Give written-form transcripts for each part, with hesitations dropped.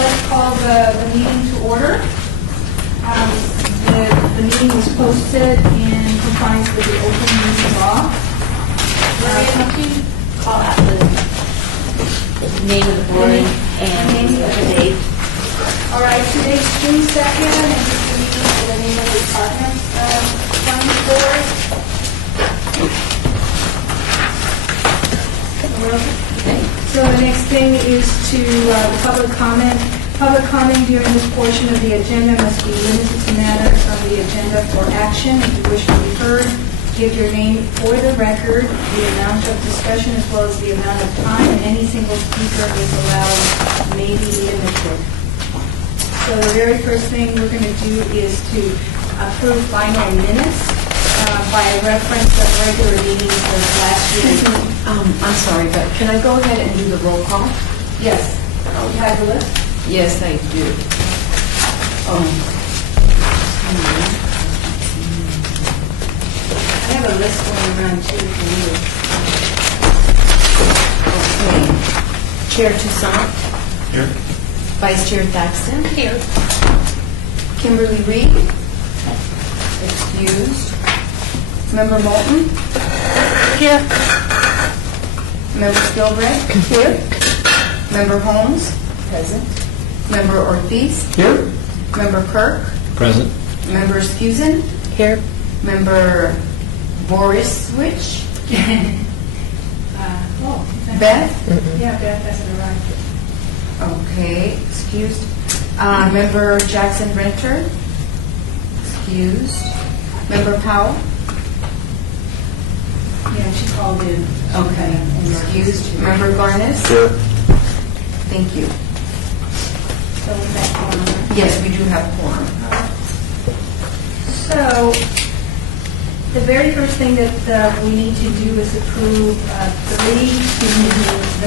let's call the meeting to order. The meeting was posted in compliance with the open meeting law. Maria, could you call out the name of the board and the date? All right, today's June 2nd, and just the meeting for the name of the department planning board. So the next thing is to the public comment. Public comment during this portion of the agenda must be limited to matters on the agenda for action. If you wish to be heard, give your name for the record, the amount of discussion as well as the amount of time any single speaker is allowed may be limited. So the very first thing we're going to do is to approve final minutes by reference of regular meetings of last year. I'm sorry, but can I go ahead and do the roll call? Yes. You have the list? Yes, I do. I have a list going around too for Okay. Chair Toussaint, Here. Vice Chair Thaxton, Here. Kimberly Reed, excused. Member Moulton, Here. Member Skilbreth, here. Member Holmes, present. Member Ortiz, Here. Member Kirk, Present. Member Scusen, Here. Member Boriswich, Oh, Beth, yeah, Beth hasn't arrived. okay, excused. Member Jackson Renter, excused. Member Powell, Yeah, she called in. okay, excused. Member Garnis, Here. thank you. So we have one. Yes, we do have quorum. So, the very first thing that we need to do is approve the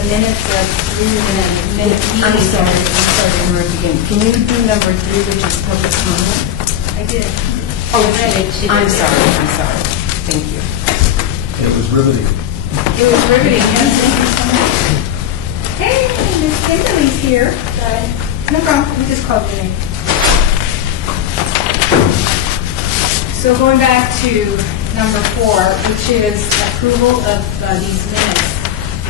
minutes of 3-minute I'm meetings. sorry to interrupt again. Can you do number 3, which is public comment? I did. I'm sorry. Thank you. It was riveting. It was riveting, yes, thank you so much. Hey, Miss Kimberly's here. No problem, we just called your name. So going back to number 4, which is approval of these minutes,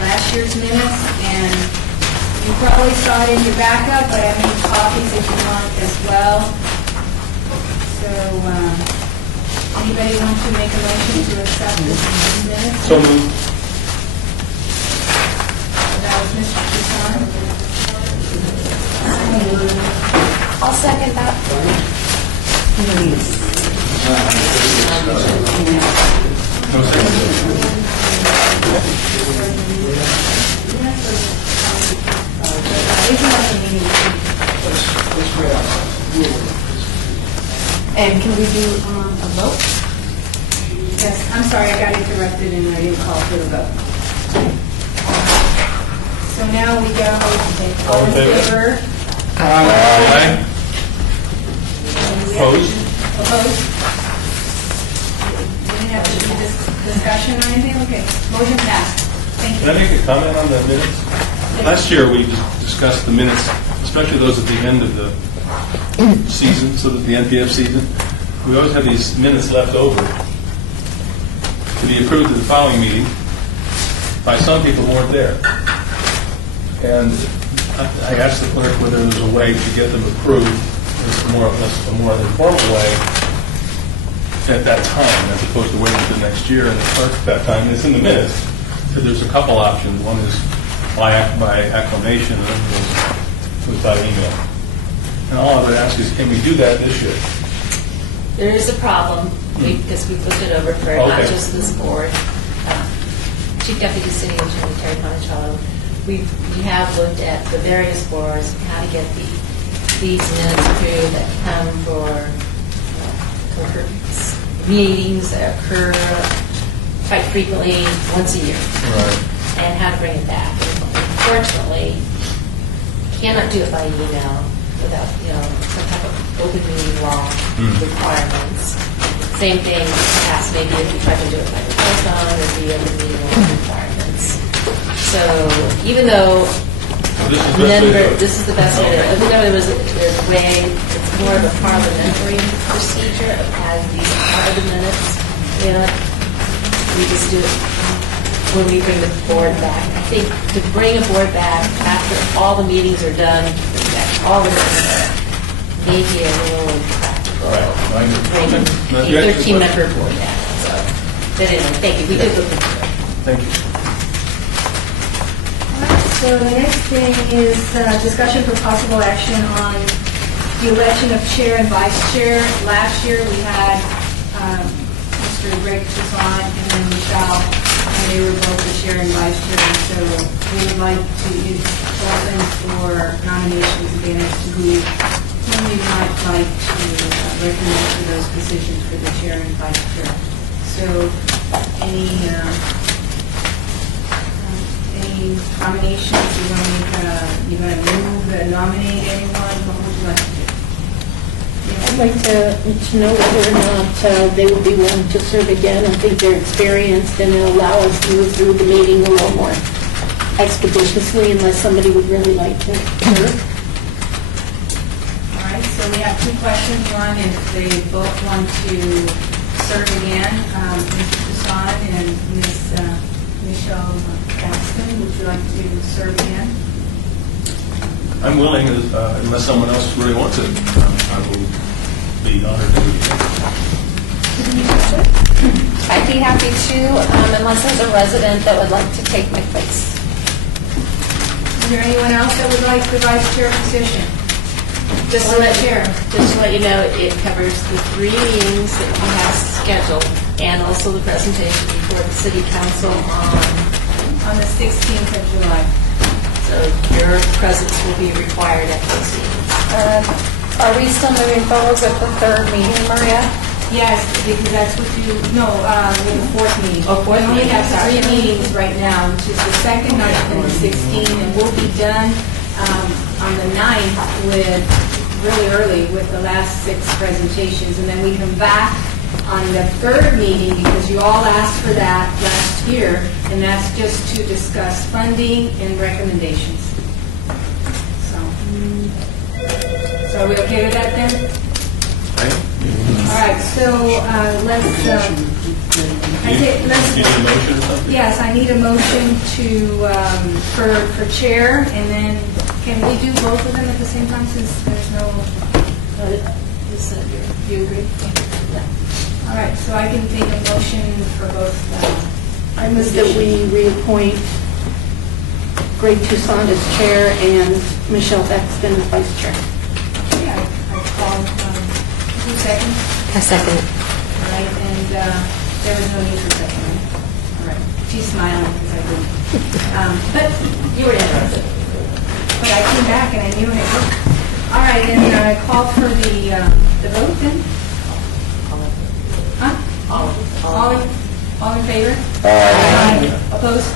last year's minutes, and you probably saw it in your backup, but I made copies if you want as well. So, anybody want to make a motion to accept these minutes? So moved. That was Mr. Toussaint. I'll second that. Please. No second. And can we do a vote? Yes, I'm sorry, I got interrupted and I didn't call for the vote. So now we go, all in favor? Aye. Opposed? Opposed? We didn't have to do this discussion or anything? Okay, motion passed. Thank Can I you. make a comment on the minutes? Last year, we discussed the minutes, especially those at the end of the season, so that the NPF season. We always have these minutes left over to be approved at the following meeting by some people who weren't there. And I asked the clerk whether there was a way to get them approved in a more informal way at that time, as opposed to waiting until next year. And the clerk at that time, it's in the minutes, said there's a couple options. One is by acclamation, and then was by email. And all I would ask is, can we do that this year? There is a problem, because we've looked it over for not Okay. just this board. Chief Deputy City Engineer Terry Ponchalo, we have looked at the various boards, how to get these minutes approved that come for meetings that occur quite frequently, once a year, Right. and how to bring it back. Unfortunately, cannot do it by email without, some type of open meeting law requirements. Same thing, perhaps maybe if you try to do it by telephone, there'd be open meeting law requirements. So even though This is the best way to do number, it. this is the best way to, I think there was a way, it's more of a parliamentary procedure of having these out of the minutes. You know, we just do it when we bring the board back. I think to bring a board back after all the meetings are done, all the minutes, maybe a little impractical. Bringing No, a you actually- 13-member board back, so. But anyway, thank you, we did look into it. Thank you. So the next thing is discussion for possible action on the election of chair and vice chair. Last year, we had Mr. Greg Toussaint and then Michelle, and they were both the chair and vice chair. And so we would like to open for nominations again as to who we might like to recommend for those positions for the chair and vice chair. So any nominations, you want to move, nominate anyone, what would you like to do? I'd like to know whether or not they would be willing to serve again. I think they're experienced and it'll allow us to move through the meeting a little more expeditiously unless somebody would really like to serve. All right, so we have two questions. One, if they both want to serve again, Mr. Toussaint and Ms. Michelle Paxton, would you like to serve again? I'm willing, unless someone else really wants it. I will be honored to do it. I'd be happy to, unless there's a resident that would like to take my place. Is there anyone else that would like the vice chair position? Just Or to let the chair? Just to let you know, it covers the 3 meetings that we have scheduled, and also the presentation before the city council On the 16th of July. so your presence will be required at those meetings. Are we still moving forward with the third meeting, Maria? Yes, because that's what you, no, with the fourth meeting. Oh, fourth We only meeting, have sorry. 3 meetings right now, which is the second night and the 16th, and we'll be done on the 9th with, really early, with the last 6 presentations, and then we come back on the third meeting, because you all asked for that last year, and that's just to discuss funding and recommendations. So are we okay with that then? All right, so let's, You need a motion or something? yes, I need a motion to, for chair, and then, can we do both of them at the same time, since there's no, you agree? All right, so I can take a motion for both. I move that we reappoint Greg Toussaint as chair and Michelle Paxton as vice chair. Okay, I call, who's second? I second it. All right, and there was no need for second, right? All right, she's smiling because I didn't. But You were interested. But I came back and I knew it. All right, and I call for the vote then? Huh? All in favor? Aye. Opposed?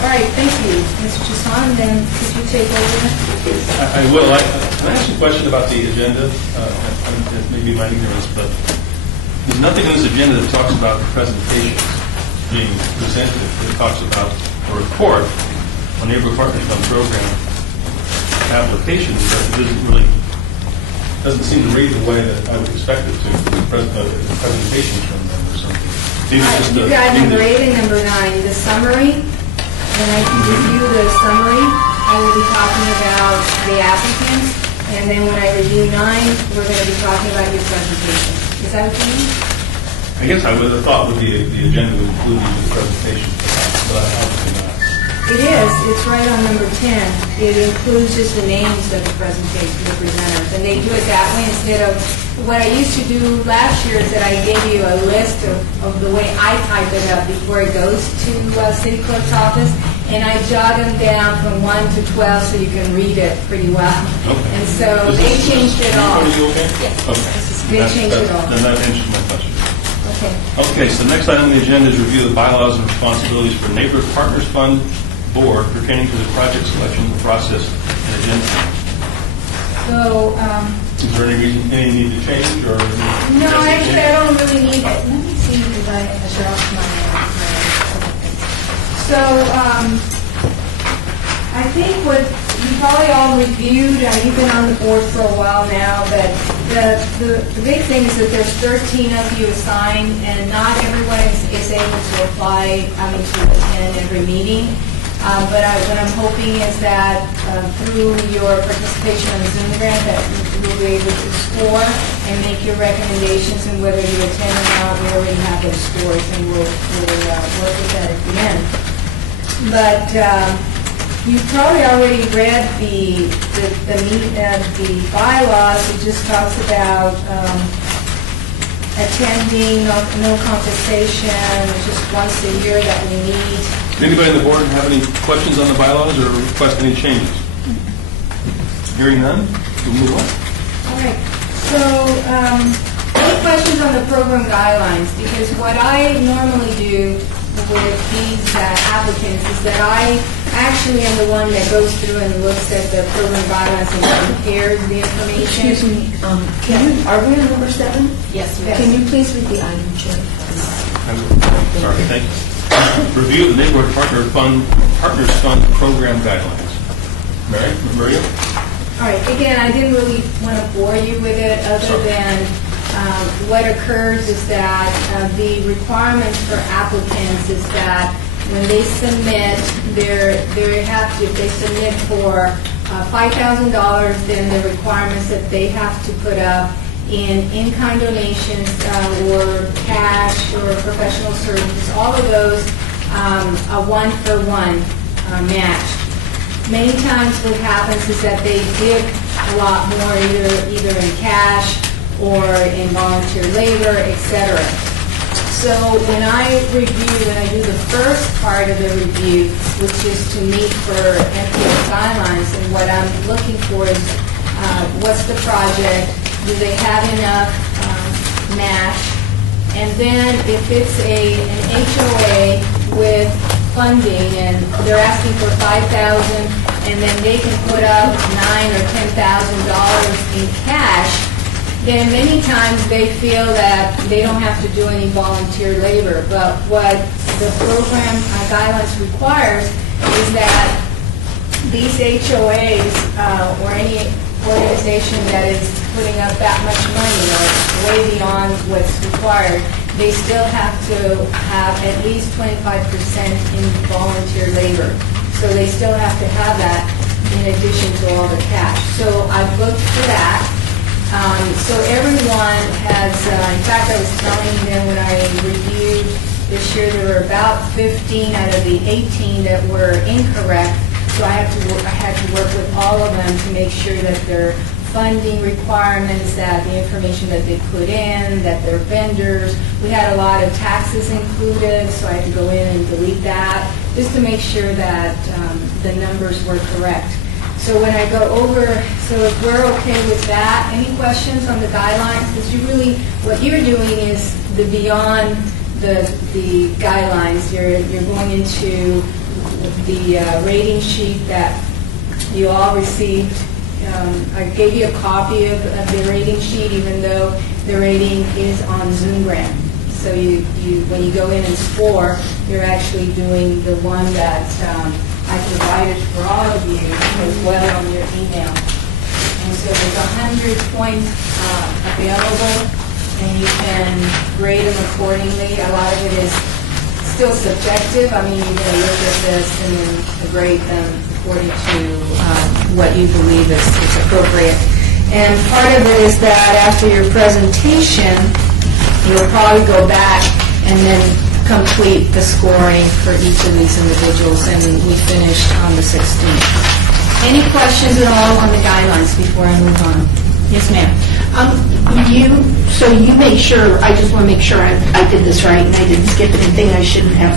All right, thank you, Mr. Toussaint, then could you take over? I will. Can I ask a question about the agenda? It may be my ignorance, but there's nothing on this agenda that talks about the presentations being presented. It talks about a report on Neighborhood Partners Fund program applications, but it doesn't seem to read the way that I would expect it to, presentations from them or something. Seems just You a- got number 8 and number 9, the summary. When I can review the summary, I will be talking about the applicants, and then when I review 9, we're going to be talking about your presentation. Is that what you mean? I guess I would have thought the agenda would include the presentation, but obviously not. It is. It's right on number 10. It includes just the names of the presentation, the presenters, and they do it that way instead of, what I used to do last year is that I gave you a list of the way I type it up before it goes to city clerk's office, and I jot them down from 1 to 12 so you can read it pretty well. Okay. And so they changed it all. Are you okay? Yes. Okay. They changed it all. Then that answers my question. Okay. Okay, so the next item on the agenda is review the bylaws and responsibilities for Neighborhood Partners Fund Board pertaining to the project selection process and agenda. So, Is there any need to change or? no, actually, I don't really need it. Let me see if I lost my. So, I think what you probably all reviewed, you've been on the board for a while now, but the big thing is that there's 13 of you assigned, and not everyone is able to apply, to attend every meeting. But what I'm hoping is that through your participation on the Zoom grant, that you'll be able to score and make your recommendations, and whether you attend or not, we already have those scores, and we'll work with that at the end. But you probably already read the bylaws. It just talks about attending, no compensation, it's just once a year that we meet. Does anybody on the board have any questions on the bylaws or request any changes? Hearing none, we'll move on. All right, so, any questions on the program guidelines? Because what I normally do with these applicants is that I actually am the one that goes through and looks at the program guidelines and compares the information. Excuse me, are we on number 7? Yes, you Yes. Can you please read the item, Chair? Sorry, thank you. Review of the Neighborhood Partners Fund Program Guidelines. Maria? All right, again, I didn't really want to bore you with it, other than what occurs is that the requirements for applicants is that when they submit, if they submit for $5,000, then the requirements that they have to put up in-kind donations or cash or professional services, all of those are one-for-one matched. Many times what happens is that they give a lot more either in cash or in volunteer labor, etc. So when I do the first part of the review, which is to meet for NPS guidelines, and what I'm looking for is what's the project, do they have enough match, and then if it's an HOA with funding and they're asking for $5,000, and then they can put up $9,000 or $10,000 in cash, then many times they feel that they don't have to do any volunteer labor. But what the program guidelines requires is that these HOAs or any organization that is putting up that much money or way beyond what's required, they still have to have at least 25% in volunteer labor. So they still have to have that in addition to all the cash. So I've looked for that. So everyone has, in fact, I was telling them when I reviewed this year, there were about 15 out of the 18 that were incorrect. So I had to work with all of them to make sure that their funding requirements, that the information that they put in, that their vendors, we had a lot of taxes included, so I had to go in and delete that, just to make sure that the numbers were correct. So when I go over, so if we're okay with that, any questions on the guidelines? Because what you're doing is the beyond the guidelines. You're going into the rating sheet that you all received. I gave you a copy of the rating sheet, even though the rating is on Zoom Grant. So when you go in and score, you're actually doing the one that I provided for all of you as well on your email. And so there's 100 points available, and you can grade them accordingly. A lot of it is still subjective. I mean, you're going to look at this and then grade them according to what you believe is appropriate. And part of it is that after your presentation, you'll probably go back and then complete the scoring for each of these individuals, and we finished on the 16th. Any questions at all on the guidelines before I move on? Yes, ma'am. So you make sure, I just want to make sure I did this right and I didn't skip anything I shouldn't have.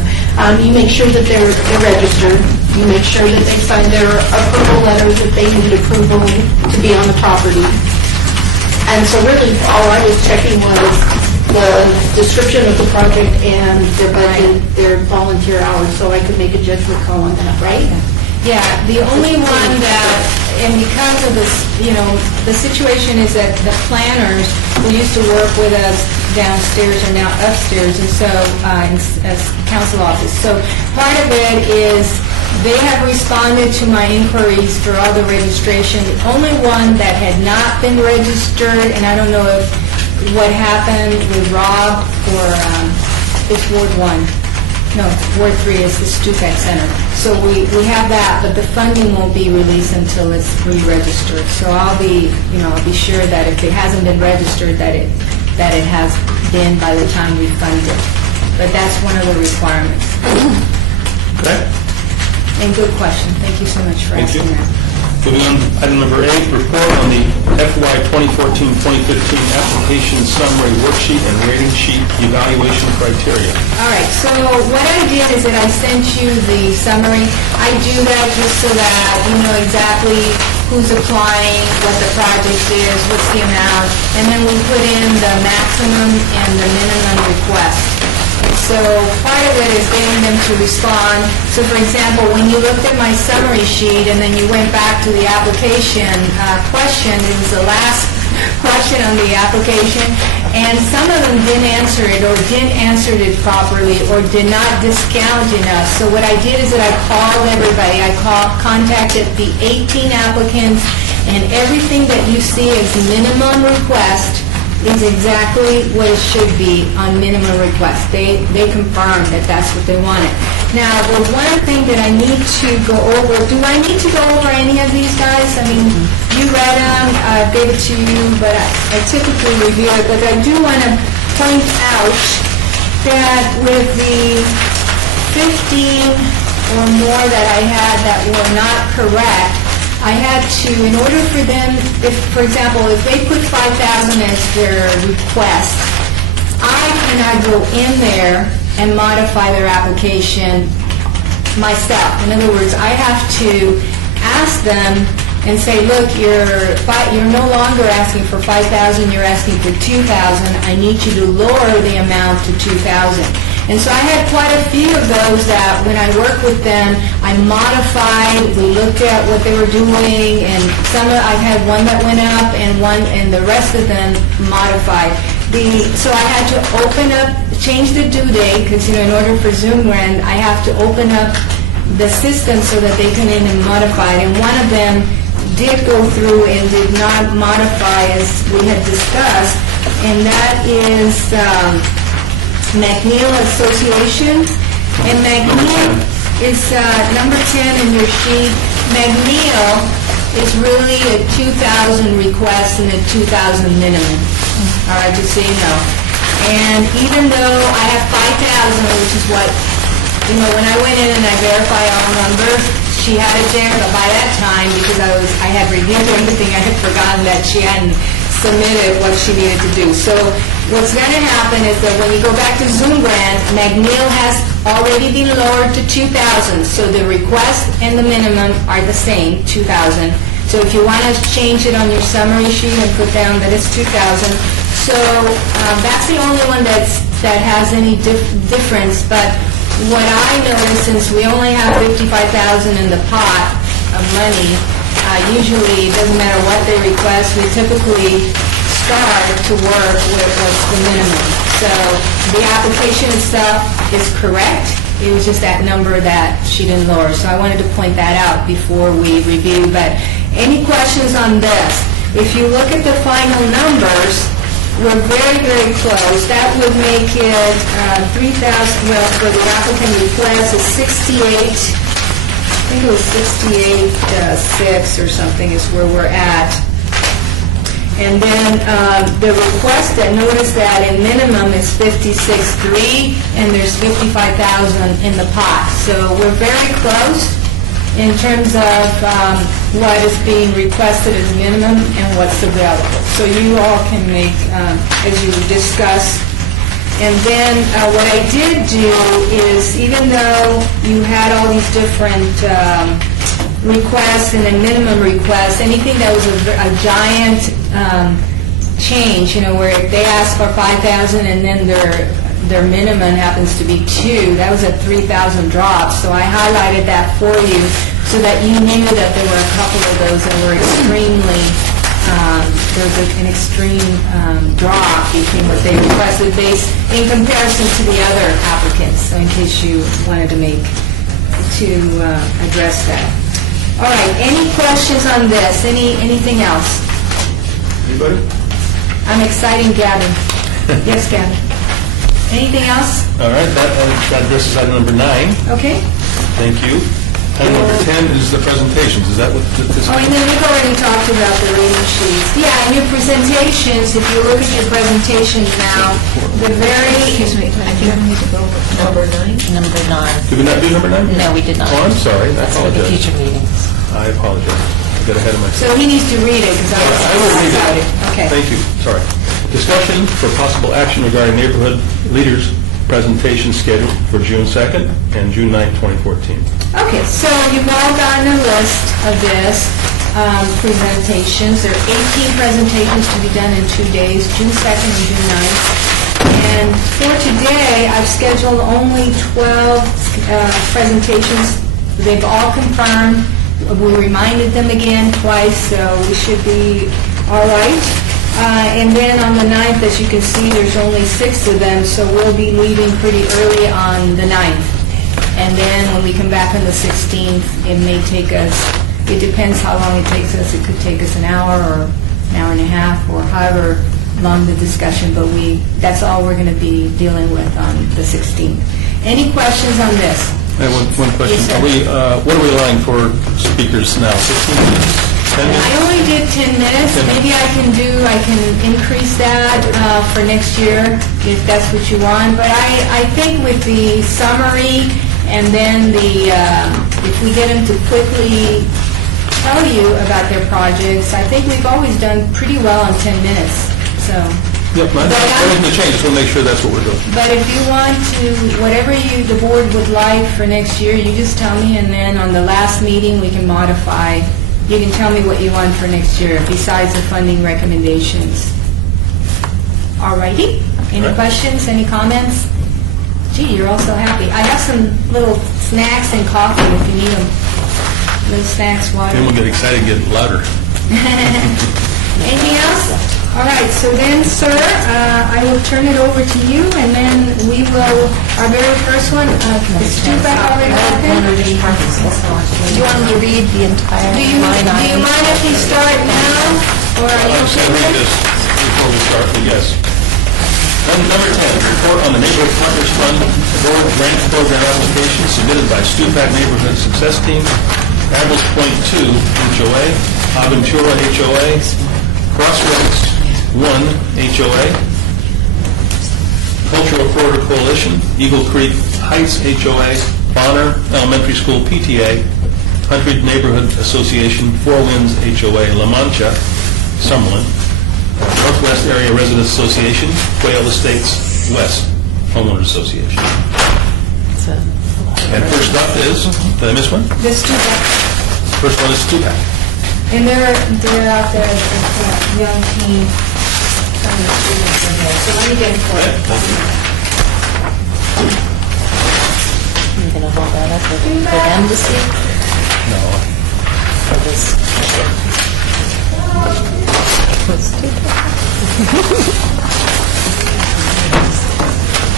You make sure that they're registered. You make sure that they sign their approval letters if they need approval to be on the property. And so really, all I was checking was the description of the project and their budget, their volunteer hours, so I could make a judgment call on that, right? Yeah, the only one that, and because of this, the situation is that the planners who used to work with us downstairs are now upstairs, and so, as council office. So part of it is they have responded to my inquiries for all the registration. The only one that had not been registered, and I don't know if what happened with Rob or it's Ward 1. No, Ward 3 is the Stupak Center. So we have that, but the funding won't be released until it's re-registered. So I'll be sure that if it hasn't been registered, that it has been by the time we fund it. But that's one of the requirements. Okay? And good question. Thank you so much for Thank you. asking that. Moving on, item number 8, report on the FY 2014-2015 application summary worksheet and rating sheet evaluation criteria. All right, so what I did is that I sent you the summary. I do that just so that you know exactly who's applying, what the project is, what's the amount, and then we put in the maximum and the minimum request. So part of it is getting them to respond. So for example, when you looked at my summary sheet and then you went back to the application question, it was the last question on the application, and some of them didn't answer it or didn't answer it properly or did not discount enough. So what I did is that I called everybody. I contacted the 18 applicants, and everything that you see as minimum request is exactly what it should be on minimum request. They confirmed that that's what they wanted. Now, the one thing that I need to go over, do I need to go over any of these guys? I mean, you read them, I gave it to you, but I typically review it. But I do want to point out that with the 15 or more that I had that were not correct, I had to, in order for them, if, for example, if they put 5,000 as their request, I cannot go in there and modify their application myself. In other words, I have to ask them and say, look, you're no longer asking for 5,000, you're asking for 2,000. I need you to lower the amount to 2,000. And so I had quite a few of those that when I worked with them, I modified, we looked at what they were doing, and I had one that went up and the rest of them modified. So I had to change the due date, because in order for Zoom Grand, I have to open up the system so that they can in and modify it. And one of them did go through and did not modify as we had discussed, and that is McNeil Association. And McNeil is number 10 in your sheet. McNeil is really a 2,000 request and a 2,000 minimum. All right, just so you know. And even though I have 5,000, which is what, when I went in and I verified all numbers, she had it there, but by that time, because I had reviewed everything, I had forgotten that she hadn't submitted what she needed to do. So what's going to happen is that when you go back to Zoom Grand, McNeil has already been lowered to 2,000. So the request and the minimum are the same, 2,000. So if you want to change it on your summary sheet and put down that it's 2,000. So that's the only one that has any difference. But what I noticed, since we only have 55,000 in the pot of money, usually it doesn't matter what they request, we typically start to work with what's the minimum. So the application itself is correct. It was just that number that she didn't lower. So I wanted to point that out before we review. But any questions on this? If you look at the final numbers, we're very, very close. That would make it 3,000, well, for the applicant request is 68. I think it was 68.6 or something is where we're at. And then the request, notice that in minimum is 56.3, and there's 55,000 in the pot. So we're very close in terms of what is being requested as minimum and what's available. So you all can make, as you discuss. And then what I did do is, even though you had all these different requests and a minimum request, anything that was a giant change, where if they ask for 5,000 and then their minimum happens to be 2, that was a 3,000 drop. So I highlighted that for you so that you knew that there were a couple of those that were extremely There's an extreme drop between what they requested based in comparison to the other applicants, so in case you wanted to address that. All right, any questions on this? Anything else? Anybody? I'm exciting Gavin. Yes, Gavin. Anything else? All right, that addresses item number 9. Okay. Thank you. Item number 10 is the presentations. Is that what this is? Oh, and then we've already talked about the rating sheets. Yeah, and your presentations, if you look at your presentations now, the very... Excuse me, I think I need to go over Number 9? Number 9. Did we not do number 9? No, we did not. Oh, I'm sorry. I That's for the apologize. future meetings. I apologize. I got ahead of myself. So he needs to read it, because I was... I will read about it. Okay. Thank you. Sorry. Discussion for possible action regarding neighborhood leaders presentation schedule for June 2nd and June 9th, 2014. Okay, so you've all gotten a list of this, presentations. There are 18 presentations to be done in 2 days, June 2nd and June 9th. And for today, I've scheduled only 12 presentations. They've all confirmed. We reminded them again twice, so we should be all right. And then on the 9th, as you can see, there's only 6 of them, so we'll be leaving pretty early on the 9th. And then when we come back on the 16th, it may take us, it depends how long it takes us. It could take us an hour or an hour and a half, or however long the discussion, but that's all we're going to be dealing with on the 16th. Any questions on this? I have one question. Yes, sir. What are we allowing for speakers now? 16 minutes? 10 I minutes? only did 10 minutes. 10 Maybe I can increase that for next year, if that's what you want. But I think with the summary, and then if we get them to quickly tell you about their projects, I think we've always done pretty well in 10 minutes, so. Yep, that isn't a change. Just want to make sure that's what we're doing. But if you want to, whatever the board would like for next year, you just tell me, and then on the last meeting, we can modify. You can tell me what you want for next year, besides the funding recommendations. All righty? Any Right. questions, any comments? Gee, you're all so happy. I have some little snacks and coffee if you need them. Little snacks, water. Then we'll get excited and get louder. Anything else? All right, so then, sir, I will turn it over to you, and then we will, our very first one, is Stupak already open? Do you want me to read the entire line item? Do you mind if we start now, or are you I'm just going to read this before we start, but yes. Number 10, report on the Neighborhood Partners Fund Board Grant Program application submitted by Stupak Neighborhood Success Team, Admirals Point 2 HOA, Aventura HOA, Crossroads 1 HOA, Cultural Corridor Coalition, Eagle Creek Heights HOA, Bonner Elementary School PTA, Country Neighborhood Association, Four Winds HOA, La Mancha, Summerlin, Northwest Area Residents Association, Quail Estates West Homeowners Association. And first up is, did I miss one? The Stupak, First one is Stupak. and they're out there, it's a young team. Some of the students are there, so let me get it for you. I'm going to hold that up for them to see. No. For this. Let's do that.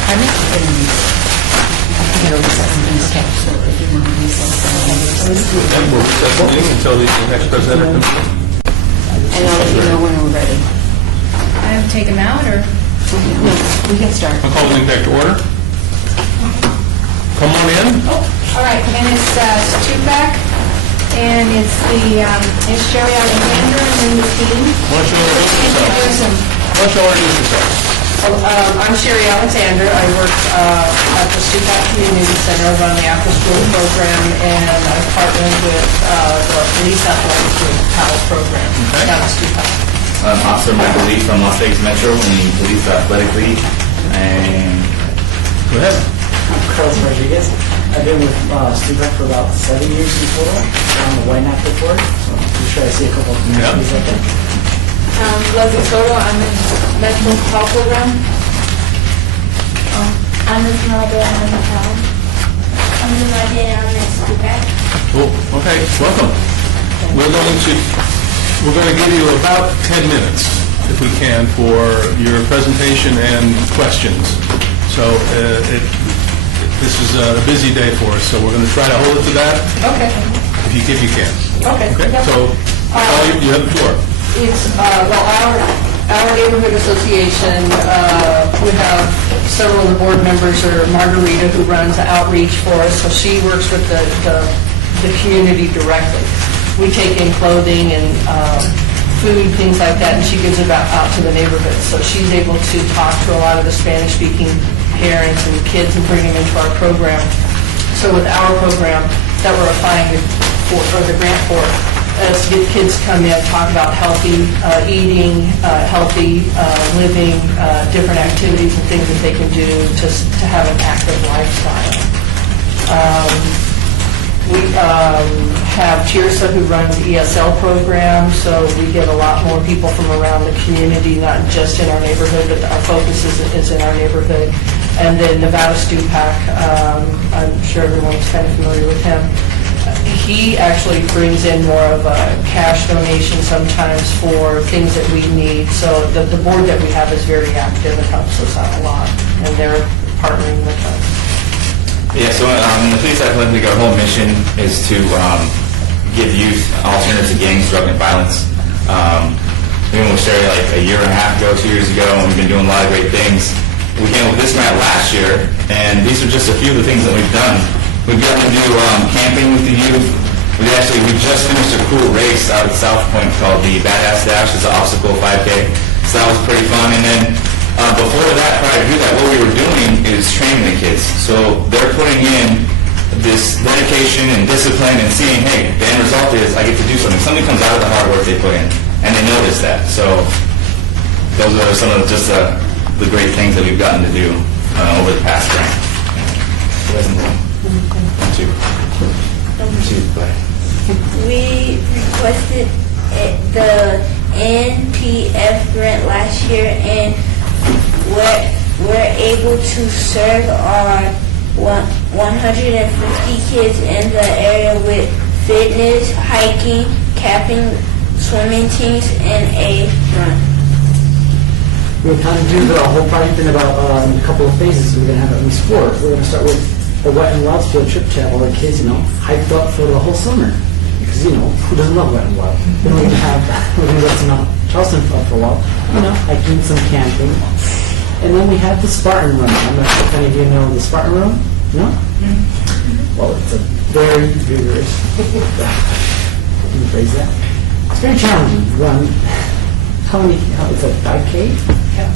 Pardon me? I'm going to recess. And we'll recess the meeting until the next presenter comes in. And I'll let you know when we're ready. I have to take them out, or? No, we can start. I'll call the meeting back to order. Come on in. Oh, all right, and it's Stupak, and it's Sherry Alexander, and then the team. Why don't you introduce yourself? Why don't you introduce yourself? I'm Sherry Alexander. I work at the Stupak Community Center, run the after-school program, and I partnered with the Police Athletic Group PAL program down at Stupak. I'm Officer Michael Lee from Las Vegas Metro in the Police Athletic League. And Go ahead. I'm Carlos Rodriguez. I've been with Stupak for about 7 years in total. I'm the White Knight report, so I'm sure I see a couple of communities out there. Leslie Soto, I'm in Metro PAL program. I'm with Mother on the phone. I'm with Mother on the Stupak. Cool. Okay, welcome. We're going to we're going to give you about 10 minutes, if we can, for your presentation and questions. So this is a busy day for us, so we're going to try to hold it to that, Okay, if you can. okay. Okay, so you have the floor. It's, well, our neighborhood association, we have several of the board members, or Margarita, who runs outreach for us, so she works with the community directly. We take in clothing and food, things like that, and she gives it out to the neighborhood. So she's able to talk to a lot of the Spanish-speaking parents and kids and bring them into our program. So with our program that we're applying for, or the grant for, is to get kids to come in, talk about healthy eating, healthy living, different activities and things that they can do to have an active lifestyle. We have Tirsa, who runs ESL program, so we get a lot more people from around the community, not just in our neighborhood, but our focus is in our neighborhood. And then Nevada Stupak, I'm sure everyone's kind of familiar with him. He actually brings in more of a cash donation sometimes for things that we need. So the board that we have is very active and helps us out a lot, and they're partnering with us. Yeah, so in the Police Athletic League, our whole mission is to give youth alternatives to gangs, drug, and violence. We went with Sherry like a year and a half ago, 2 years ago, and we've been doing a lot of great things. We came with this grant last year, and these are just a few of the things that we've done. We've gotten to do camping with the youth. We just finished a cool race out at South Point called the Badass Dash. It's an obstacle 5K, so that was pretty fun. And then before that, prior to that, what we were doing is training the kids. So they're putting in this dedication and discipline and seeing, hey, the end result is I get to do something. Something comes out of the hard work they put in, and they notice that. So those are some of just the great things that we've gotten to do over the past grant. We requested the NPF grant last year, and we're able to serve our 150 kids in the area with fitness, hiking, camping, swimming teams, and a run. We're planning to do the whole project in about a couple of phases. We're going to have at least 4. We're going to start with a wet and wild field trip to have all the kids, hyped up for the whole summer. Because, who doesn't love wet and wild? Then we're going to have, we're going to go to Charleston for a while, hiking, some camping. And then we have the Spartan Run. I'm not sure if any of you know the Spartan Run. No? Well, it's a very vigorous, can you phrase that? It's very challenging to run. It's a 5K? Yeah.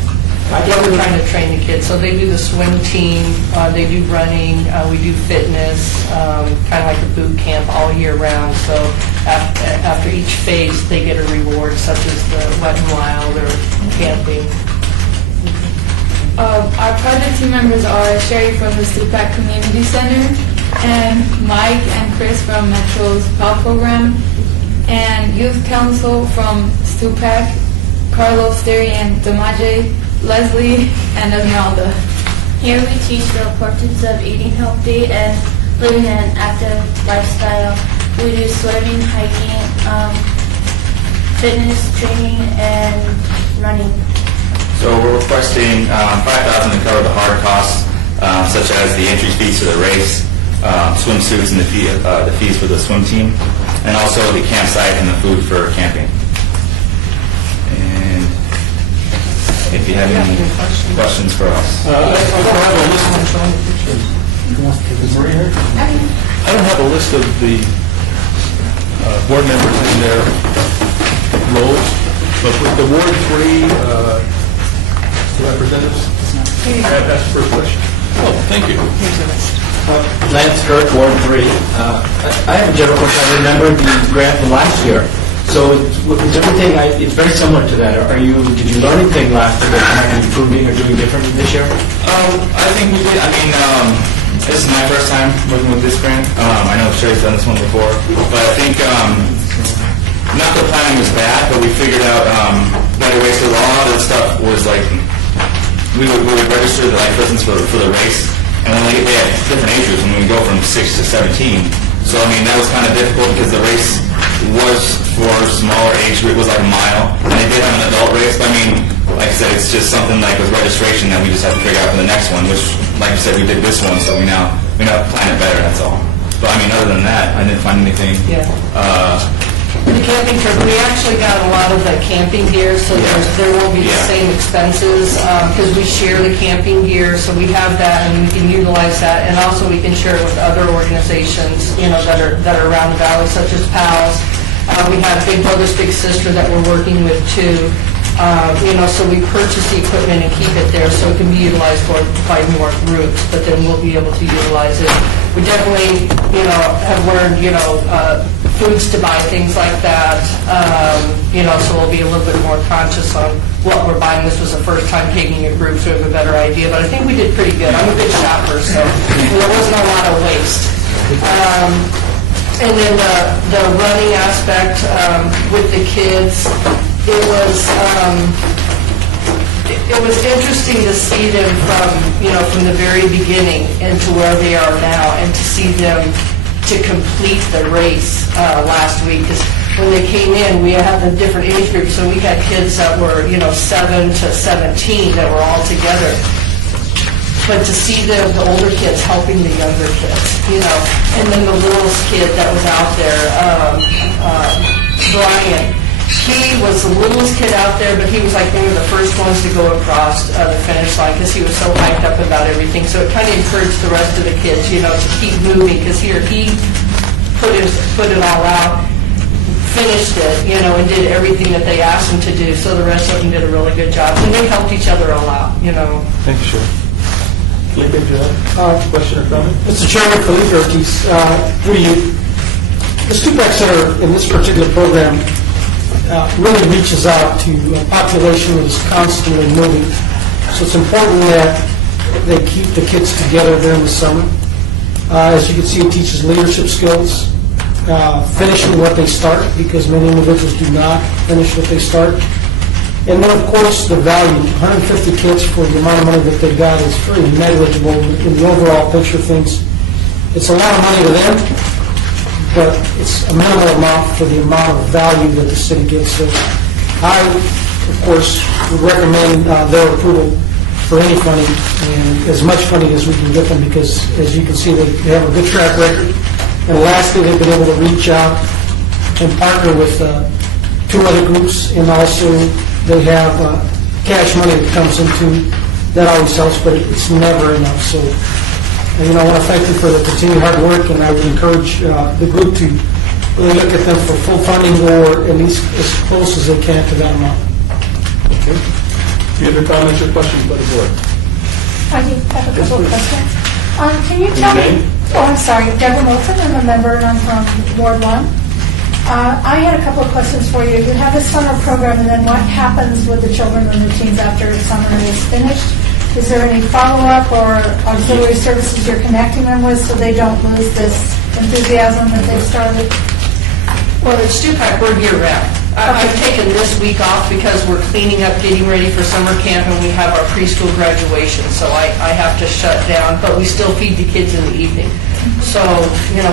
We're trying to train the kids. So they do the swim team, they do running, we do fitness, kind of like a boot camp all year round. So after each phase, they get a reward, such as the Wet and Wild or camping. Our project team members are Sherry from the Stupak Community Center, and Mike and Chris from Metro's PAL program, and Youth Council from Stupak, Carlos, Terry, and Damaje, Leslie, and Esmeralda. Here we teach the importance of eating healthy and living an active lifestyle. We do swimming, hiking, fitness training, and running. So we're requesting $5,000 to cover the hard costs, such as the entry fees to the race, swimsuits, and the fees for the swim team, and also the campsite and the food for camping. And if you have any questions for us. I don't have a list of the board members in their roles, but with the Ward 3 representatives, that's the first question. Oh, thank you. Lance Kirk, Ward 3. I have a general question. I remember the grant from last year. So is everything, it's very similar to that. Did you learn anything last year that you might be improving or doing differently this year? I think we did. This is my first time working with this grant. I know Sherry's done this one before, but I think not the planning was bad, but we figured out better ways. So a lot of the stuff was like we would register the life lessons for the race, and when they had different age groups, and we would go from 6 to 17. So that was kind of difficult because the race was for smaller age group, was like a mile, and they did have an adult race, but I mean, like I said, it's just something like with registration that we just have to figure out for the next one, which, like you said, we did this one, so we now plan it better, that's all. But I mean, other than that, I didn't find anything. Yeah. The camping trip, we actually got a lot of the camping gear, so there won't be the Yeah. same expenses, because we share the camping gear, so we have that, and we can utilize that, and also we can share it with other organizations, that are around the valley, such as PALS. We have Big Brothers Big Sister that we're working with too, so we purchase the equipment and keep it there, so it can be utilized by more groups, but then we'll be able to utilize it. We definitely, have learned, foods to buy, things like that, so we'll be a little bit more conscious on what we're buying. This was the first time taking a group, so we have a better idea, but I think we did pretty good. I'm a good shopper, so there wasn't a lot of waste. And then the running aspect with the kids, it was interesting to see them from the very beginning into where they are now, and to see them to complete the race last week. 'Cause when they came in, we had the different age groups, so we had kids that were 7 to 17 that were all together. But to see the older kids helping the younger kids, and then the littlest kid that was out there, Brian, he was the littlest kid out there, but he was like one of the first ones to go across the finish line because he was so hyped up about everything. So it kind of encouraged the rest of the kids, to keep moving, because he put it all out, finished it, and did everything that they asked him to do. So the rest of them did a really good job, and they helped each other all out, Thank you, Shirley. Felipe, do you have a question or comment? Mr. Chairman, Felipe Ortiz, through you, the Stupak Center in this particular program really reaches out to a population that is constantly moving. So it's important that they keep the kids together during the summer. As you can see, it teaches leadership skills, finishing what they start, because many individuals do not finish what they start. And then, of course, the value. 150 kids for the amount of money that they got is very negligible in the overall picture of things. It's a lot of money to them, but it's a minimal amount for the amount of value that the city gets. So I, of course, would recommend their approval for any funding, and as much funding as we can get them, because, as you can see, they have a good track record. And lastly, they've been able to reach out and partner with 2 other groups, and also they have cash money that comes into, that always helps, but it's never enough. So, I want to thank you for the continued hard work, and I would encourage the group to really look at them for full funding, or at least as close as they can to that amount. Okay. Any other comments or questions by the board? I do have a couple of questions. Can you Your tell me? name? Oh, I'm sorry, Deborah Wilson, I'm a member, and I'm from Ward 1. I had a couple of questions for you. You have the summer program, and then what happens with the children and the teens after summer is finished? Is there any follow-up or auxiliary services you're connecting them with so they don't lose this enthusiasm that they've started? Well, at Stupak, we're year-round. I've taken this week off because we're cleaning up, getting ready for summer camp, and we have our preschool graduation, so I have to shut down, but we still feed the kids in the evening. So,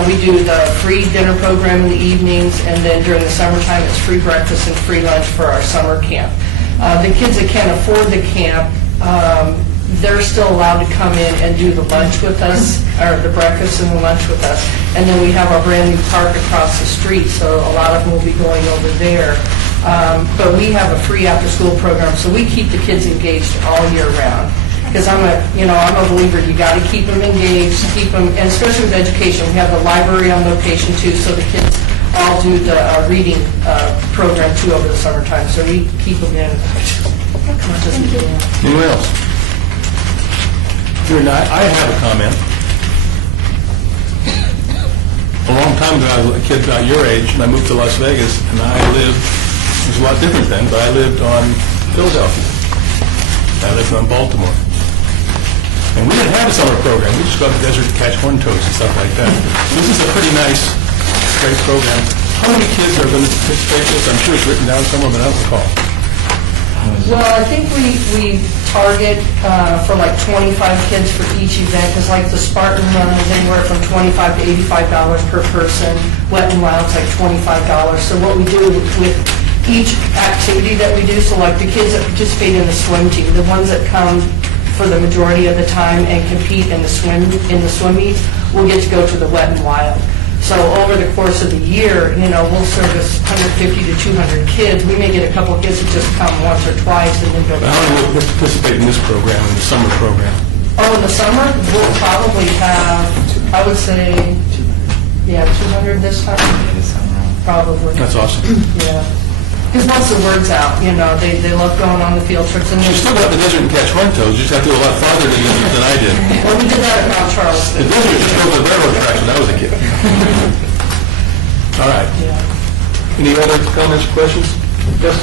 we do the free dinner program in the evenings, and then during the summertime, it's free breakfast and free lunch for our summer camp. The kids that can't afford the camp, they're still allowed to come in and do the lunch with us, or the breakfast and the lunch with us. And then we have our brand-new park across the street, so a lot of them will be going over there. But we have a free after-school program, so we keep the kids engaged all year round. Because I'm a believer, you got to keep them engaged, keep them, and especially with education. We have the library on location too, so the kids all do the reading program too over the summertime, so we keep them in. Anyone else? I have a comment. A long time ago, I was a kid about your age, and I moved to Las Vegas, and it was a lot different then, but I lived on Philadelphia. I lived on Baltimore. And we didn't have a summer program. We just go to the desert to catch horned toads and stuff like that. This is a pretty nice, great program. How many kids are going to participate in this? I'm sure it's written down somewhere, but I don't recall. Well, I think we target for like 25 kids for each event, because like the Spartan Run is anywhere from $25 to $85 per person. Wet and Wild's like $25. So what we do with each activity that we do, so like the kids that participate in the swim team, the ones that come for the majority of the time and compete in the swim meets, will get to go to the Wet and Wild. So over the course of the year, we'll service 150 to 200 kids. We may get a couple of kids that just come once or twice and then go. How many will participate in this program, in the summer program? Oh, in the summer, we'll probably have, I would say, 200 this time. Probably. That's awesome. Yeah. Because once the word's out, they love going on the field trips. And You still got the Desert and Catch Run toes, you just have to go a lot farther than I did. Well, we did that at Mount Charleston. The Desert just drove the railroad tracks when I was a kid. All right. Any other comments or questions? Yes?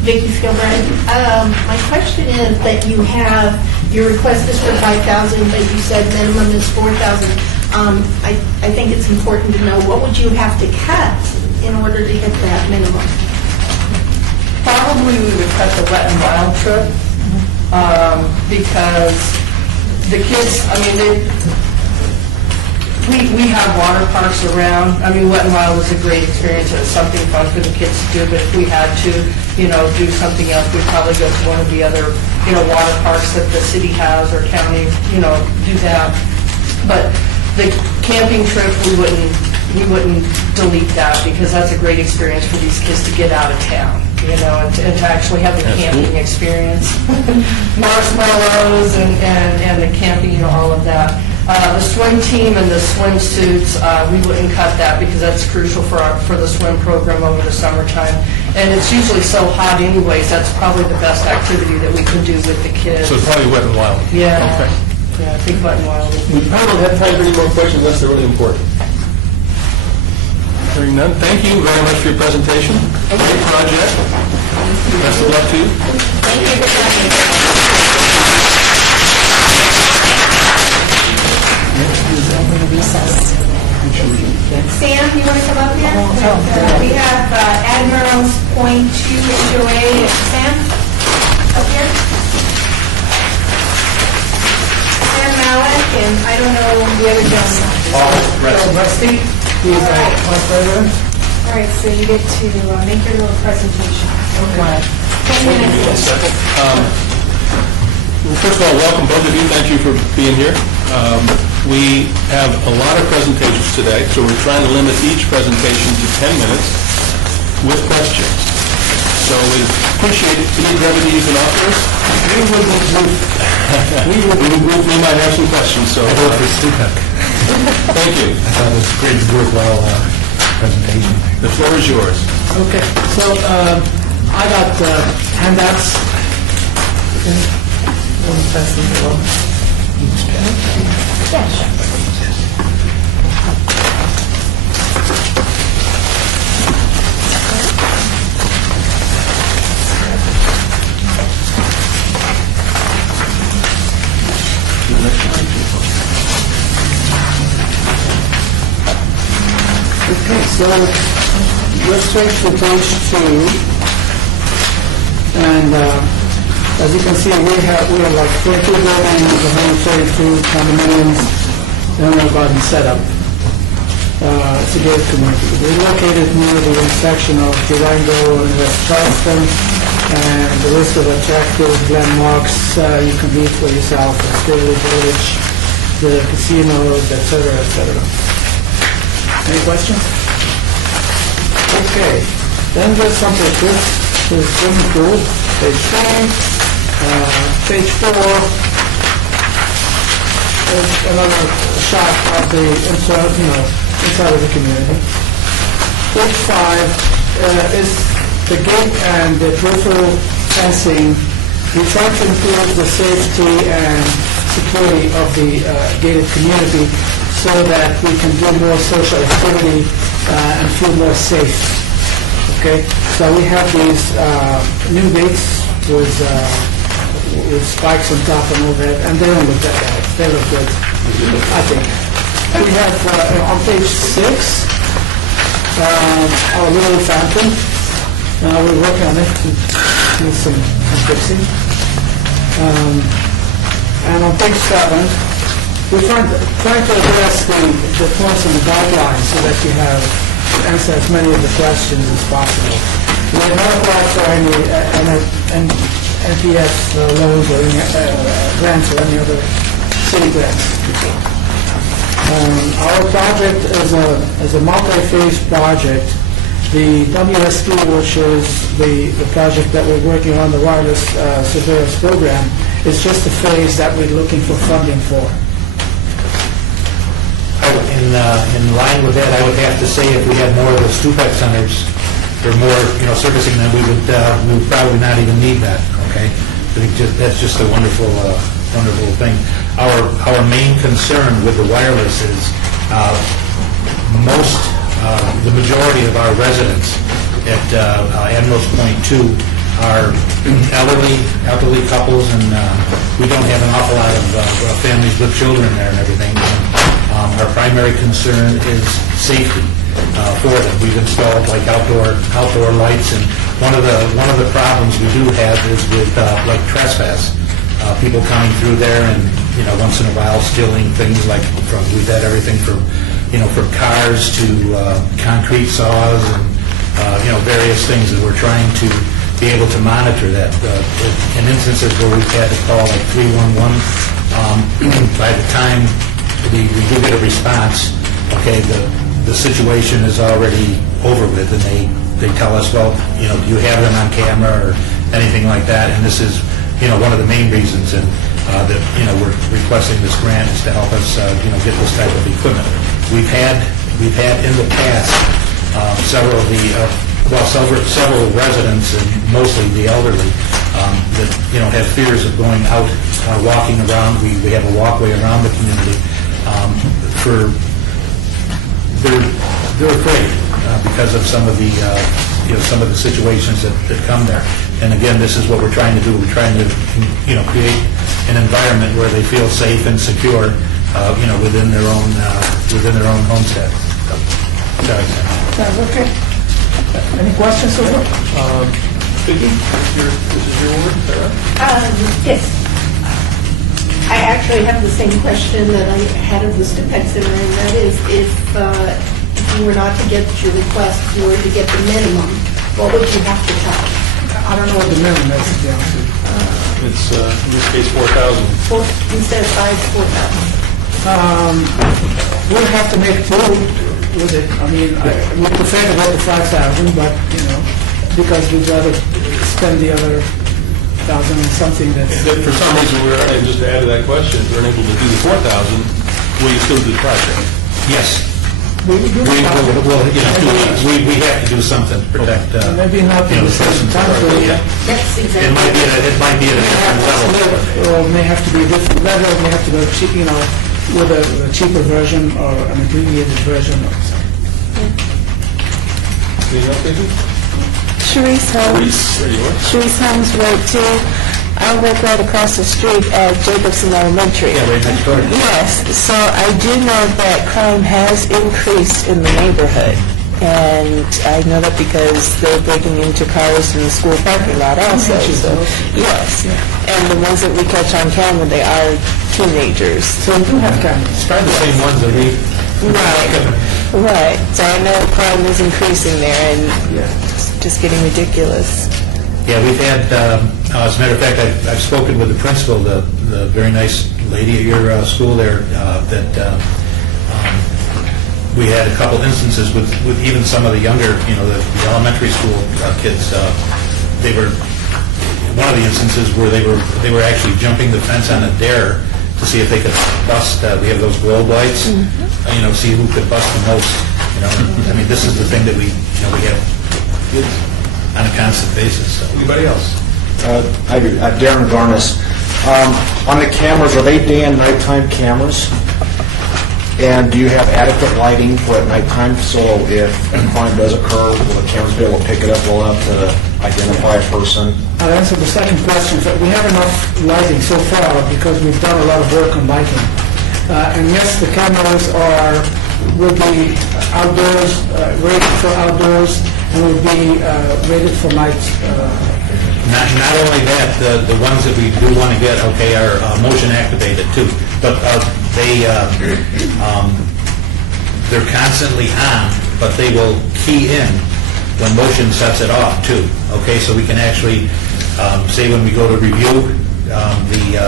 Vicki Skilbrand. My question is that you have, your request is for 5,000, but you said minimum is 4,000. I think it's important to know, what would you have to cut in order to hit that minimum? Probably we would cut the Wet and Wild trip, because the kids, we have water parks around. Wet and Wild was a great experience. It was something fun for the kids to do, but if we had to, do something else, we'd probably go to one of the other, water parks that the city has or county, do that. But the camping trip, we wouldn't delete that, because that's a great experience for these kids to get out of town, and to actually have the camping experience. Marshmallows and the camping, all of that. The swim team and the swimsuits, we wouldn't cut that, because that's crucial for the swim program over the summertime. And it's usually so hot anyways, that's probably the best activity that we can do with the kids. So it's probably Wet and Wild. Yeah. Okay. Yeah, I think Wet and Wild is. We probably don't have time for any more questions unless they're really important. Hearing none, thank you very much for your presentation. Great project. Best of luck to you. Thank you for coming. Sam, you want to come up here? We have Admiral's Point 2 HOA. Sam, up here. Sam Malik, and I don't know the other gentleman. Rusty, he's my brother. All right, so you get to make your little presentation. Okay. 10 minutes. Well, first of all, welcome both of you. Thank you for being here. We have a lot of presentations today, so we're trying to limit each presentation to 10 minutes with questions. So we appreciate any brevity you can offer us. We might have some questions, so thank you. I thought it was a great, worthwhile presentation. The floor is yours. Okay, so I got handouts. Want to pass them along? Yeah, sure. Okay, so let's switch to page 2. And as you can see, we have like 22 buildings, 132 condominiums, and a garden setup. It's a gated community. We're located near the intersection of Durango and West Charleston, and the list of attractive landmarks you can read for yourself: the Staley Village, the casinos, etc., etc. Any questions? Okay, then there's something like this. There's swimming pool, page 5. Page 4 is another shot of the inside of the community. Page 5 is the gate and the peripheral fencing. We try to improve the safety and security of the gated community so that we can do more social activity and feel more safe. Okay, so we have these new gates with spikes on top and overhead, and they don't look that bad. They look good, I think. We have on page 6 our little fountain. We're working on it to do some fixing. And on page 7, we're trying to address the points in the guidelines so that you have answer as many of the questions as possible. We have not applied for any NPS loans or any grants or any other city grants. Our project is a multi-phase project. The WSP, which is the project that we're working on, the wireless surveillance program, is just a phase that we're looking for funding for. In line with that, I would have to say if we had more of the Stupak centers, or more, servicing them, we would probably not even need that, okay? I think that's just a wonderful thing. Our main concern with the wireless is the majority of our residents at Admirals Point 2 are elderly couples, and we don't have an awful lot of families with children there and everything. Our primary concern is safety for them. We've installed like outdoor lights, and one of the problems we do have is with like trespass. People coming through there and once in a while stealing things we've had everything from from cars to concrete saws and various things that we're trying to be able to monitor that. In instances where we've had to call like 311, by the time we do get a response, okay, the situation is already over with, and they tell us, well, do you have them on camera or anything like that? And this is, one of the main reasons that we're requesting this grant is to help us, get this type of equipment. We've had in the past several residents, and mostly the elderly, that have fears of going out, walking around. We have a walkway around the community. They're afraid because of some of the situations that come there. And again, this is what we're trying to do. We're trying to create an environment where they feel safe and secure, within their own homestead. Sorry. Okay. Any questions so far? Vicki, this is your word, Sarah? Yes. I actually have the same question that I had of the Stupak Center, and that is, if you were not to get your request, if you were to get the minimum, what would you have to charge? I don't know what the minimum is, to be honest with you. It's, in this case, 4,000. Instead of 4,000. We'll have to make do with it. I mean, we prefer to go to 5,000, but, because we'd rather spend the other 1,000 on something that's... If for some reason and just to add to that question, if we're unable to do the 4,000, will you still do the project? Yes. We have to do something to protect. Maybe not in the same time, but That's exactly. It might be at a different level. or may have to be a different level, may have to go cheap, with a cheaper version or an abbreviated version or something. Anything else, Vicki? Sharice Holmes. Sharice Holmes, Road 2. I work right across the street at Jacobson Elementary. Yeah, right next door. Yes, so I do know that crime has increased in the neighborhood. And I know that because they're breaking into cars in the school parking lot also. So, yes, and the ones that we catch on camera, they are teenagers. So we do have cameras. It's probably the same ones that we... Right. So I know crime is increasing there, and it's just getting ridiculous. Yeah, we've had, as a matter of fact, I've spoken with the principal, the very nice lady at your school there, that we had a couple instances with even some of the younger, the elementary school kids. One of the instances where they were actually jumping the fence on a dare to see if they could bust. We have those globe lights, see who could bust the most. I mean, this is the thing that we have kids on a constant basis. So. Anybody else? I do. Darren Garnis. On the cameras, are they day and nighttime cameras? And do you have adequate lighting for at nighttime? So if a crime does occur, will the cameras be able to pick it up well enough to identify a person? I'll answer the second question. We have enough lighting so far because we've done a lot of work on lighting. And yes, the cameras will be outdoors, rated for outdoors, will be rated for night. Not only that, the ones that we do want to get, okay, are motion activated too, but they're constantly on, but they will key in when motion sets it off too, okay? So we can actually, say when we go to review the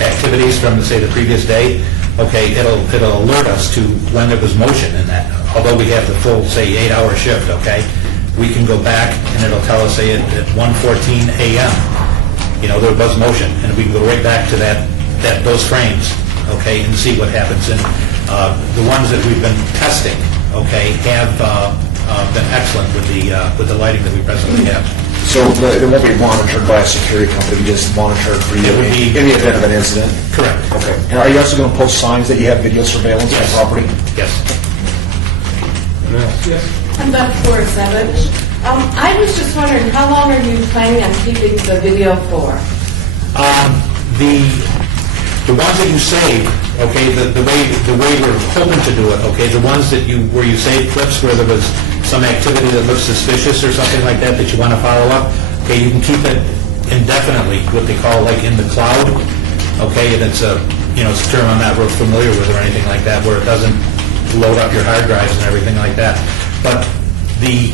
activities from, say, the previous day, okay, it'll alert us to when there was motion in that. Although we have the full, say, 8-hour shift, okay, we can go back and it'll tell us, say, at 1:14 a.m., there was motion, and we can go right back to those frames, okay, and see what happens. And the ones that we've been testing, okay, have been excellent with the lighting that we presently have. So it won't be monitored by a security company, just monitored for you in the event of an incident? Correct. Okay. And are you also going to post signs that you have video surveillance on the property? Yes. I'm Beth Savage. I was just wondering, how long are you planning on keeping the video for? The ones that you save, okay, the way we're hoping to do it, okay, the ones where you save clips where there was some activity that looks suspicious or something like that you want to follow up, okay, you can keep it indefinitely, what they call like in the cloud, okay, and it's a term I'm not real familiar with or anything like that, where it doesn't load up your hard drives and everything like that. But the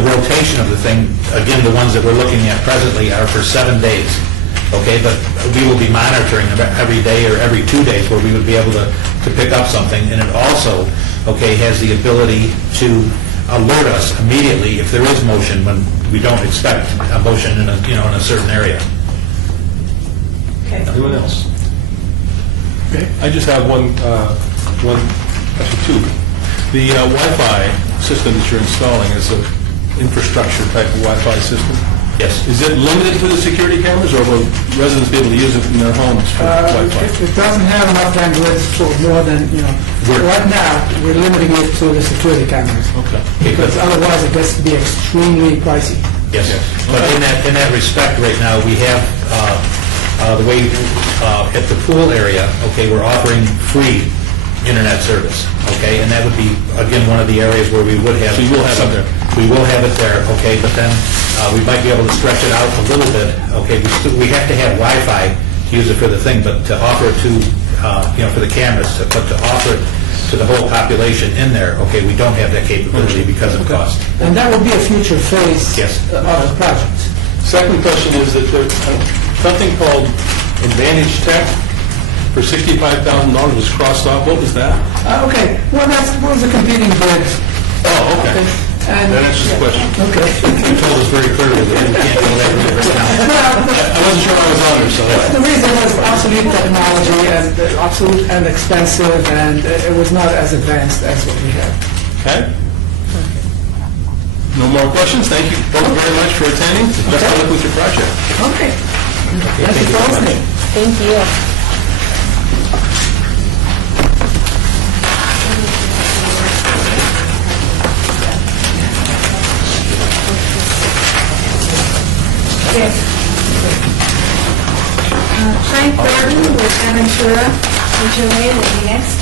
rotation of the thing, again, the ones that we're looking at presently are for 7 days. Okay, but we will be monitoring every day or every 2 days where we would be able to pick up something. And it also, okay, has the ability to alert us immediately if there is motion when we don't expect a motion in a certain area. Okay. Anyone else? Okay. I just have actually two. The Wi-Fi system that you're installing is an infrastructure type of Wi-Fi system. Yes. Is it limited to the security cameras, or will residents be able to use it in their homes for Wi-Fi? It doesn't have enough bandwidth for more than, right now, we're limiting it to the security cameras. Okay. Because otherwise it gets to be extremely pricey. Yes. But in that respect, right now, we have the way at the pool area, okay, we're offering free internet service, okay, and that would be, again, one of the areas where we would have... So you will have it there? We will have it there, okay, but then we might be able to stretch it out a little bit, okay, we have to have Wi-Fi to use it for the thing, but to offer it to, for the cameras, but to offer it to the whole population in there, okay, we don't have that capability because of cost. And that will be a future phase Yes. of the project. Second question is that there's something called Advantage Tech for $65,000 was crossed off. What was that? Okay, well, that was a competing bid. Oh, okay. And- That answers the question. Okay. You told us very clearly that we can't go that route right now. I wasn't sure I was on there, so... The reason was obsolete technology and obsolete and expensive, and it was not as advanced as what we have. Okay. No more questions. Thank you both very much for attending. Best of luck with your project. Okay. Thank you very much. Thank you. Frank Gordon with Aventura HOA will be next.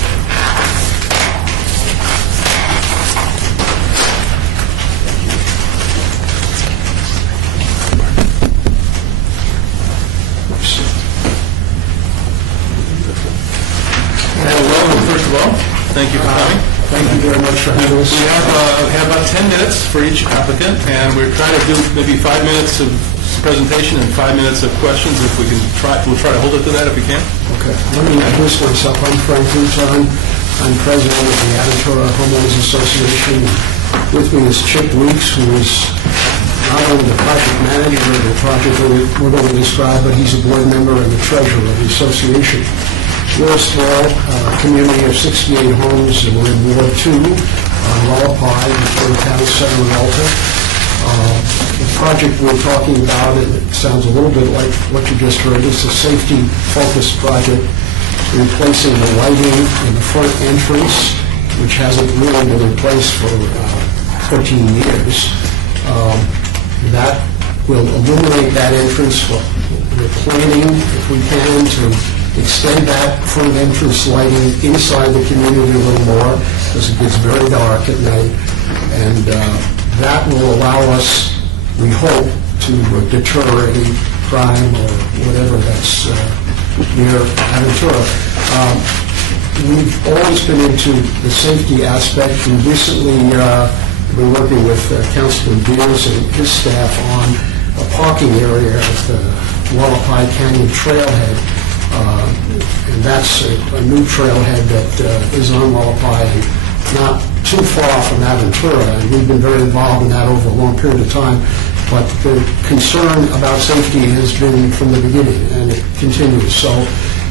Welcome, first of all. Thank you for coming. Thank you very much for having us. We have about 10 minutes for each applicant, and we're trying to do maybe 5 minutes of presentation and 5 minutes of questions. If we can we'll try to hold it to that if we can. Okay, let me introduce myself. I'm Frank Luton. I'm president of the Aventura Homeowners Association. With me is Chip Weeks, who is not only the project manager of the project we're going to describe, but he's a board member and the treasurer of the association. We're a small community of 68 homes, and we're in Ward 2, on Wallapai, in the town center of Alta. The project we're talking about, and it sounds a little bit like what you just heard, is a safety-focused project replacing the lighting in the front entrance, which hasn't really been replaced for 14 years. That will illuminate that entrance. We're planning, if we can, to extend that front entrance lighting inside the community a little more, because it gets very dark at night. And that will allow us, we hope, to deter any crime or whatever that's near Aventura. We've always been into the safety aspect. We recently been working with Councilman Beers and his staff on a parking area at the Wallapai Canyon Trailhead. And that's a new trailhead that is on Wallapai and not too far from Aventura. And we've been very involved in that over a long period of time. But the concern about safety has been from the beginning, and it continues. So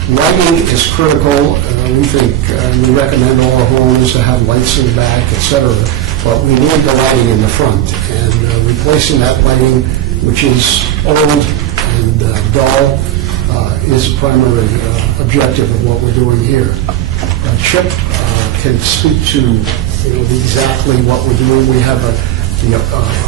lighting is critical. We think, we recommend all our homes to have lights in the back, et cetera. But we need the lighting in the front. And replacing that lighting, which is old and dull, is a primary objective of what we're doing here. Chip can speak to exactly what we're doing. We have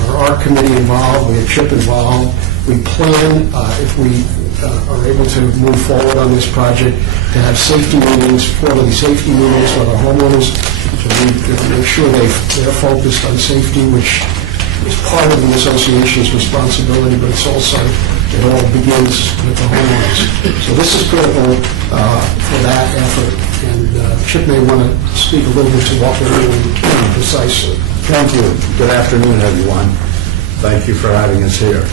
our art committee involved, we have Chip involved. We plan, if we are able to move forward on this project, to have safety meetings, quarterly safety meetings with our homeowners, so we make sure they're focused on safety, which is part of the association's responsibility, but it's also, it all begins with the homeowners. So this is critical for that effort, and Chip may want to speak a little bit to what we're doing precisely. Thank you. Good afternoon, everyone. Thank you for having us here.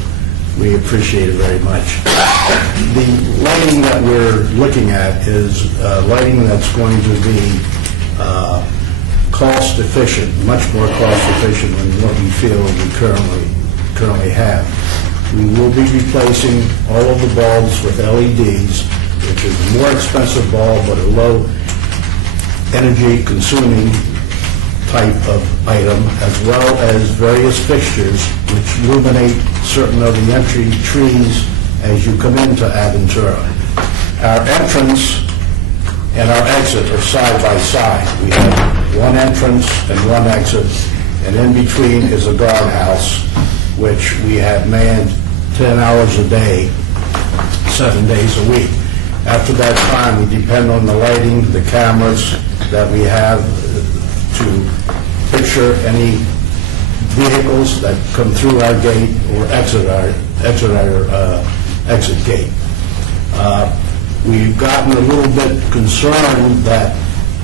We appreciate it very much. The lighting that we're looking at is lighting that's going to be cost efficient, much more cost efficient than what we feel we currently have. We will be replacing all of the bulbs with LEDs, which is a more expensive bulb but a low energy consuming type of item, as well as various fixtures which illuminate certain of the entry trees as you come into Aventura. Our entrance and our exit are side by side. We have one entrance and one exit, and in between is a guardhouse, which we have manned 10 hours a day, 7 days a week. After that time, we depend on the lighting, the cameras that we have to picture any vehicles that come through our gate or exit our exit gate. We've gotten a little bit concerned that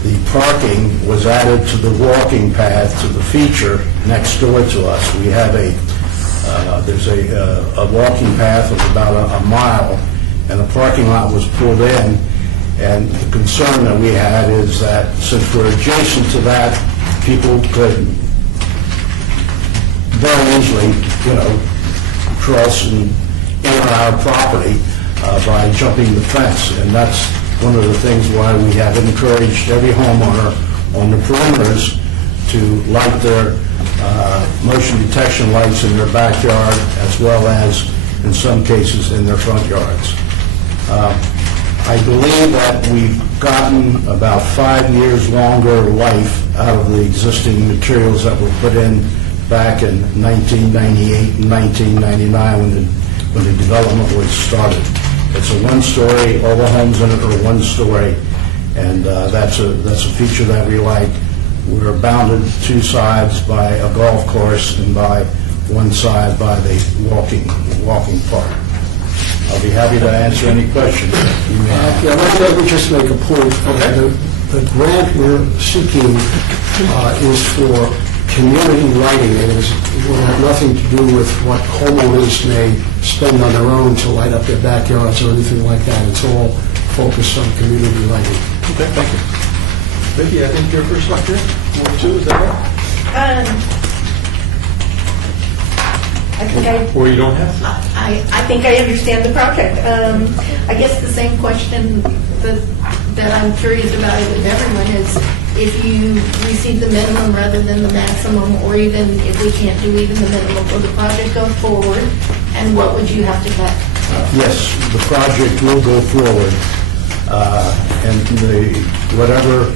the parking was added to the walking path to the feature next door to us. We have there's a walking path of about a mile, and the parking lot was pulled in. And the concern that we had is that since we're adjacent to that, people could very easily, cross and enter our property by jumping the fence. And that's one of the things why we have encouraged every homeowner on the perimeters to light their motion detection lights in their backyard, as well as, in some cases, in their front yards. I believe that we've gotten about 5 years longer life out of the existing materials that were put in back in 1998 and 1999 when the development was started. It's a one-story, all the homes in it are one-story, and that's a feature that we like. We're bounded two sides by a golf course and by one side by the walking park. I'll be happy to answer any questions you may have. Let me just make a point. The grant we're seeking is for community lighting. It will have nothing to do with what homeowners may spend on their own to light up their backyards or anything like that. It's all focused on community lighting. Okay, thank you. Vicki, I think you're first up here. 1, 2, is that right? Or you don't have to? I think I understand the project. I guess the same question that I'm curious about with everyone is if you receive the minimum rather than the maximum, or even if we can't do even the minimum, will the project go forward, and what would you have to cut? Yes, the project will go forward, and whatever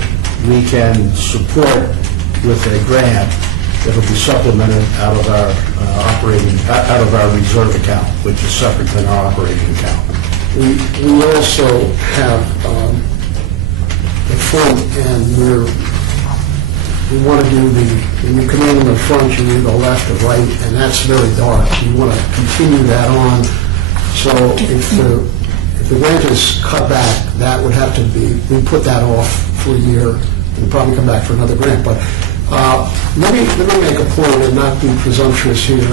we can support with a grant, it'll be supplemented out of our reserve account, which is separate than our operating account. We also have the front, and we want to do when you come in the front, you either left or right, and that's very dark. You want to continue that on. So if the grant is cut back, that would have to be, we put that off for a year and probably come back for another grant. But let me make a point and not be presumptuous here.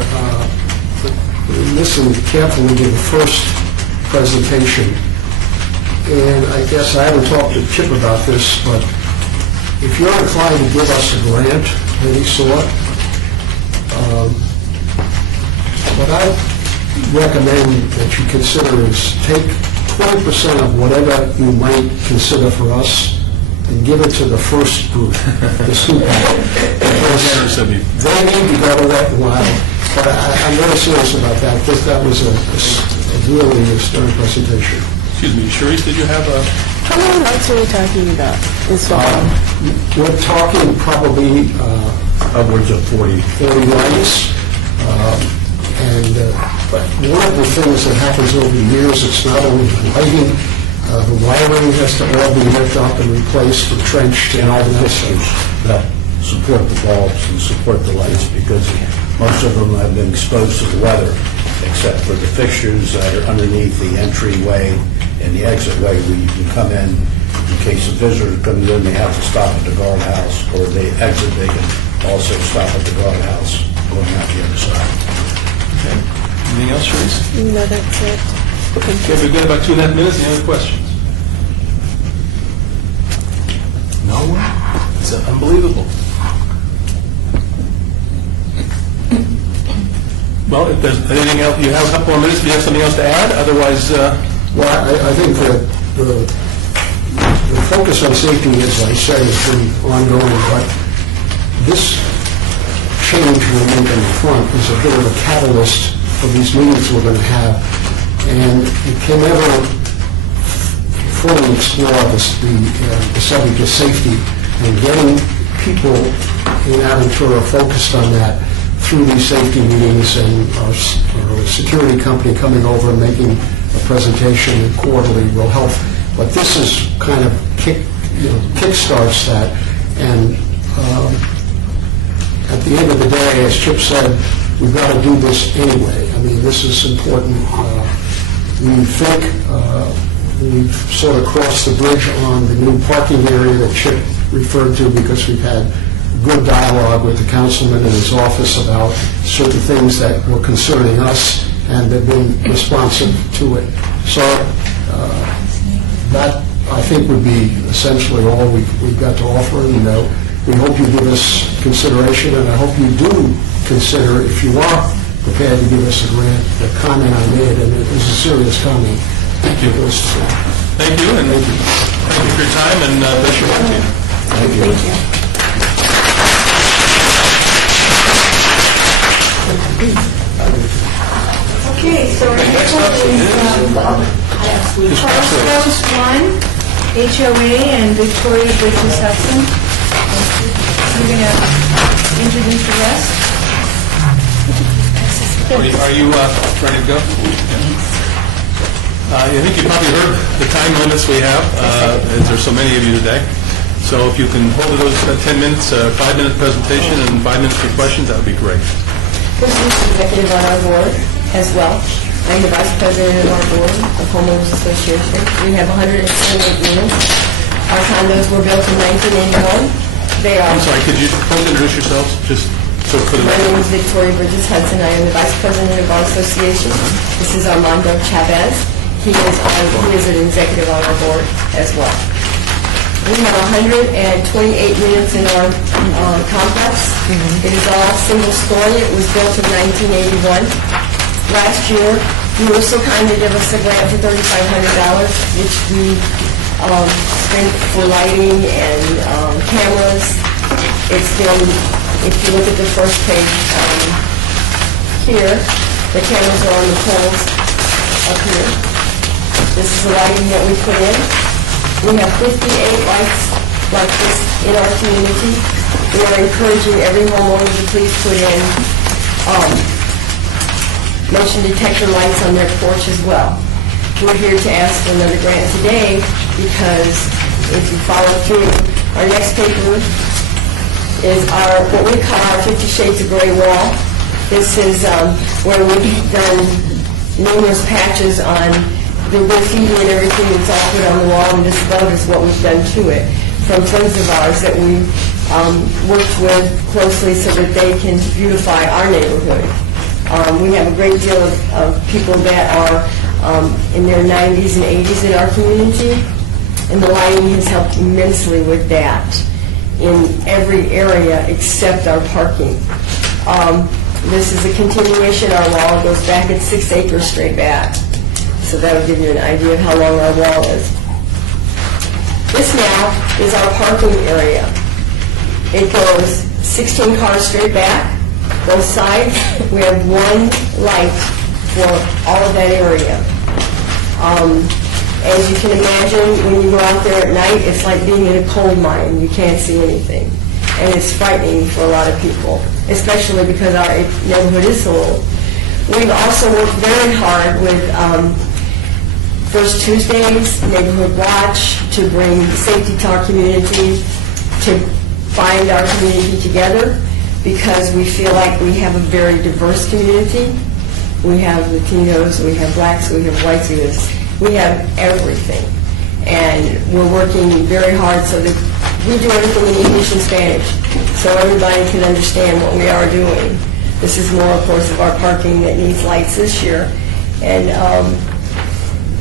Listen carefully to the first presentation. And I guess I haven't talked to Chip about this, but if you're inclined to give us a grant of any sort, what I recommend that you consider is take 20% of whatever you might consider for us and give it to the first group, the student. They need to go to that wild. But I'm very serious about that, because that was a really stern presentation. Excuse me, Sharice, did you have a... How many lights are we talking about? We're talking probably upwards of 40 lights. But one of the things that happens over the years, it's not only the lighting, the wiring has to all be lift up and replaced, entrenched, and all the systems that support the bulbs and support the lights, because most of them have been exposed to the weather, except for the fixtures that are underneath the entryway and the exit way where you can come in case a visitor comes in, they have to stop at the guardhouse, or they exit, they can also stop at the guardhouse going out the other side. Okay. Anything else, Sharice? No, that's it. Okay, we've got about 2.5 minutes. Any other questions? No one? It's unbelievable. Well, if there's anything else, you have a couple more minutes. Do you have something else to add? Otherwise, well, I think that the focus on safety, as I say, has been ongoing, but this change we're making in the front is a bit of a catalyst for these meetings we're going to have. And you can never fully explore the subject of safety, and getting people in Aventura focused on that through these safety meetings, and our security company coming over and making a presentation quarterly will help. But this is kind of kickstarts that, and at the end of the day, as Chip said, we've got to do this anyway. I mean, this is important. We think we've sort of crossed the bridge on the new parking area that Chip referred to, because we've had good dialogue with the councilman in his office about certain things that were concerning us, and they've been responsive to it. So that, I think, would be essentially all we've got to offer, and we hope you give us consideration, and I hope you do consider, if you are prepared to give us a grant, the comment I made, and it was a serious comment. Thank you. Thank you, and thank you for your time, and best of luck to you. Thank you. Thank you. Okay, so our next one is Carlos 1, HOA, and Victoria Bridges Hudson. You're going to introduce the rest? Are you ready to go? I think you probably heard the time limits we have, as there's so many of you today. So if you can hold to those 10 minutes, 5-minute presentation and 5 minutes for questions, that would be great. Chris is executive on our board as well. I'm the vice president of our board of Homeowners Association. We have 128 units. Our condos were built in 1981. They are. I'm sorry, could you both introduce yourselves, just so for the My name record? is Victoria Bridges Hudson. I am the vice president of our association. This is Armando Chavez. He is an executive on our board as well. We have 128 units in our complex. It is all single story. It was built in 1981. Last year, you were so kind to give us a grant for $3,500, which we spent for lighting and cameras. It's been, if you look at the first page here, the cameras are on the poles up here. This is the lighting that we put in. We have 58 lights like this in our community. We are encouraging every homeowner to please put in motion detector lights on their porch as well. We're here to ask for another grant today because if you follow through, our next paper is what we call our 50 Shades of Gray wall. This is where we've done numerous patches on the graffiti and everything that's all put on the wall, and this above is what we've done to it from friends of ours that we worked with closely so that they can beautify our neighborhood. We have a great deal of people that are in their 90s and 80s in our community, and the lighting has helped immensely with that in every area except our parking. This is a continuation. Our wall goes back at 6 acres straight back. So that'll give you an idea of how long our wall is. This now is our parking area. It goes 16 cars straight back, both sides. We have one light for all of that area. As you can imagine, when you go out there at night, it's like being in a coal mine. You can't see anything. And it's frightening for a lot of people, especially because our neighborhood is so old. We've also worked very hard with First Tuesdays, Neighborhood Watch, to bring safety to our community, to bind our community together, because we feel like we have a very diverse community. We have Latinos, we have blacks, we have whites, we have everything. And we're working very hard so that we do everything in English and Spanish, so everybody can understand what we are doing. This is more, of course, of our parking that needs lights this year. And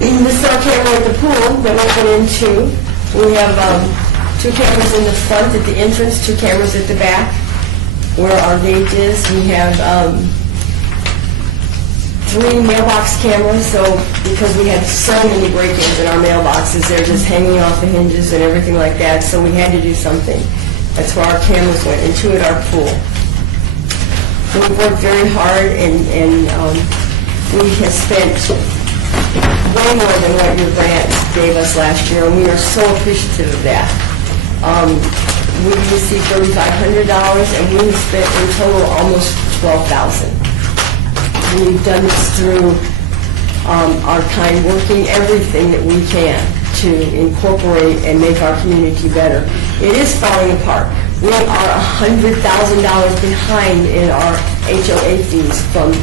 this is our camera at the pool that we put into. We have 2 cameras in the front at the entrance, 2 cameras at the back where our gate is. We have 3 mailbox cameras, so because we had so many break-ins in our mailboxes, they're just hanging off the hinges and everything like that, so we had to do something. That's where our cameras went, into our pool. We've worked very hard, and we have spent way more than what your grant gave us last year, and we are so appreciative of that. We received $3,500, and we spent in total almost $12,000. We've done this through our time working everything that we can to incorporate and make our community better. It is falling apart. We are $100,000 behind in our HOA fees from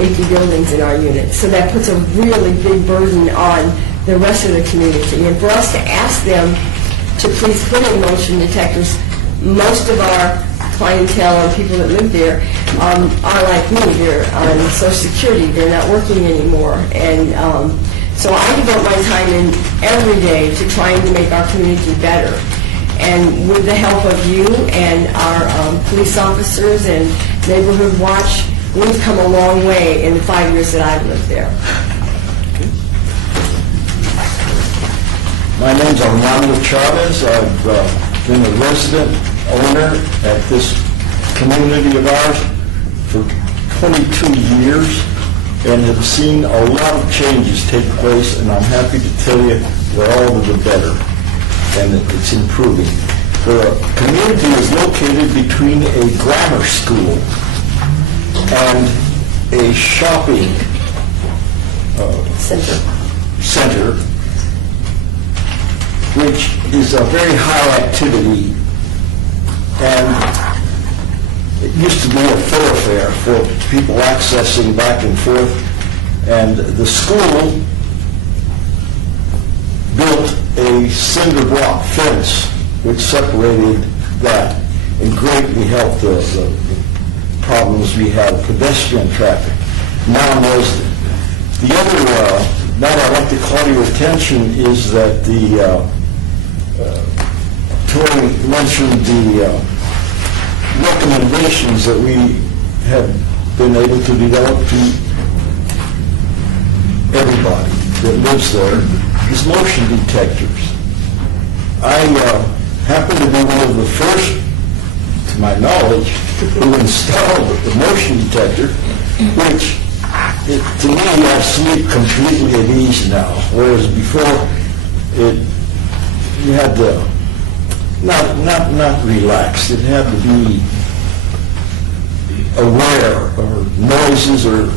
80 buildings in our unit. So that puts a really big burden on the rest of the community. And for us to ask them to please put in motion detectors, most of our clientele and people that live there are like me. They're on Social Security. They're not working anymore. And so I devote my time in every day to trying to make our community better. And with the help of you and our police officers and Neighborhood Watch, we've come a long way in the 5 years that I've lived there. My name's Armando Chavez. I've been a resident owner at this community of ours for 22 years and have seen a lot of changes take place, and I'm happy to tell you they're all to the better, and it's improving. The community is located between a grammar school and a shopping center, which is a very high activity, and it used to be a thoroughfare for people accessing back and forth, and the school built a cinder block fence which separated that and greatly helped the problems we have, pedestrian traffic. Now the other matter I'd like to call your attention is that Tori mentioned the recommendations that we have been able to develop to everybody that lives there is motion detectors. I happen to be one of the first, to my knowledge, who installed the motion detector, which to me I sleep completely at ease now, whereas before you had to not relax. It had to be aware of noises or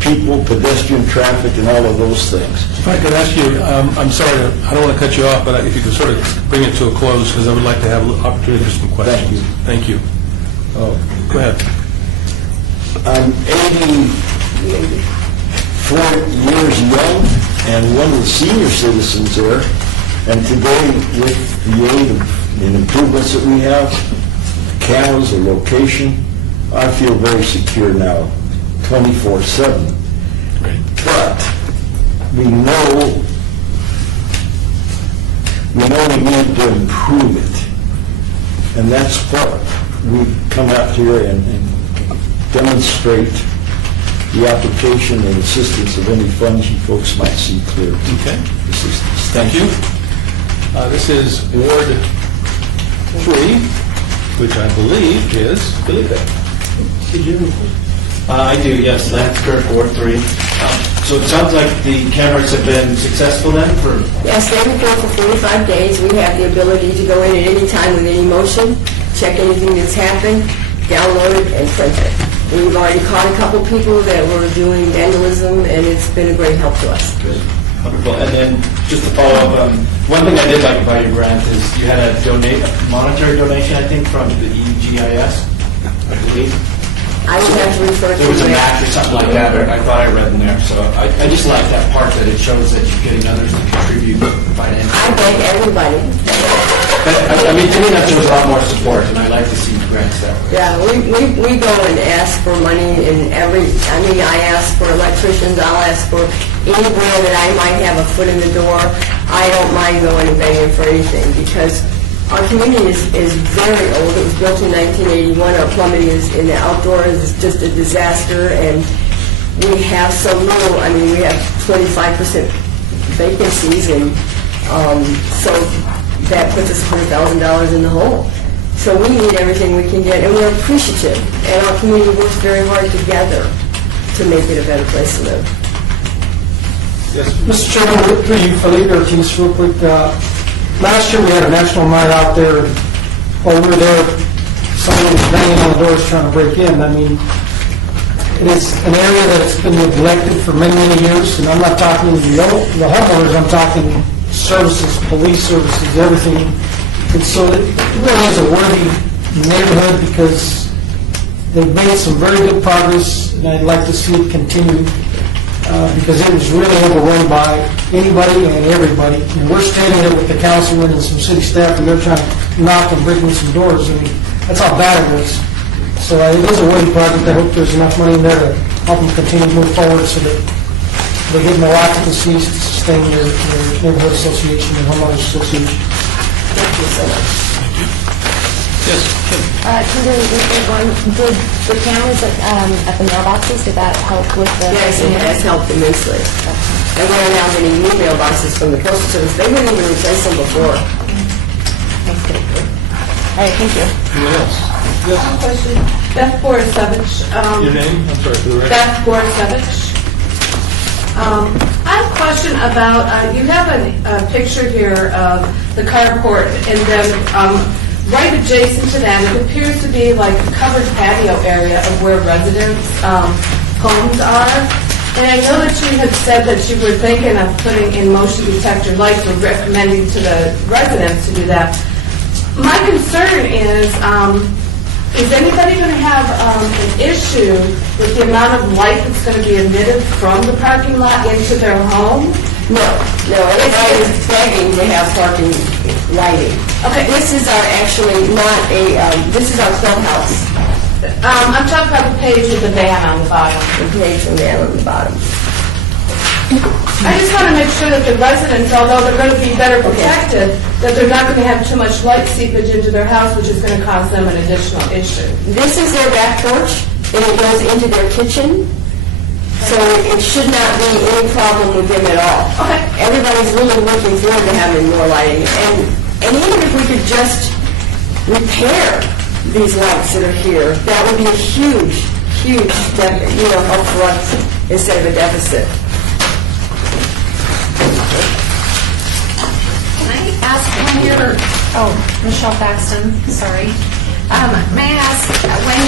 people, pedestrian traffic, and all of those things. If I could ask you, I'm sorry, I don't want to cut you off, but if you could sort of bring it to a close, because I would like to have an opportunity for some questions. Thank you. Go ahead. I'm 84 years young and one of the senior citizens there. And today, with the aid of the improvements that we have, cameras, the location, I feel very secure now, 24/7. But we know we need to improve it. And that's what we come out here and demonstrate the application and assistance of any funds you folks might see clear. Okay. Thank you. This is Ward 3, which I believe is Felipe. I do, yes, Lance Kirk, Ward 3. So it sounds like the cameras have been successful then for... Yes, they report for 45 days. We have the ability to go in at any time with any motion, check anything that's happened, download it, and print it. We've already caught a couple people that were doing vandalism, and it's been a great help to us. Good. Wonderful. And then just to follow up, one thing I did like about your grant is you had a monetary donation, I think, from the EGIS, I believe. I would have to refer to There was a the- match or something like that, or I thought I read in there. So I just like that part that it shows that you're getting others to contribute financially. I thank everybody. But, I mean, to me, that shows a lot more support, and I like to see grants that way. Yeah, we go and ask for money in I ask for electricians, I'll ask for anywhere that I might have a foot in the door. I don't mind going and begging for anything, because our community is very old. It was built in 1981. Our plumbing is in the outdoors is just a disaster, and we have so little. I mean, we have 25% vacancies, and so that puts us $100,000 in the hole. So we need everything we can get, and we're appreciative. And our community works very hard together to make it a better place to live. Yes, Mr. Chairman, through you, Felipe Ortiz, real quick. Last year, we had a national night out there. While we were there, someone was banging on the doors trying to break in. I mean, it is an area that's been neglected for many, many years, and I'm not talking the homeowners, I'm talking services, police services, everything. And so it really is a worthy neighborhood because they've made some very good progress, and I'd like to see it continue. Because it was really overrun by anybody and everybody. And we're standing there with the councilman and some city staff, and they're trying to knock and break in some doors. I mean, that's how bad it is. So it is a worthy project. I hope there's enough money in there to help them continue to move forward so that they get more occupancies to sustain their neighborhood association and homeowners association. Thank you so much. Yes, Kimberly, did the cameras at the mailboxes, did that help with the... Yes, it has helped immensely. And we're now getting new mailboxes from the Postal Service. They wouldn't even replace them before. All right, thank you. anyone else? Yes. One question. Beth Borisevich. Your name? I'm sorry, for the record. Beth Borisevich. I have a question about, you have a picture here of the carport, and then right adjacent to that, it appears to be like a covered patio area of where residents' homes are. And I know that you had said that you were thinking of putting in motion detector lights or recommending to the residents to do that. My concern is anybody going to have an issue with the amount of light that's going to be emitted from the parking lot into their home? No, everybody is begging to have parking lighting. Okay. This is this is our clubhouse. I'm talking about the page with the van on the bottom. The page with the van on the bottom. I just want to make sure that the residents, although they're going to be better protected, that they're not going to have too much light seepage into their house, which is going to cause them an additional issue. This is their back porch, and it goes into their kitchen, so it should not be any problem with them at all. Okay. Everybody's really looking forward to having more lighting, and even if we could just repair these lights that are here, that would be a huge step, help for us instead of a deficit. Can I ask when you're, Michelle Faxton, sorry. May I ask, when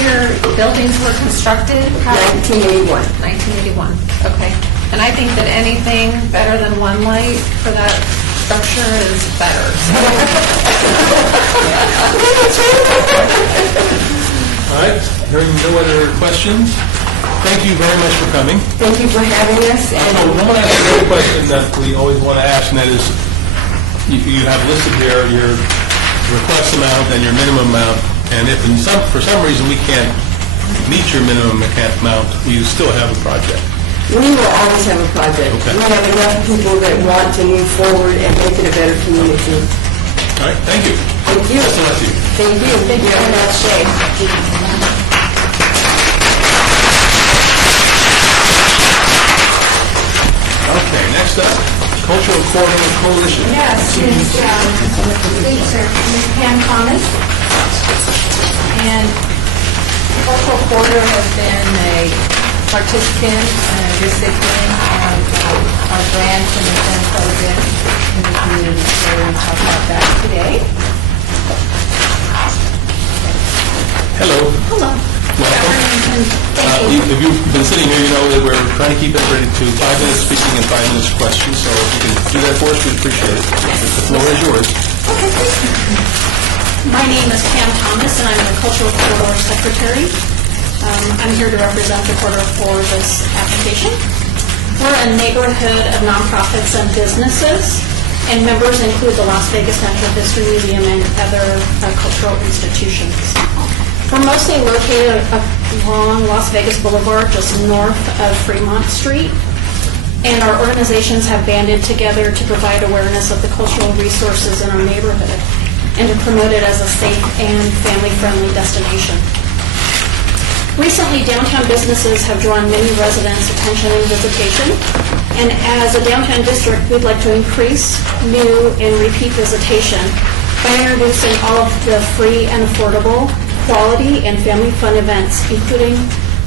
buildings were constructed? 1981. 1981, okay. And I think that anything better than one light for that structure is better. All right, hearing no other questions, thank you very much for coming. Thank you for having us. I want to ask another question that we always want to ask, and that is, you have listed here your request amount and your minimum amount, and if for some reason we can't meet your minimum amount, you still have a project. We will always have a project. Okay. We have enough people that want to move forward and make it a better community. All right, thank you. Thank you. Best of luck to you. Thank you. Thank you very much, Shay. Okay, next up, Cultural Corridor Coalition. Yes, Ms. Pam Thomas. And Cultural Corridor has been a participant and a recipient of our grant and event program in the community. So we'll talk about that today. Hello. Hello. Welcome. Thank you. If you've been sitting here, you know that we're trying to keep everybody to 5 minutes speaking and 5 minutes questions, so if you can do that for us, we'd appreciate it. The floor is yours. My name is Pam Thomas, and I'm the Cultural Corridor Secretary. I'm here to represent the corridor for this application. We're a neighborhood of nonprofits and businesses, and members include the Las Vegas Natural History Museum and other cultural institutions. We're mostly located along Las Vegas Boulevard, just north of Fremont Street, and our organizations have banded together to provide awareness of the cultural resources in our neighborhood and to promote it as a safe and family-friendly destination. Recently, downtown businesses have drawn many residents' attention and visitation, and as a downtown district, we'd like to increase new and repeat visitation by introducing all of the free and affordable, quality, and family fun events, including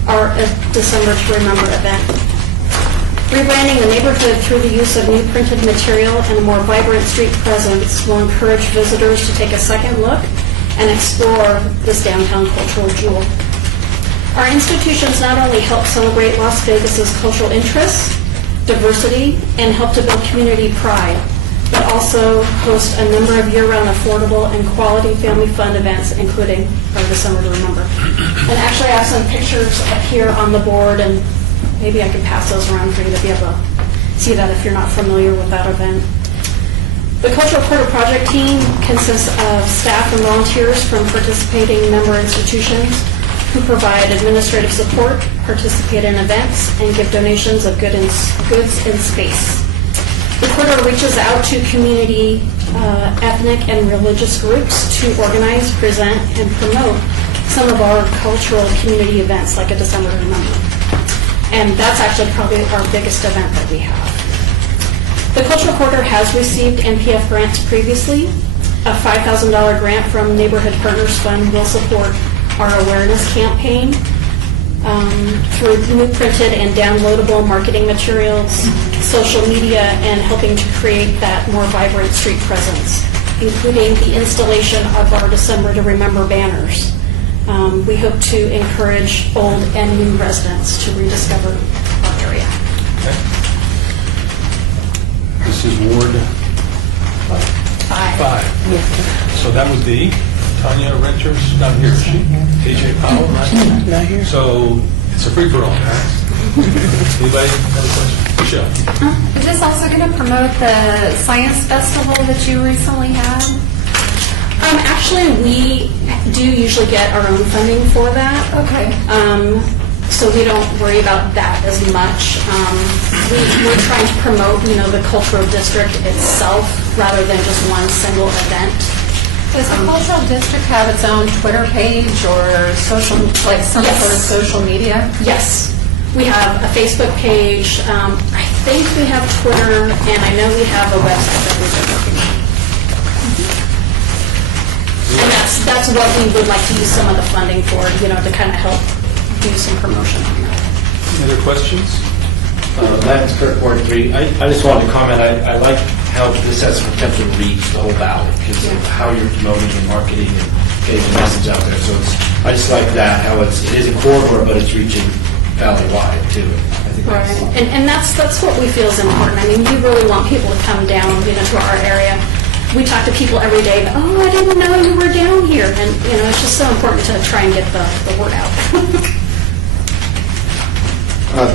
our December to Remember event. Rebranding the neighborhood through the use of new printed material and a more vibrant street presence will encourage visitors to take a second look and explore this downtown cultural jewel. Our institutions not only help celebrate Las Vegas's cultural interests, diversity, and help to build community pride, but also host a number of year-round affordable and quality family fun events, including our December to Remember. And actually, I have some pictures up here on the board, and maybe I can pass those around for you to be able to see that if you're not familiar with that event. The Cultural Corridor Project team consists of staff and volunteers from participating member institutions who provide administrative support, participate in events, and give donations of goods and space. The corridor reaches out to community, ethnic, and religious groups to organize, present, and promote some of our cultural community events, like a December to Remember. And that's actually probably our biggest event that we have. The Cultural Corridor has received NPF grants previously. A $5,000 grant from Neighborhood Partners Fund will support our awareness campaign through new printed and downloadable marketing materials, social media, and helping to create that more vibrant street presence, including the installation of our December to Remember banners. We hope to encourage old and new residents to rediscover our area. Okay. This is Ward 5. So that would be Tanya Renters, not here, is she? AJ Powell, not here? Not here. So it's a free-for-all, right? Anybody have a question? Michelle? Is this also going to promote the Science Festival that you recently had? Actually, we do usually get our own funding for that. Okay. So we don't worry about that as much. We're trying to promote, the cultural district itself rather than just one single event. Does the cultural district have its own Twitter page or social, like some Yes. sort of social media? Yes. We have a Facebook page. I think we have Twitter, and I know we have a website that we've been working on. And that's what we would like to use some of the funding for, to kind of help do some promotion on that. Any other questions? Lance Kirk, Ward 3. I just wanted to comment, I like how this has the potential to reach the whole valley because of how you're promoting and marketing and getting the message out there. So I just like that, how it is a corridor, but it's reaching valley-wide too. I think Right, that's... and that's what we feel is important. I mean, we really want people to come down, to our area. We talk to people every day, oh, I didn't know you were down here, and, it's just so important to try and get the word out.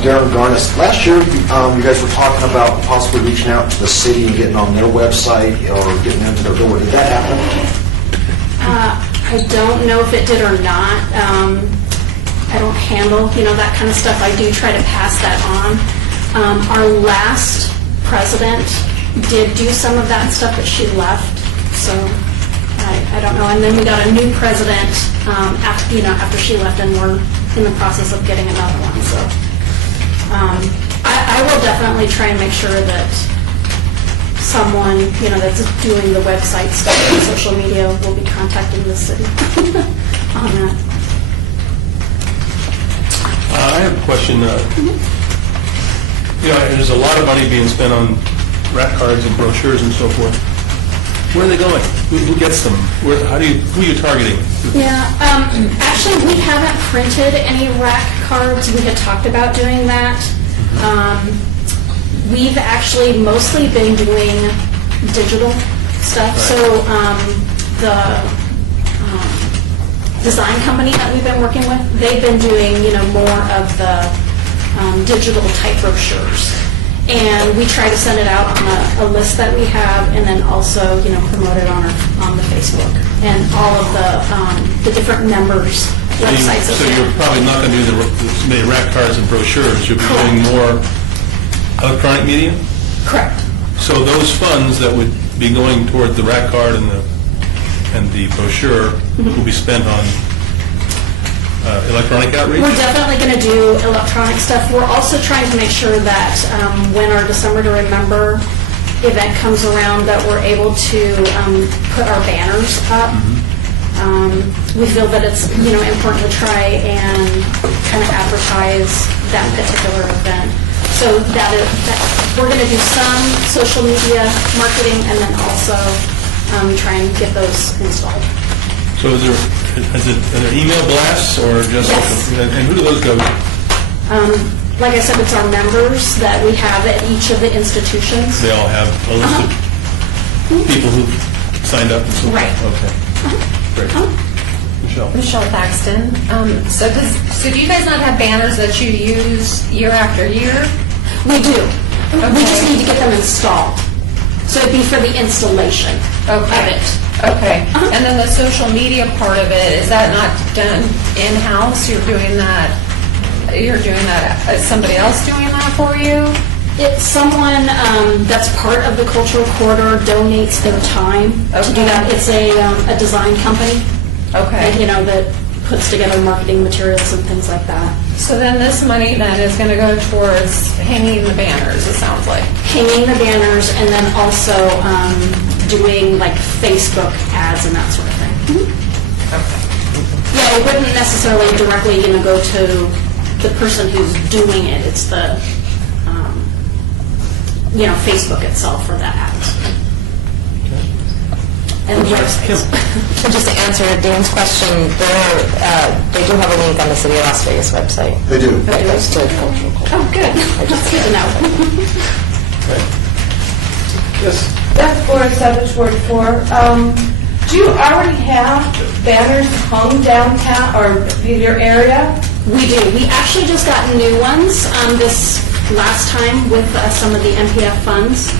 Darren Garnis, last year, you guys were talking about possibly reaching out to the city and getting on their website or getting into their door. Did that happen? I don't know if it did or not. I don't handle, that kind of stuff. I do try to pass that on. Our last president did do some of that stuff, but she left, so I don't know. And then we got a new president after she left, and we're in the process of getting another one. So I will definitely try and make sure that someone, that's doing the website stuff and social media will be contacting the city on that. I have a question. There's a lot of money being spent on rat cards and brochures and so forth. Where are they going? Who gets them? Who are you targeting? Yeah, actually, we haven't printed any rack cards. We had talked about doing that. We've actually mostly been doing digital stuff. Right. So the design company that we've been working with, they've been doing, more of the digital type brochures. And we try to send it out on a list that we have, and then also, promote it on the Facebook and all of the different members' websites. So you're probably not going to do the rack cards and brochures. You'll be doing more electronic media? Correct. So those funds that would be going toward the rack card and the brochure will be spent on electronic outreach? We're definitely going to do electronic stuff. We're also trying to make sure that when our December to Remember event comes around, that we're able to put our banners up. We feel that it's important to try and kind of advertise that particular event. So that we're going to do some social media marketing, and then also try and get those installed. So are there email blasts or just? Yes. And who do those go to? Like I said, it's our members that we have at each of the institutions. They all have a list of people who signed up and so forth? Right. Okay. Great. Michelle? Michelle Thaxton. So do you guys not have banners that you use year after year? We do. Okay. We just need to get them installed. So it'd be for the installation of it. Okay. And then the social media part of it, is that not done in-house? You're doing that, is somebody else doing that for you? It's someone that's part of the cultural corridor donates their time to do that. It's a design company. Okay. That puts together marketing materials and things like that. So then this money then is going to go towards hanging the banners, it sounds like. Hanging the banners, and then also doing like Facebook ads and that sort of thing. Yeah, it wouldn't necessarily directly, go to the person who's doing it. It's the, Facebook itself for that ads. And the websites. So just to answer Dan's question, they do have a link on the City of Las Vegas website. They do. That goes to cultural. Oh, good. That's good to know. Yes. That's Florida Savage, Ward 4. Do you already have banners hung downtown or in your area? We do. We actually just got new ones this last time with some of the MPF funds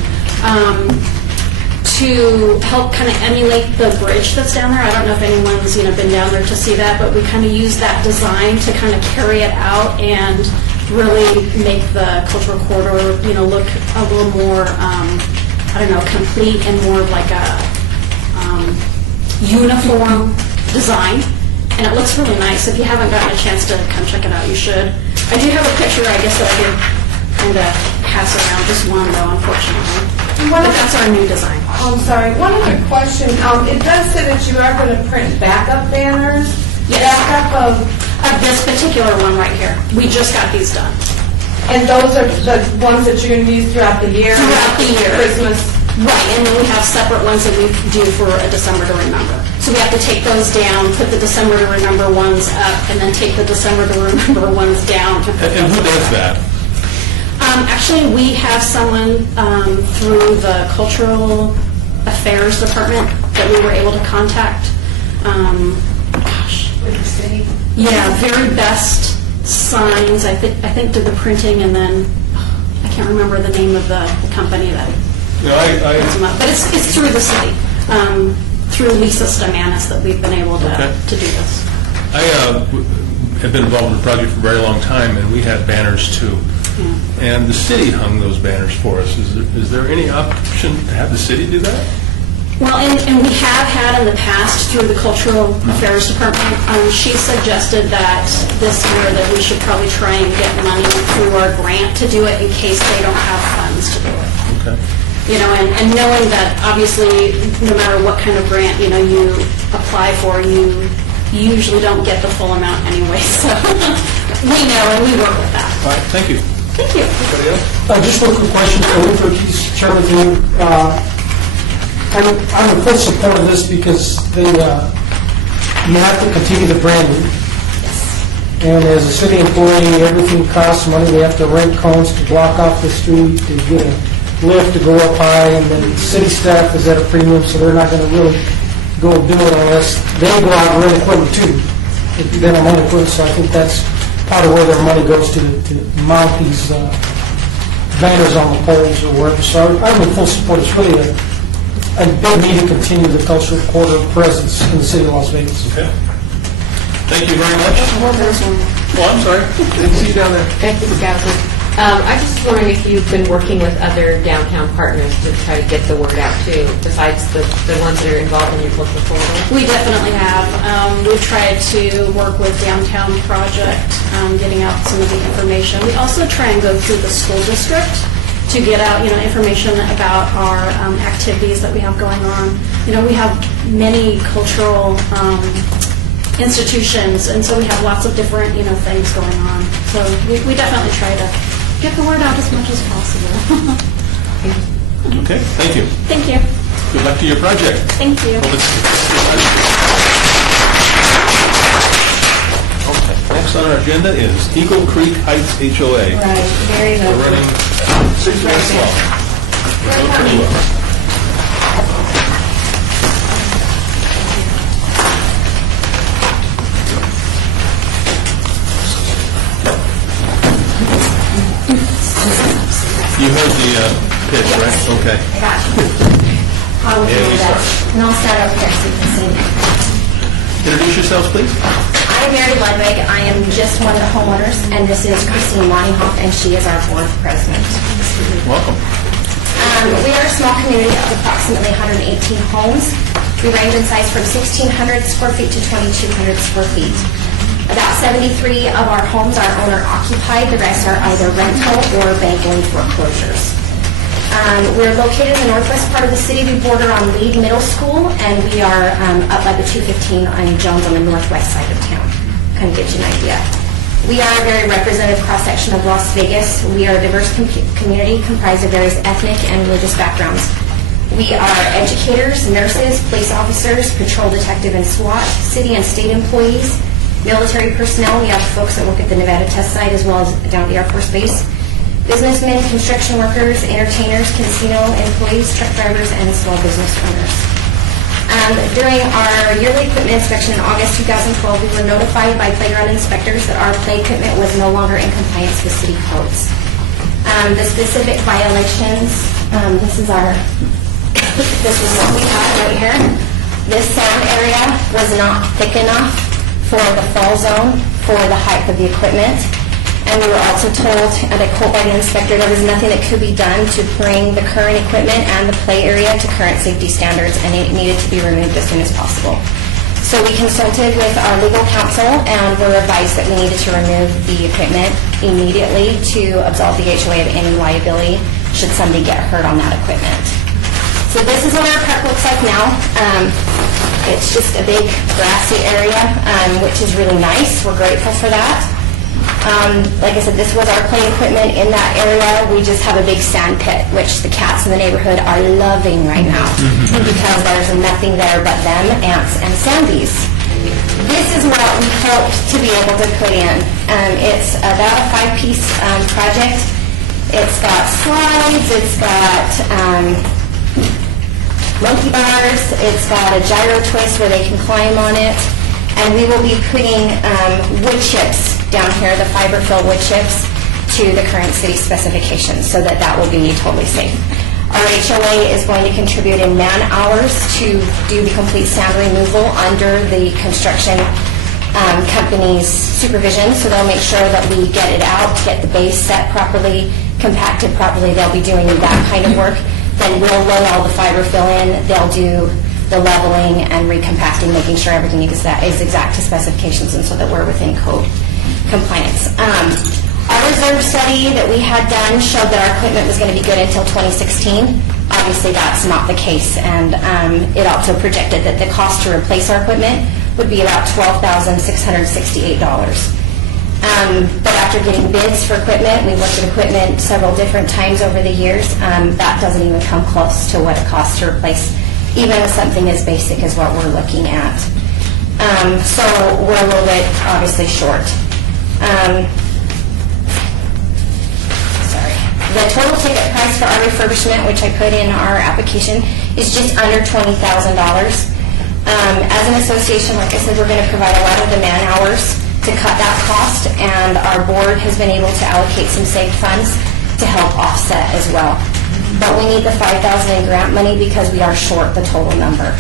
to help kind of emulate the bridge that's down there. I don't know if anyone's been down there to see that, but we kind of use that design to kind of carry it out and really make the cultural corridor look a little more complete and more like a uniform design. And it looks really nice. If you haven't gotten a chance to come check it out, you should. I do have a picture, I guess, that I did kind of pass around. Just one, though, unfortunately. But that's our new design. I'm sorry, one other question. It does say that you are going to print backup banners. Yes. Backup of this particular one right here. We just got these done. And those are the ones that you're going to use throughout the year? Throughout the year. Christmas. Right, and then we have separate ones that we do for a December to Remember. So So we have to take those down, put the December to Remember ones up, and then take the December to Remember ones down. To put And who does that? Actually, we have someone through the Cultural Affairs Department that we were able to contact. With the city? Yeah, Very Best Signs, I think did the printing, and then, I can't remember the name of the company that puts them up. But it's through the city, through Lisa Stamanis that we've been able to do this. I have been involved in the project for a very long time, and we had banners too. And the city hung those banners for us. Is there any option to have the city do that? Well, and we have had in the past through the Cultural Affairs Department, she suggested that this year that we should probably try and get money through our grant to do it in case they don't have funds to do it. Okay. You know, and knowing that obviously no matter what kind of grant, you know, you apply for, you usually don't get the full amount anyway. So we know and we work with that. All right, thank you. Thank you. Anybody else? Just one quick question for Rupert, he's chairman of you. I'm in full support of this because you have to continue the branding. And as a city employee, everything costs money. They have to rent cones to block off the street, to get a lift to go up high, and then city staff is at a premium, so they're not going to really go do it unless they go out and rent equipment too. They don't own equipment, so I think that's part of where their money goes to mount these banners on the poles or wherever. So I'm in full support. It's really a big need to continue the cultural quarter presence in the city of Las Vegas. Okay. Thank you very much. Oh, I'm sorry. Didn't see you down there. Thank you, Council. I just was wondering if you've been working with other downtown partners to try to get the word out too, besides the ones that are involved in your cultural corridor? We definitely have. We've tried to work with Downtown Project, getting out some of the information. We also try and go through the school district to get out, you know, information about our activities that we have going on. You know, we have many cultural institutions, and so we have lots of different, you know, things going on. So we definitely try to get the word out as much as possible. Okay, thank you. Thank you. Good luck to your project. Thank you. Okay, next on our agenda is Eagle Creek Heights HOA. Right, very We're local. running 6 minutes long. We're doing pretty well. You heard the pitch, right? Okay. I got you. I will Yeah, do you that. start. And I'll start up here so you can see. Introduce yourselves, please. I'm Mary Ludwig. I am just one of the homeowners, and this is Christine Montyhoff, and she is our board president. Welcome. We are a small community of approximately 118 homes. We range in size from 1,600 square feet to 2,200 square feet. About 73 of our homes are owner occupied. The rest are either rental or bank-owned foreclosures. We're located in the northwest part of the city. We border on Lead Middle School, and we are up by the 215 on Jones on the northwest side of town. Kind of gives you an idea. We are a very representative cross-section of Las Vegas. We are a diverse community comprised of various ethnic and religious backgrounds. We are educators, nurses, police officers, patrol detective and SWAT, city and state employees, military personnel. We have folks that work at the Nevada test site as well as down at the Air Force Base. Businessmen, construction workers, entertainers, casino employees, truck drivers, and small business owners. During our yearly equipment inspection in August 2012, we were notified by playground inspectors that our play equipment was no longer in compliance with city codes. The specific violations, this is what we have right here. This sound area was not thick enough for the fall zone for the height of the equipment. And we were also told, and I quote by the inspector, there was nothing that could be done to bring the current equipment and the play area to current safety standards, and it needed to be removed as soon as possible. So we consulted with our legal counsel and were advised that we needed to remove the equipment immediately to absolve the HOA of any liability should somebody get hurt on that equipment. So this is what our park looks like now. It's just a big grassy area, which is really nice. We're grateful for that. Like I said, this was our playing equipment in that area. We just have a big sand pit, which the cats in the neighborhood are loving right now because there's nothing there but them, ants, and sandies. This is what we hoped to be able to put in. It's about a 5-piece project. It's got slides, it's got monkey bars, it's got a gyro twist where they can climb on it, and we will be putting wood chips down here, the fiber-fill wood chips, to the current city specifications so that that will be totally safe. Our HOA is going to contribute in man-hours to do the complete sand removal under the construction company's supervision, so they'll make sure that we get it out, get the base set properly, compacted properly. They'll be doing that kind of work. Then we'll load all the fiber fill in. They'll do the leveling and recompacting, making sure everything is exact to specifications and so that we're within code compliance. Our reserve study that we had done showed that our equipment was going to be good until 2016. Obviously, that's not the case, and it also projected that the cost to replace our equipment would be about $12,668. But after getting bids for equipment, we looked at equipment several different times over the years. That doesn't even come close to what it costs to replace, even with something as basic as what we're looking at. So we're a little bit, obviously, short. The total ticket price for our refurbishment, which I put in our application, is just under $20,000. As an association, like I said, we're going to provide a lot of the man-hours to cut that cost, and our board has been able to allocate some saved funds to help offset as well. But we need the $5,000 in grant money because we are short the total number.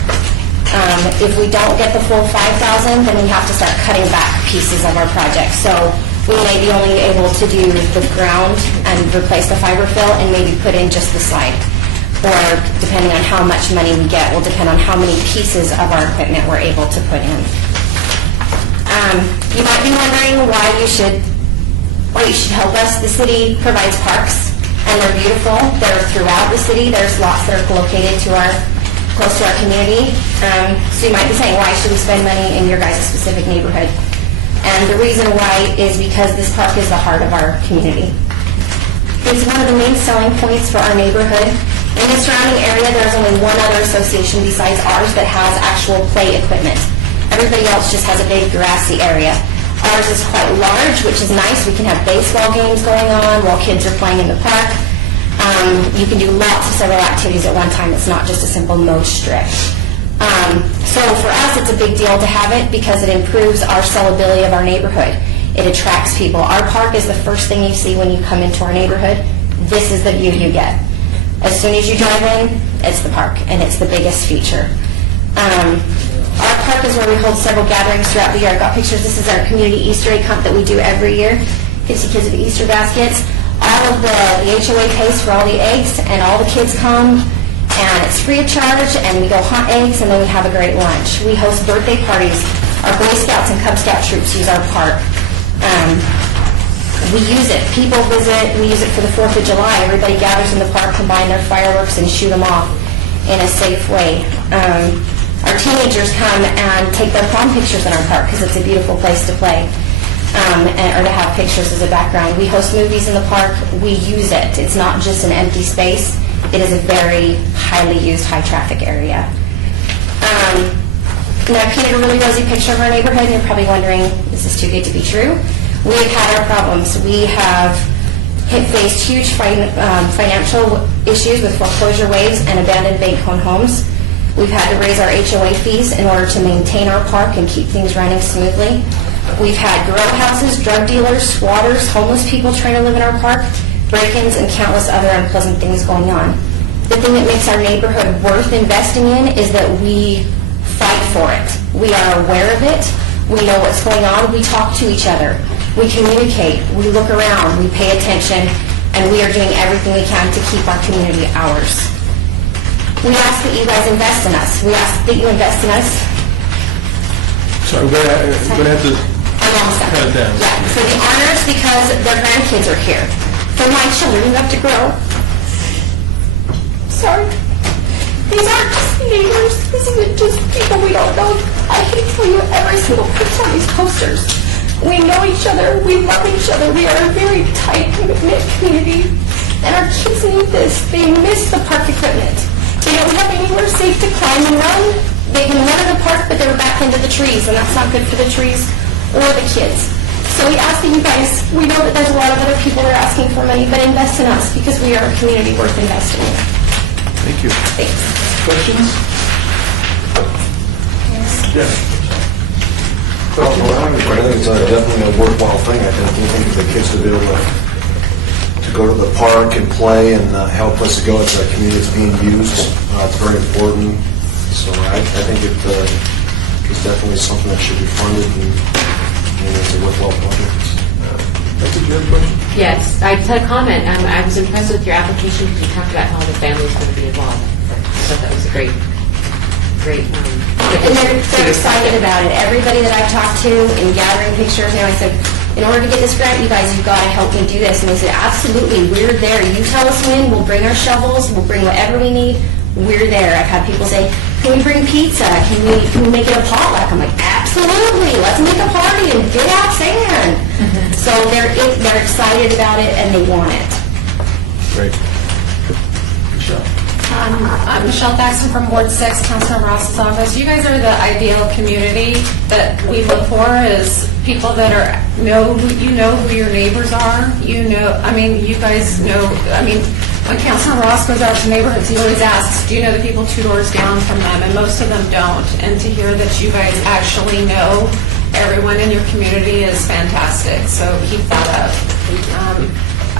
If we don't get the full $5,000, then we have to start cutting back pieces of our project. So we may be only able to do the ground and replace the fiber fill and maybe put in just the slide. Or depending on how much money we get will depend on how many pieces of our equipment we're able to put in. You might be wondering why you should help us. The city provides parks, and they're beautiful. They're throughout the city. There's lots that are located close to our community. So you might be saying, why should we spend money in your guys' specific neighborhood? And the reason why is because this park is the heart of our community. It's one of the main selling points for our neighborhood. In the surrounding area, there's only one other association besides ours that has actual play equipment. Everybody else just has a big grassy area. Ours is quite large, which is nice. We can have baseball games going on while kids are playing in the park. You can do lots of several activities at one time. It's not just a simple mow strip. So for us, it's a big deal to have it because it improves our sellability of our neighborhood. It attracts people. Our park is the first thing you see when you come into our neighborhood. This is the view you get. As soon as you drive in, it's the park, and it's the biggest feature. Our park is where we hold several gatherings throughout the year. I got pictures. This is our community Easter egg hunt that we do every year. 50 kids with Easter baskets. All of the HOA pays for all the eggs, and all the kids come, and it's free of charge, and we go hunt eggs, and then we have a great lunch. We host birthday parties. Our Boy Scouts and Cub Scout troops use our park. We use it. People visit. We use it for the 4th of July. Everybody gathers in the park, combine their fireworks, and shoot them off in a safe way. Our teenagers come and take their prom pictures in our park because it's a beautiful place to play or to have pictures as a background. We host movies in the park. We use it. It's not just an empty space. It is a very highly used, high-traffic area. Now, I painted a really rosy picture of our neighborhood, and you're probably wondering, is this too good to be true? We have had our problems. We have faced huge financial issues with foreclosure waves and abandoned bank-owned homes. We've had to raise our HOA fees in order to maintain our park and keep things running smoothly. We've had grow houses, drug dealers, squatters, homeless people trying to live in our park, break-ins, and countless other unpleasant things going on. The thing that makes our neighborhood worth investing in is that we fight for it. We are aware of it. We know what's going on. We talk to each other. We communicate. We look around. We pay attention. And we are doing everything we can to keep our community ours. We ask that you guys invest in us. We ask that you invest in us. Sorry, we're going to have to cut it down. Yeah, for the honors because their grandkids are here. For my children who have to grow. Sorry. These aren't just neighbors. This isn't just people we don't know. I hate to tell you every single picture on these posters. We know each other, we love each other, we are a very tight-knit community, and our kids need this. They miss the park equipment. They don't have anywhere safe to climb and run. They can run in the park, but they're back into the trees, and that's not good for the trees or the kids. So we ask that you guys, we know that there's a lot of other people that are asking for money, but invest in us, because we are a community worth investing in. Thank you. Thanks. Questions? Yes. Well, I think it's definitely a worthwhile thing. I think for the kids to be able to go to the park and play and have a place to go as a community that's being used, it's very important. So I think it is definitely something that should be funded, and it's a worthwhile project. Did you have a question? Yes, I just had a comment. I was impressed with your application because you talked about how the family's going to be involved. I thought that was a great. And they're excited about it. Everybody that I've talked to in gathering pictures, I said, in order to get this grant, you guys, you've got to help me do this. And they said, absolutely, we're there. You tell us when, we'll bring our shovels, we'll bring whatever we need. We're there. I've had people say, can we bring pizza? Can we make it a potluck? I'm like, absolutely. Let's make a party and get out sand. So they're excited about it and they want it. Great. Michelle. I'm Michelle Thaxton from Ward 6, Councilor Ross's office. You guys are the ideal community that we look for, is people that know who your neighbors are. You guys know, when Councilor Ross goes out to neighborhoods, he always asks, do you know the people 2 doors down from them? And most of them don't. And to hear that you guys actually know everyone in your community is fantastic. So keep that up.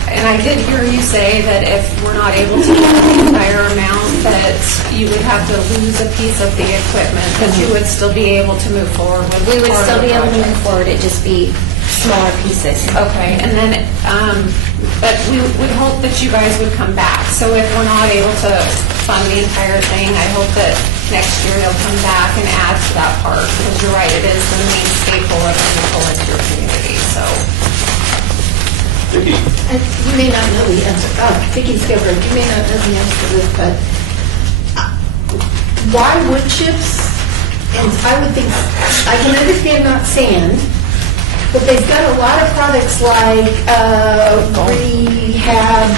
And I did hear you say that if we're not able to get the entire amount, that you would have to lose a piece of the equipment, but you would still be able to move forward with We would part still of the be able to project. move forward. It'd just be smaller pieces. Okay, and then, but we would hope that you guys would come back. So if we're not able to fund the entire thing, I hope that next year you'll come back and add to that part, because you're right, it is the main staple of people in your community, so. Vicki. You may not know the answer. Vicki Skipper, you may not know the answer to this, but why wood chips? And I would think, I can understand not sand, but they've got a lot of products like rehab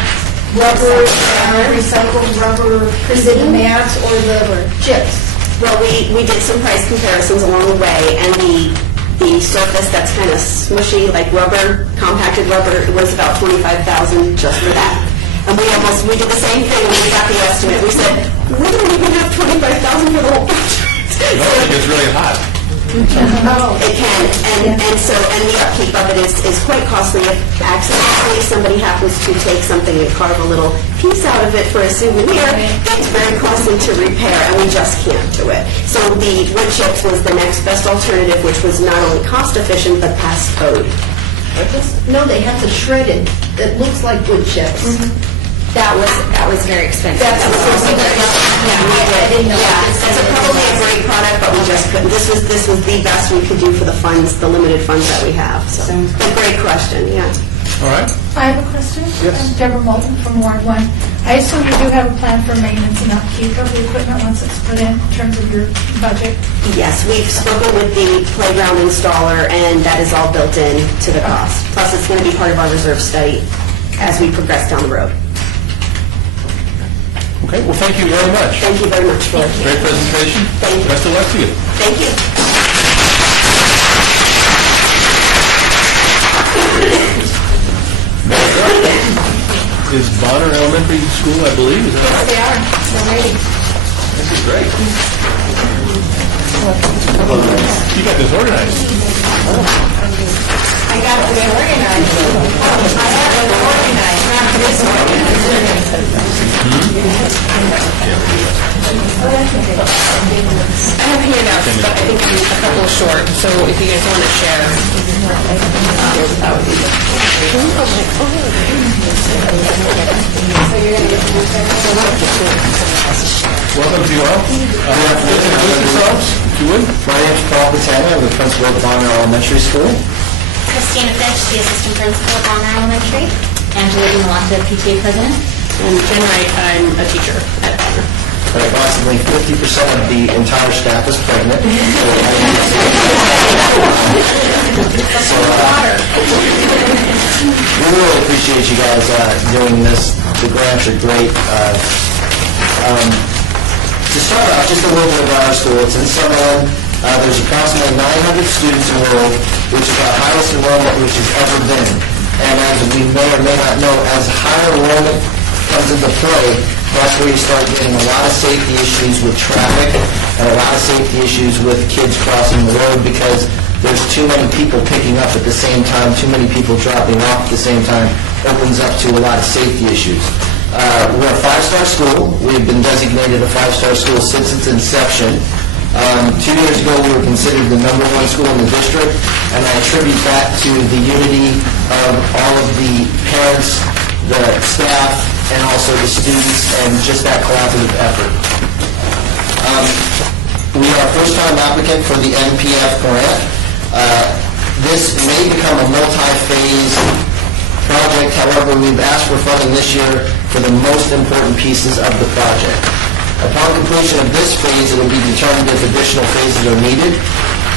rubber, recycled rubber, the mats, or the chips. Well, we did some price comparisons along the way, and the surface that's kind of smushy, like rubber, compacted rubber, it was about $25,000 just for that. And we did the same thing when we got the estimate. We said, we don't even have $25,000 for the whole project. No, it gets really hot. It can, and the upkeep of it is quite costly. If accidentally somebody happens to take something and carve a little piece out of it for a souvenir, it's very costly to repair, and we just can't do it. So the wood chips was the next best alternative, which was not only cost efficient, but passed code. No, they have the shredded, it looks like wood chips. That was very expensive. That's probably a great product, but we just couldn't. This was the best we could do for the funds, the limited funds that we have. So, a great question, yeah. All right. I have a question. Yes. I'm Deborah Moulton from Ward 1. I assume you do have a plan for maintenance and upkeep of the equipment once it's put in terms of your budget? Yes, we've spoken with the playground installer, and that is all built in to the cost. Plus, it's going to be part of our reserve study as we progress down the road. Okay, well, thank you very much. Thank you very much for it. Great presentation. Thank you. Best of luck to you. Thank you. Is Bonner Elementary School, I believe, is that right? They are, they're ready. This is great. You got this organized. I got it organized. I have it organized, not this I have handouts, but I think a couple short, so if you guys want to share, that would be Welcome to you all. Introduce yourselves, if you would. My name is Paul Patana. I'm the principal of Bonner Elementary School. Christina Fitch, the assistant principal of Bonner Elementary. Angela Dinalata, PTA president. And Jen Wright, I'm a teacher at Bonner. And approximately 50% of the entire staff is pregnant. We really appreciate you guys doing this. The grants are great. To start off, just a little bit about our school. It's in Summerlin. There's approximately 900 students enrolled, which is our highest enrollment which has ever been. And as we may or may not know, as higher enrollment comes into play, that's where you start getting a lot of safety issues with traffic and a lot of safety issues with kids crossing the road because there's too many people picking up at the same time, too many people dropping off at the same time, opens up to a lot of safety issues. We're a 5-star school. We've been designated a 5-star school since its inception. 2 years ago, we were considered the #1 school in the district, and I attribute that to the unity of all of the parents, the staff, and also the students, and just that collaborative effort. We are a first-time applicant for the NPF grant. This may become a multi-phase project. However, we've asked for funding this year for the most important pieces of the project. Upon completion of this phase, it will be determined if additional phases are needed.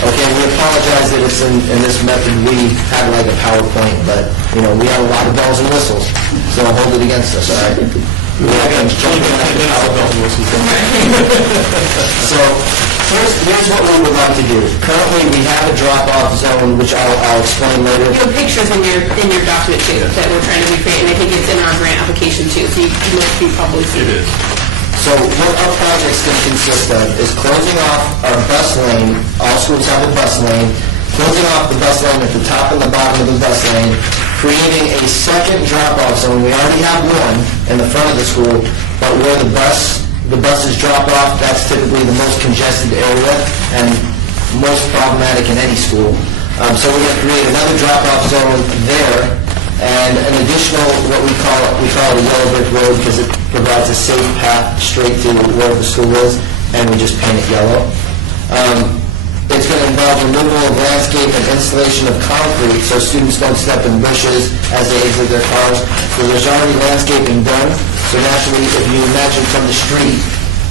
Okay, we apologize that it's in this method. We had like a PowerPoint, but, we have a lot of bells and whistles, so hold it against us, all right? We're not going to jump in after the bells and whistles. So, here's what we would like to do. Currently, we have a drop-off zone, which I'll explain later. You have pictures in your document too that we're trying to recreate, and I think it's in our grant application too, so you probably see it. So what our project's going to consist of is closing off our bus lane. All schools have a bus lane. Closing off the bus lane at the top and the bottom of the bus lane, creating a second drop-off zone. We already have one in the front of the school, but where the buses drop off, that's typically the most congested area and most problematic in any school. So we're going to create another drop-off zone there, and an additional, what we call it a yellow brick road, because it provides a safe path straight to where the school is, and we just paint it yellow. It's going to involve removal of landscape and installation of concrete so students don't step in bushes as they exit their cars. So there's already landscaping done. So naturally, if you imagine from the street,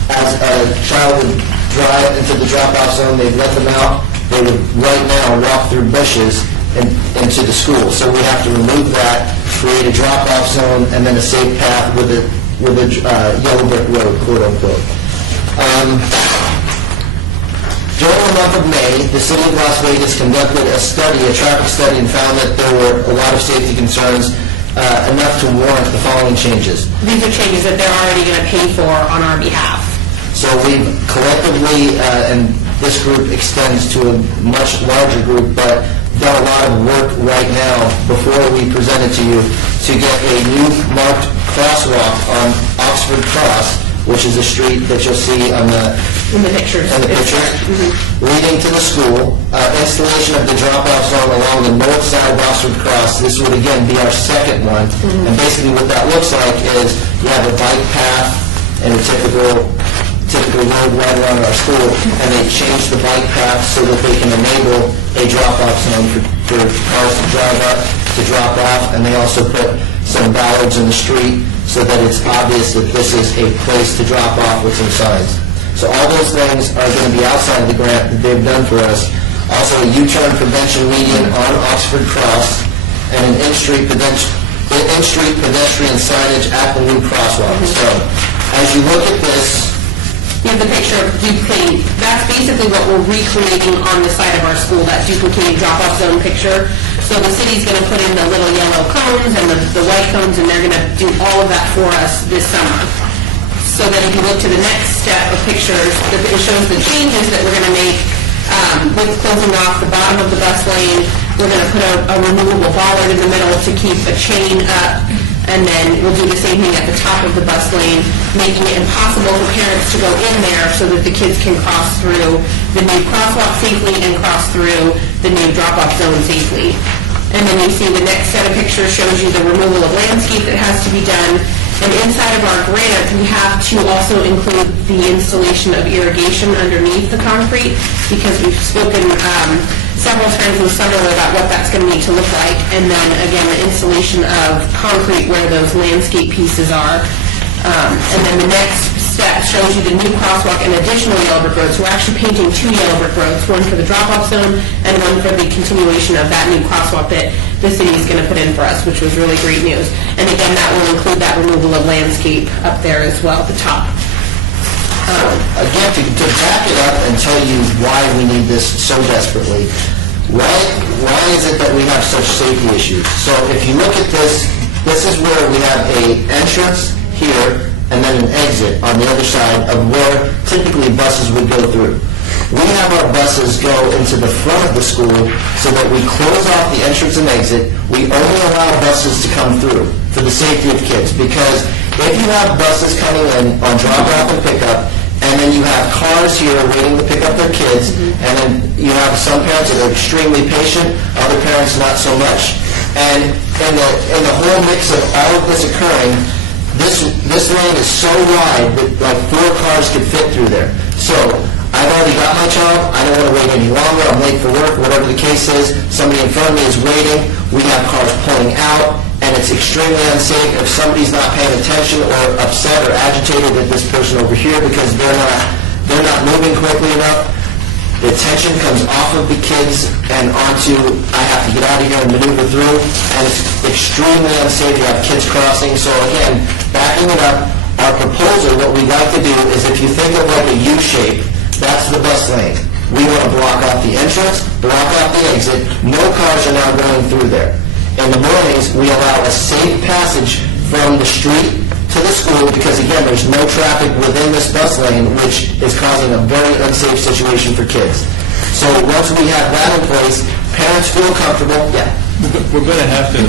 as a child would drive into the drop-off zone, they'd let them out, they would right now walk through bushes and into the school. So we have to remove that, create a drop-off zone, and then a safe path with a yellow brick road, quote-unquote. During the month of May, the City of Las Vegas conducted a traffic study, and found that there were a lot of safety concerns, enough to warrant the following changes. These are changes that they're already going to pay for on our behalf. So we've collectively, and this group extends to a much larger group, but done a lot of work right now before we present it to you to get a new marked crosswalk on Oxford Cross, which is a street that you'll see on the picture, leading to the school. Installation of the drop-off zone along the north side of Oxford Cross. This would again be our second one. And basically what that looks like is you have a bike path and a typical road right around our school, and they change the bike path so that they can enable a drop-off zone for cars to drive up, to drop off, and they also put some bollards in the street so that it's obvious that this is a place to drop off with some signs. So all those things are going to be outside of the grant that they've done for us. Also a U-turn prevention median on Oxford Cross, and an in-street pedestrian signage at the new crosswalk. So as you look at this, You have the picture of duplicating. That's basically what we're recreating on the side of our school, that duplicating drop-off zone picture. So the city's going to put in the little yellow cones and the white cones, and they're going to do all of that for us this summer. So that if you look to the next step of pictures, it shows the changes that we're going to make with closing off the bottom of the bus lane. We're going to put a removable bollard in the middle to keep a chain up. And then we'll do the same thing at the top of the bus lane, making it impossible for parents to go in there so that the kids can cross through the new crosswalk safely and cross through the new drop-off zone safely. And then you see the next set of pictures shows you the removal of landscape that has to be done. And inside of our grant, we have to also include the installation of irrigation underneath the concrete, because we've spoken several times in the summer about what that's going to need to look like, and then again the installation of concrete where those landscape pieces are. And then the next that shows you the new crosswalk and additional yellow brick roads. We're actually painting 2 yellow brick roads, one for the drop-off zone and one for the continuation of that new crosswalk that the city is going to put in for us, which was really great news. And again, that will include that removal of landscape up there as well at the top. Again, to back it up and tell you why we need this so desperately, why is it that we have such safety issues? So if you look at this, this is where we have a entrance here and then an exit on the other side of where typically buses would go through. We have our buses go into the front of the school so that we close off the entrance and exit. We only allow buses to come through for the safety of kids, because if you have buses coming in on drop-off and pickup, and then you have cars here waiting to pick up their kids, and then you have some parents that are extremely patient, other parents not so much. And in the whole mix of all of this occurring, this lane is so wide that like 4 cars could fit through there. So I've already got my child, I don't want to wait any longer, I'm late for work, whatever the case is, somebody in front of me is waiting, we have cars pulling out, and it's extremely unsafe if somebody's not paying attention or upset or agitated at this person over here because they're not moving quickly enough. The attention comes off of the kids and onto, I have to get out of here and maneuver through, and it's extremely unsafe. You have kids crossing. So again, backing it up, our proposal, what we'd like to do is if you think of like a U shape, that's the bus lane. We want to block off the entrance, block off the exit. No cars are now going through there. In the mornings, we allow a safe passage from the street to the school because, again, there's no traffic within this bus lane, which is causing a very unsafe situation for kids. So once we have that in place, parents feel comfortable. Yeah. We're going to have to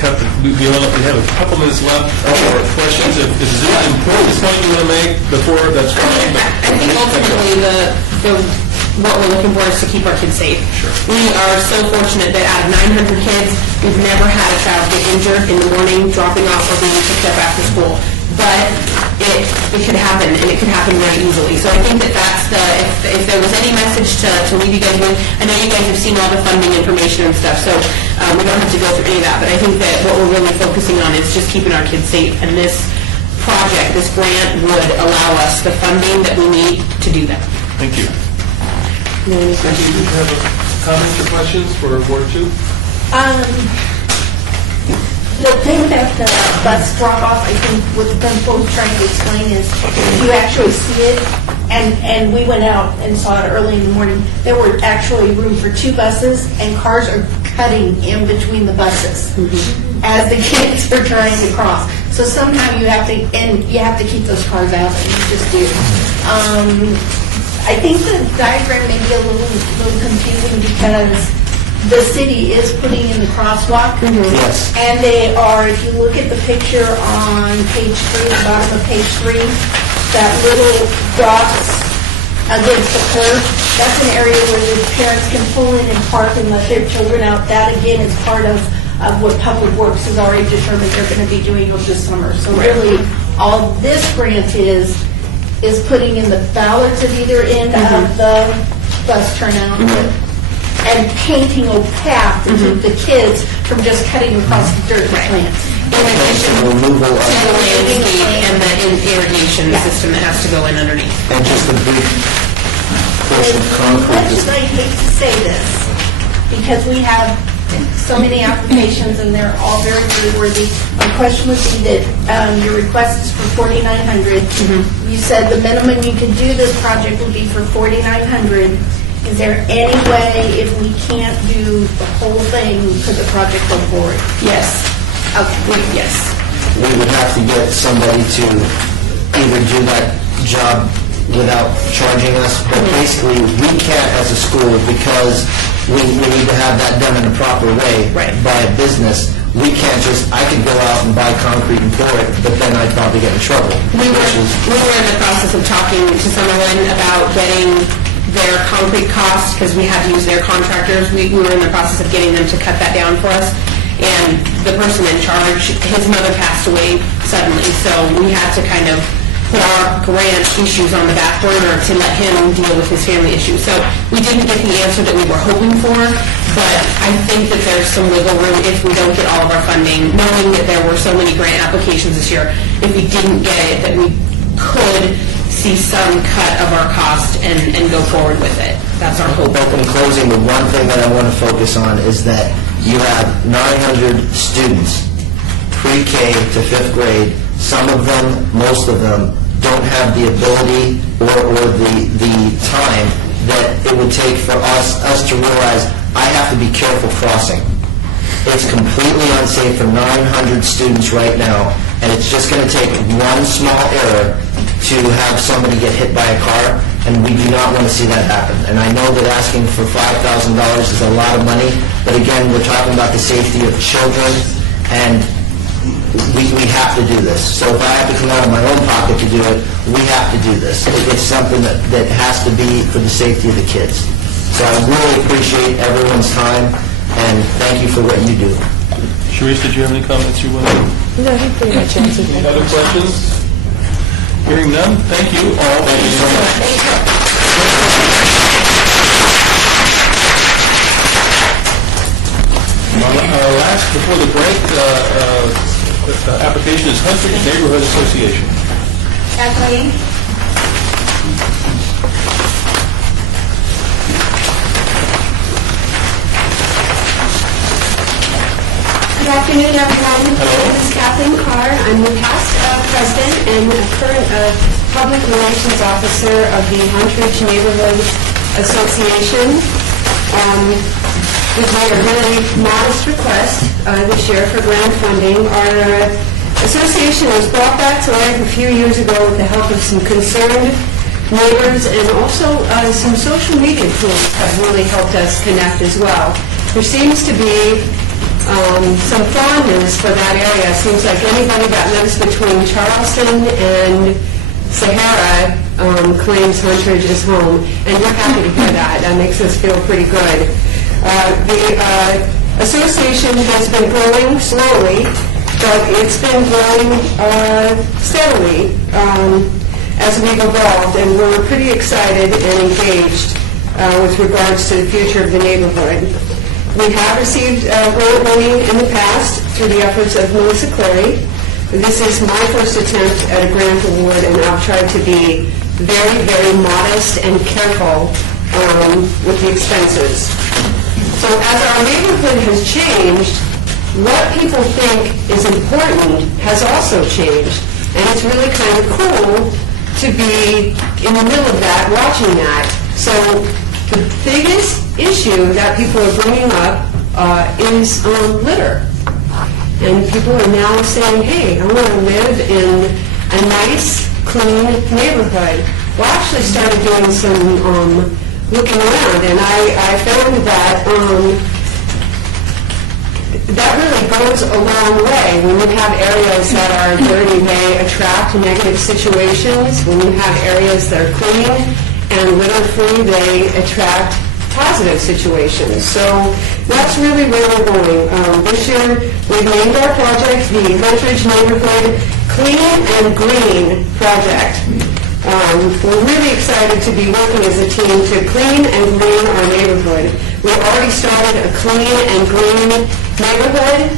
cut we have a couple minutes left for questions. If there's an important point you want to make before, that's fine. I think ultimately what we're looking for is to keep our kids safe. Sure. We are so fortunate that out of 900 kids, we've never had a child get injured in the morning, dropping off or being picked up after school. But it could happen, and it could happen very easily. So I think that's if there was any message to leave you guys with, I know you guys have seen all the funding information and stuff, so we don't have to go through any of that. But I think that what we're really focusing on is just keeping our kids safe. And this project, this grant, would allow us the funding that we need to do that. Thank you. Any Do questions? you have comments or questions for Ward 2? The thing about the bus drop-off, I think what the folks trying to explain is you actually see it, and we went out and saw it early in the morning. There were actually room for 2 buses, and cars are cutting in between the buses as the kids are trying to cross. So somehow you have to keep those cars out, and you just do. I think the diagram may be a little confusing because the city is putting in the crosswalk. Yes. And they are, if you look at the picture on page 3, the bottom of page 3, that little dots against the curb, that's an area where the parents can pull in and park and let their children out. That, again, is part of what Public Works has already determined they're going to be doing over the summer. So really, all this grant is putting in the ballards at either end of the bus turnout and painting a path to keep the kids from just cutting across the dirt plants. In addition to the landscape and the irrigation system that has to go in underneath. And just a brief portion of concrete. Much as I hate to say this, because we have so many applications and they're all very, very worthy. My question would be that your request is for $4,900. You said the minimum you could do this project would be for $4,900. Is there any way, if we can't do the whole thing, could the project go forward? Yes. Okay. Yes. We would have to get somebody to either do that job without charging us, but basically we can't as a school because we need to have that done in a proper way by a business. We can't just, I could go out and buy concrete and pour it, but then I'd probably get in trouble. We were in the process of talking to Summerlin about getting their concrete costs, because we had to use their contractors. We were in the process of getting them to cut that down for us. And the person in charge, his mother passed away suddenly, so we had to kind of put our grant issues on the back burner to let him deal with his family issues. So we didn't get the answer that we were hoping for, but I think that there's some wiggle room if we don't get all of our funding, knowing that there were so many grant applications this year. If we didn't get it, that we could see some cut of our cost and go forward with it. That's our hope. But in closing, the one thing that I want to focus on is that you have 900 students, pre-K to 5th grade. Some of them, most of them, don't have the ability or the time that it would take for us to realize I have to be careful crossing. It's completely unsafe for 900 students right now, and it's just going to take one small error to have somebody get hit by a car, and we do not want to see that happen. And I know that asking for $5,000 is a lot of money, but again, we're talking about the safety of children, and we have to do this. So if I have to come out of my own pocket to do it, we have to do this. It's something that has to be for the safety of the kids. So I really appreciate everyone's time, and thank you for what you do. Sharice, did you have any comments you want to? No, he pretty much answered Any my other questions? Hearing none, thank you all. Thank you so much. Our last, before the break, application is Huntridge Neighborhood Association. Kathleen? Good afternoon, everyone. This is Kathleen Carr. I'm the past president and current public relations officer of the Huntridge Neighborhood Association. We've made a really modest request this year for grant funding. Our association was brought back to life a few years ago with the help of some concerned neighbors, and also some social media tools have really helped us connect as well. There seems to be some fondness for that area. It seems like anybody that lives between Charleston and Sahara claims Huntridge is home, and we're happy to hear that. That makes us feel pretty good. The association has been growing slowly, but it's been growing steadily as we've evolved, and we're pretty excited and engaged with regards to the future of the neighborhood. We have received grant money in the past through the efforts of Melissa Clary. This is my first attempt at a grant award, and I've tried to be very, very modest and careful with the expenses. So as our neighborhood has changed, what people think is important has also changed. And it's really kind of cool to be in the middle of that, watching that. So the biggest issue that people are bringing up is litter. And people are now saying, hey, I want to live in a nice, clean neighborhood. Well, I actually started doing some looking around, and I found that that really goes a long way. When you have areas that are dirty, they attract negative situations. When you have areas that are clean and litter-free, they attract positive situations. So that's really where we're going. This year, we've named our project the Huntridge Neighborhood Clean and Green Project. We're really excited to be working as a team to clean and green our neighborhood. We already started a clean and green neighborhood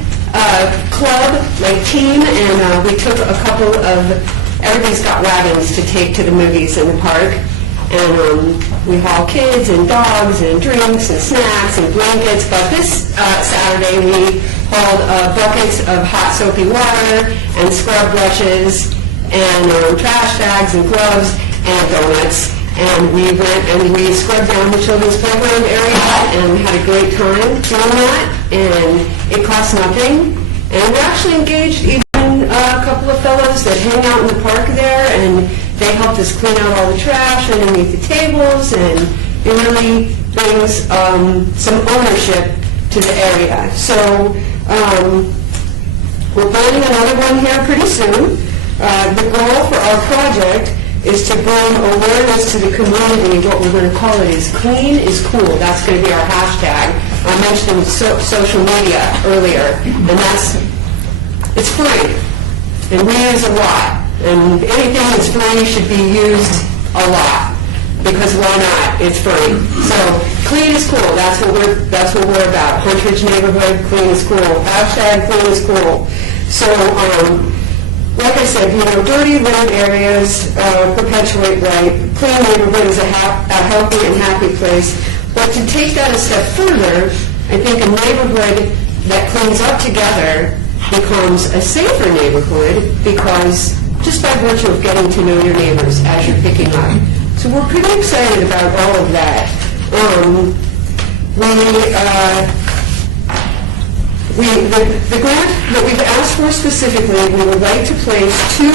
club, like team, and we took a couple of, everybody's got wagons to take to the movies in the park. And we haul kids and dogs and drinks and snacks and blankets. But this Saturday we hauled buckets of hot soapy water and scrub brushes and trash bags and gloves and donuts. And we went and we scrubbed down the children's playground area and had a great time doing that. And it cost nothing. And we actually engaged even a couple of fellows that hang out in the park there, and they helped us clean out all the trash underneath the tables, and it really brings some ownership to the area. So we're planning another one here pretty soon. The goal for our project is to bring awareness to the community. What we're going to call it is Clean is Cool. That's going to be our hashtag. I mentioned social media earlier, and it's free, and we use a lot. And anything that's free should be used a lot, because why not? It's free. So Clean is Cool. That's what we're about. Huntridge Neighborhood Clean is Cool. Hashtag Clean is Cool. So like I said, dirty littered areas perpetuate right. Clean neighborhood is a healthy and happy place. But to take that a step further, I think a neighborhood that cleans up together becomes a safer neighborhood because just by virtue of getting to know your neighbors as you're picking up. So we're pretty excited about all of that. The grant that we've asked for specifically, we would like to place 2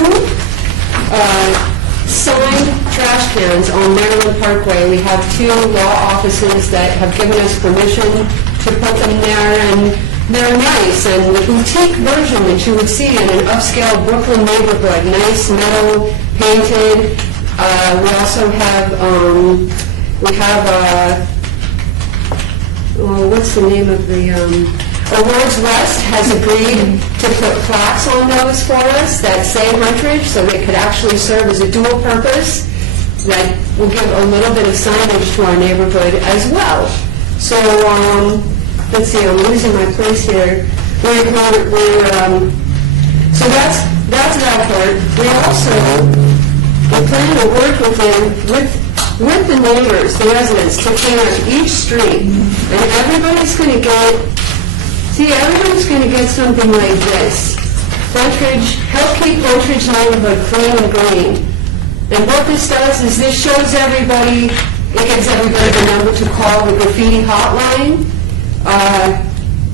signed trash cans on Maryland Parkway. We have 2 law offices that have given us permission to put them there, and they're nice, and the boutique version that you would see in an upscale Brooklyn neighborhood, nice metal painted. We also have, what's the name of the, Awards West has agreed to put plaques on those for us that say Huntridge, so they could actually serve as a dual purpose that will give a little bit of signage to our neighborhood as well. So, let's see, I'm losing my place here. So that's that part. We plan to work with the neighbors, the residents, to clean up each street. And everybody's going to get something like this. Help keep Huntridge neighborhood clean and green. And what this does is this shows everybody, it gives everybody the number to call the graffiti hotline.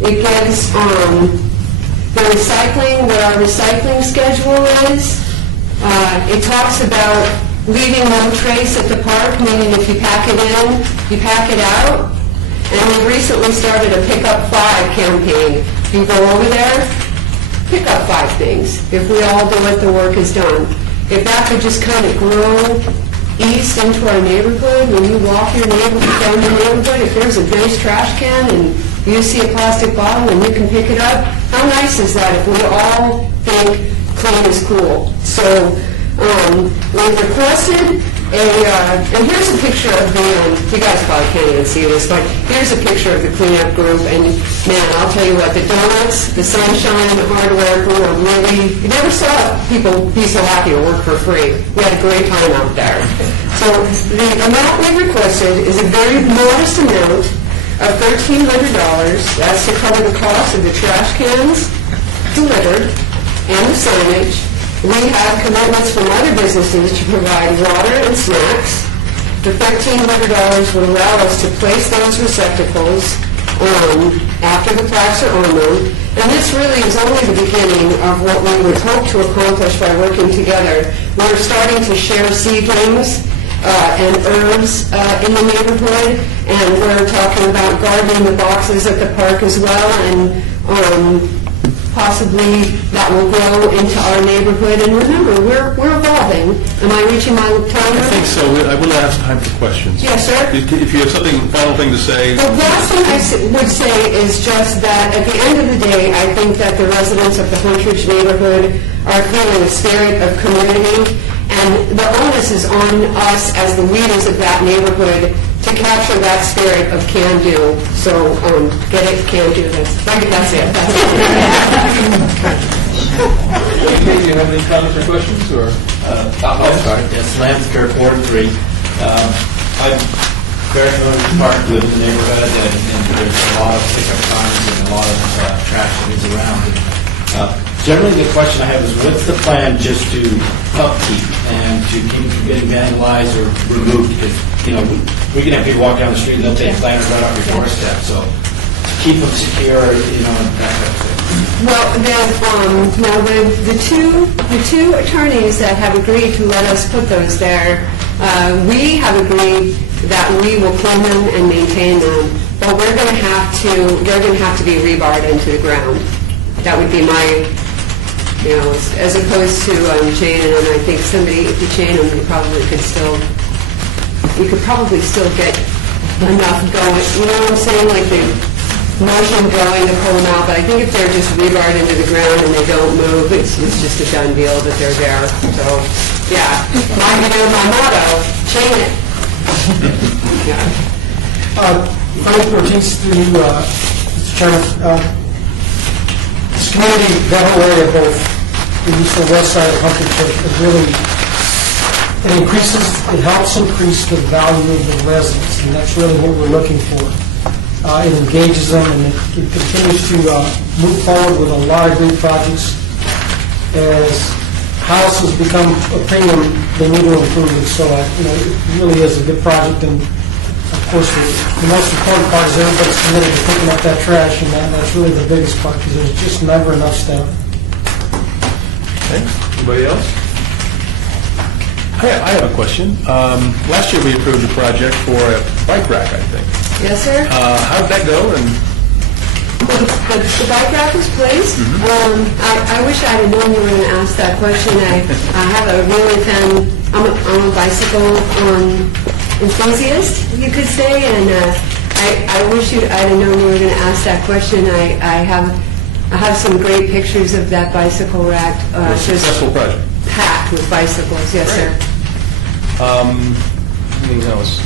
It gives the recycling, what our recycling schedule is. It talks about leaving no trace at the park, meaning if you pack it in, you pack it out. And we recently started a Pick Up 5 campaign. You go over there, pick up 5 things. If we all do it, the work is done. If that could just kind of grow east into our neighborhood, when you walk down the neighborhood, if there's a nice trash can and you see a plastic bottle and you can pick it up, how nice is that if we all think clean is cool? So we've requested and here's a picture of you guys probably can't even see this, but here's a picture of the cleanup group, and man, I'll tell you what, the donuts, the sunshine, the hard work, you never saw people be so happy to work for free. We had a great time out there. So the amount we requested is a very modest amount of $1,300. That's to cover the cost of the trash cans delivered and the signage. We have commitments from other businesses to provide water and snacks. The $1,300 would allow us to place those receptacles after the plaques are on them. And this really is only the beginning of what we would hope to accomplish by working together. We're starting to share seedlings and herbs in the neighborhood, and we're talking about gardening the boxes at the park as well, and possibly that will grow into our neighborhood. And remember, we're evolving. Am I reaching my time? I think so. I will have time for questions. Yes, sir. If you have final thing to say. The last thing I would say is just that at the end of the day, I think that the residents of the Huntridge neighborhood are feeling a spirit of community, and the onus is on us as the leaders of that neighborhood to capture that spirit of can-do. So, get it, can-do. That's it. Okay, do you have any comments or questions? Or I'll start. Yes, Lance Kirk, Ward 3. I'm very familiar with the park, live in the neighborhood, and there's a lot of pickup times and a lot of trash that is around. Generally, the question I have is, what's the plan just to upkeep and to keep it from getting vandalized or removed? Because, we can have people walk down the street and they'll take planters right off your doorstep. So, to keep them secure, and that type of thing. Well, now the two attorneys that have agreed to let us put those there, we have agreed that we will clean them and maintain them, but they're going to have to be rebarred into the ground. That would be my, as opposed to chaining them. I think if you chain them, you could probably still get enough going. You know what I'm saying? Like the motion going to pull them out, but I think if they're just rebarred into the ground and they don't move, it's just a done deal that they're there. So, yeah, my motto, chain it. Frank Ortiz, Mr. Chairman. This community, that whole area, both the east or west side of Hunter Church, it really, it helps increase the value of the residents, and that's really what we're looking for. It engages them, and it continues to move forward with a lot of great projects. As houses become a premium, they need to improve it, so, it really is a good project, and of course, the most important part is everybody's committed to picking up that trash, and that's really the biggest part, because there's just never enough stuff. Okay, anybody else? I have a question. Last year, we approved a project for a bike rack, I think. Yes, sir? How did that go? And The bike rack was placed. I wish I had known you were going to ask that question. I have a really I'm a bicycle enthusiast, you could say, and I wish I'd have known you were going to ask that question. I have some great pictures of that bicycle rack. a successful project. Packed with bicycles, yes, sir. Anything else?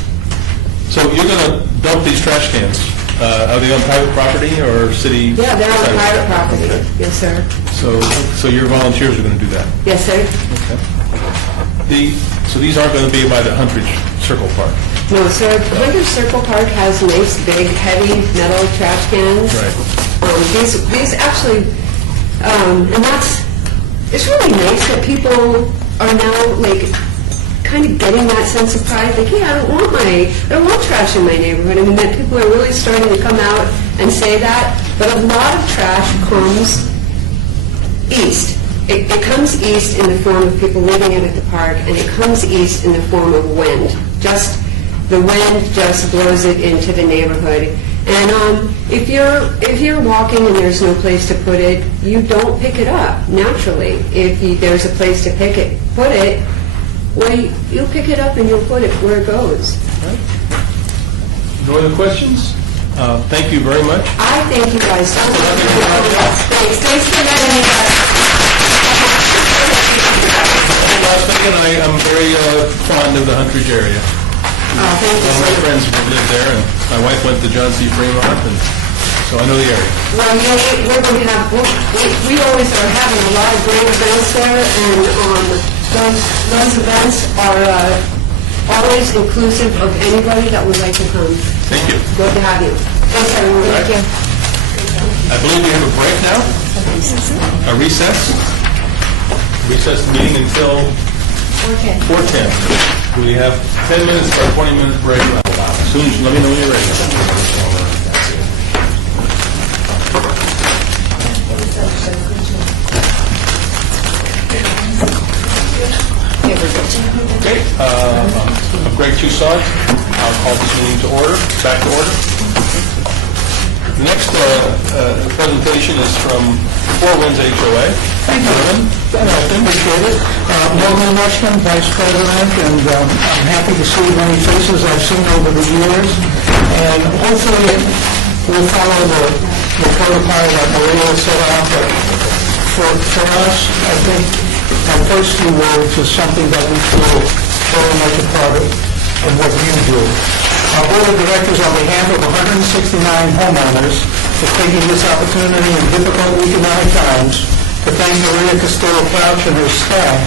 So you're going to dump these trash cans. Are they on private property or city? Yeah, they're on private property, Okay. yes, sir. So your volunteers are going to do that? Yes, sir. Okay. So these aren't going to be by the Huntridge Circle Park? No, sir, Hunter Circle Park has nice, big, heavy metal trash cans. Right. These actually, and it's really nice that people are now, kind of getting that sense of pride, yeah, I don't want trash in my neighborhood. I mean, that people are really starting to come out and say that, but a lot of trash comes east. It comes east in the form of people living in at the park, and it comes east in the form of wind. The wind just blows it into the neighborhood. And if you're walking and there's no place to put it, you don't pick it up naturally. If there's a place to put it, well, you'll pick it up and you'll put it where it goes. No other questions? Thank you very much. I thank you guys so much. Thanks for letting me Last thing, and I am very fond of the Huntridge area. Thank you. One of my friends live there, and my wife went to John C. Fremont, and so I know the area. Well, we always are having a lot of great events there, and those events are always inclusive of anybody that would like to come. Thank you. Good to have you. Thanks, everyone. Thank you. I believe we have a break now? A recess? Recess the meeting until 4:10. We have 10 minutes or 20-minute break. As soon as, let me know when you're ready. Okay, I'm Greg Toussaint. I'll call this meeting to order, back to order. The next presentation is from Four Winds HOA. Thank you. Appreciate it. Morgan Rushman, Vice President, and I'm happy to see many faces I've seen over the years. And hopefully we'll follow the protocol that Maria set out. But for us, I think our first few words is something that we feel very much a part of what you do. Our Board of Directors, on behalf of 169 homeowners, is taking this opportunity in difficult economic times to thank Maria Costello-Couch and her staff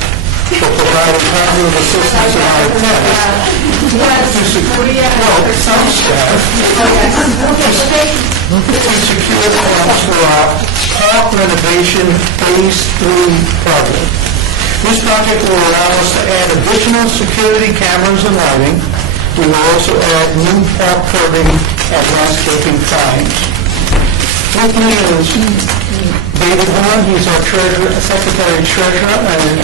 for providing positive assistance in our attempts to secure, some staff, to secure funds for our park renovation Phase 3 project. This project will allow us to add additional security cameras and lighting. We will also add new park curbing and landscaping signs. With me is David Horn, he's our Secretary-Treasurer, and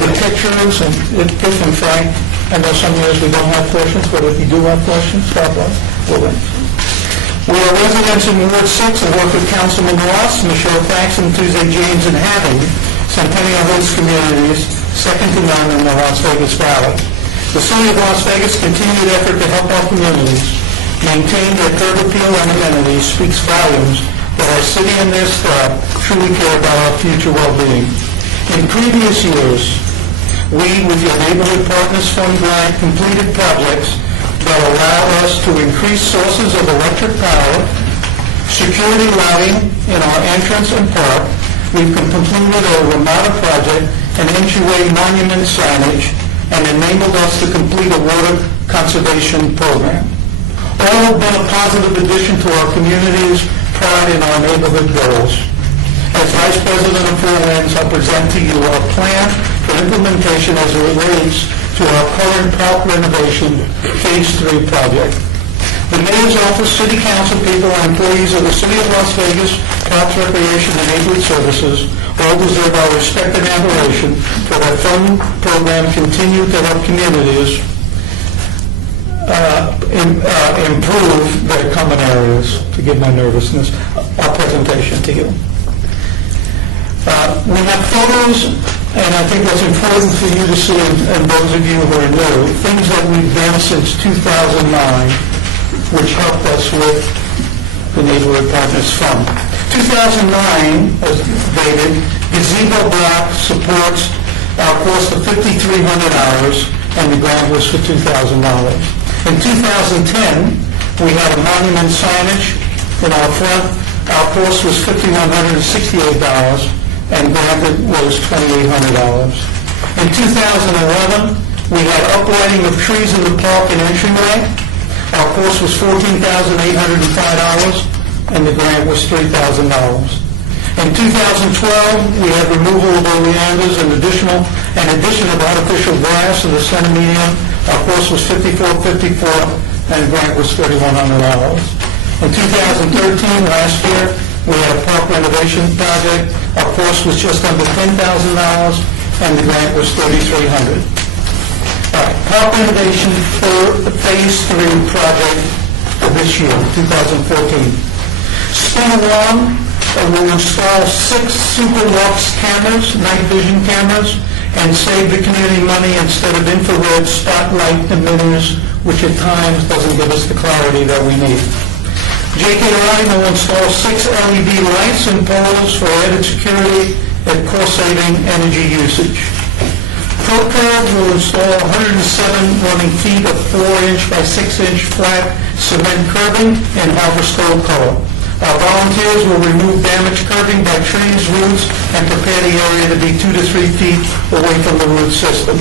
the pictures and Dick and Frank. I know some years we don't have questions, but if you do have questions, stop us. We'll answer. We are residents in Ward 6 and work with Councilman Ross, Michelle Faxon, Tuesday James, and Hammond, Centennial Hills communities, second to none in the Las Vegas Valley. The City of Las Vegas' continued effort to help our communities maintain their curb appeal and amenities speaks volumes that our city and their staff truly care about our future well-being. In previous years, we, with your Neighborhood Partners Fund grant, completed projects that allow us to increase sources of electric power, security lighting in our entrance and park, we've completed a remodel project, an entryway monument signage, and enabled us to complete a water conservation program. All have been a positive addition to our community's pride in our neighborhood goals. As Vice President of Fairlands, I present to you our plan for implementation as it relates to our current park renovation Phase 3 project. The Mayor's Office, City Council people, and employees of the City of Las Vegas Parks, Recreation, and Neighborhood Services all deserve our respect and admiration for their fun program continue to help communities improve their common areas. Forgive my nervousness. Our presentation to you. We have photos, and I think that's important for you to see, and those of you who are new, things that we've done since 2009, which helped us with the Neighborhood Partners Fund. 2009, as dated, gazebo block supports our cost of 5,300 hours, and the grant was for $2,000. In 2010, we had a monument signage in our front. Our cost was $5,168, and granted was $2,800. In 2011, we had uplighting of trees in the park and entryway. Our cost was $14,805, and the grant was $3,000. In 2012, we had removal of oleanders and addition of artificial grass in the center median. Our cost was $54.54, and the grant was $3,100. In 2013, last year, we had a park renovation project. Our cost was just under $10,000, and the grant was $3,300. All right, park renovation for the Phase 3 project for this year, 2014. Spin Alarm will install 6 Super Lux cameras, night vision cameras, and save the community money instead of infrared spotlight emitters, which at times doesn't give us the clarity that we need. J.K. Lighting will install 6 LED lights and poles for added security and cost-saving energy usage. ProCurb will install 107 running feet of 4-inch by 6-inch flat cement curbing in Harvest Gold color. Our volunteers will remove damaged curbing by trees, roots, and prepare the area to be 2 to 3 feet away from the root system.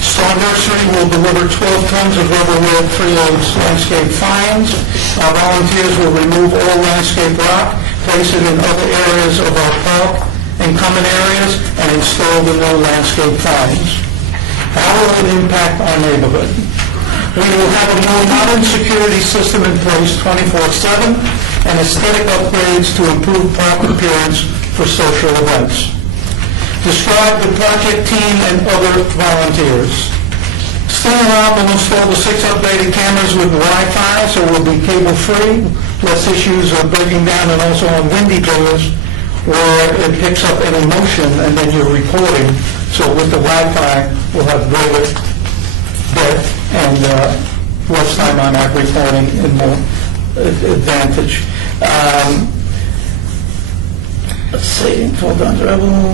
Star Nursery will deliver 12 tons of rubber-wheel pre-load landscape fines. Our volunteers will remove all landscape rock, place it in other areas of our park and common areas, and install the new landscape fines. How will it impact our neighborhood? We will have a more modern security system in place 24/7 and aesthetic upgrades to improve park appearance for social events. Describe the project team and other volunteers. Spin Alarm will install the 6 updated cameras with Wi-Fi, so we'll be cable-free, less issues of breaking down, and also on windy days where it picks up any motion and then you're recording. So with the Wi-Fi, we'll have greater depth and less time on that recording and more advantage. Let's see, hold on,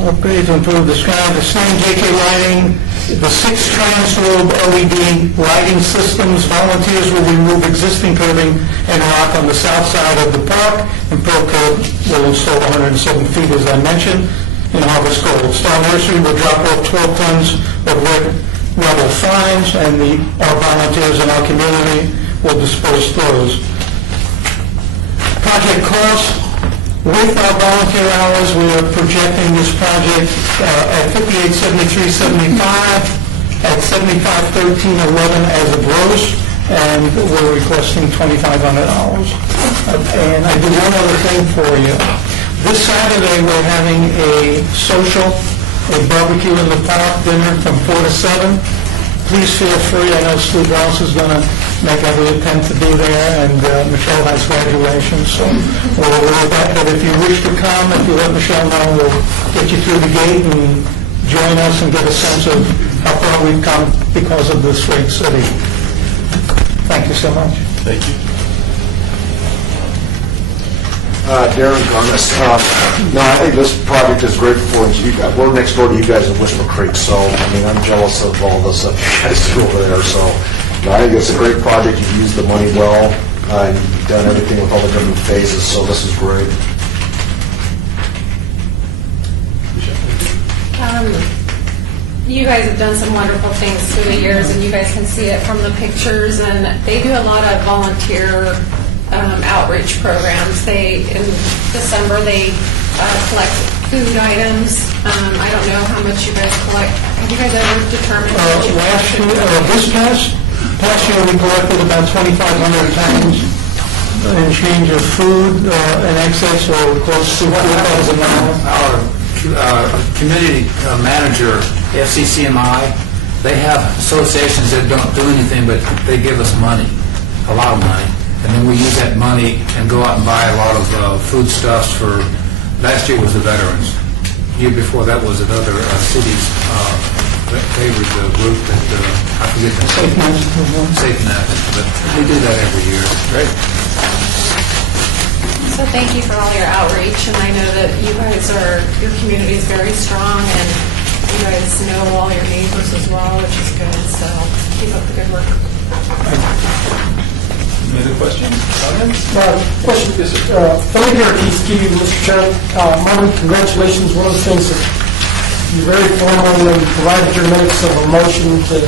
upgrade to improve the sky, the same JK Lighting, the 6 Transworld LED lighting systems. Volunteers will remove existing curbing and rock on the south side of the park, and ProCurb will install 107 feet, as I mentioned, in Harvest Gold. Star Nursery will drop off 12 tons of red rubber fines, and our volunteers in our community will disperse those. Project cost. With our volunteer hours, we are projecting this project at $58,73.75, at $75,13.11 as a gross, and we're requesting $2,500. And I do one other thing for you. This Saturday, we're having a social, a barbecue in the park, dinner from 4 to 7. Please feel free. I know Stu Ross is going to make every attempt to be there, and Michelle has graduation, so we'll worry about that. But if you wish to come, if you let Michelle know, we'll get you through the gate and join us and get a sense of how far we've come because of this great city. Thank you so much. Thank you. Darren Garnis. No, I think this project is great for you guys. We're next door to you guys in Whisper Creek, so I mean, I'm jealous of all the stuff you guys do over there. So no, I think it's a great project. You've used the money well. You've done everything with all the different phases, so this is great. you guys have done some wonderful things through the years, and you guys can see it from the pictures, and they do a lot of volunteer outreach programs. In December, they collect food items. I don't know how much you guys collect. Have you guys ever determined? Last year, past year, we collected about 2,500 pounds and change of food in excess or close to 4,000 miles. Our community manager, FCCMI, they have associations that don't do anything, but they give us money, a lot of money. And then we use that money and go out and buy a lot of foodstuffs for, last year was the veterans. The year before that was another city's favorite group that, I forget the name. SafeNet. But we do that every year. Great. So thank you for all your outreach, and I know that you guys your community is very strong, and you guys know all your neighbors as well, which is good, so keep up the good work. Any other questions, comments? Question, thank you, Mr. Chairman. Marvin, congratulations. One of the things that you very formally provided your minutes of a motion to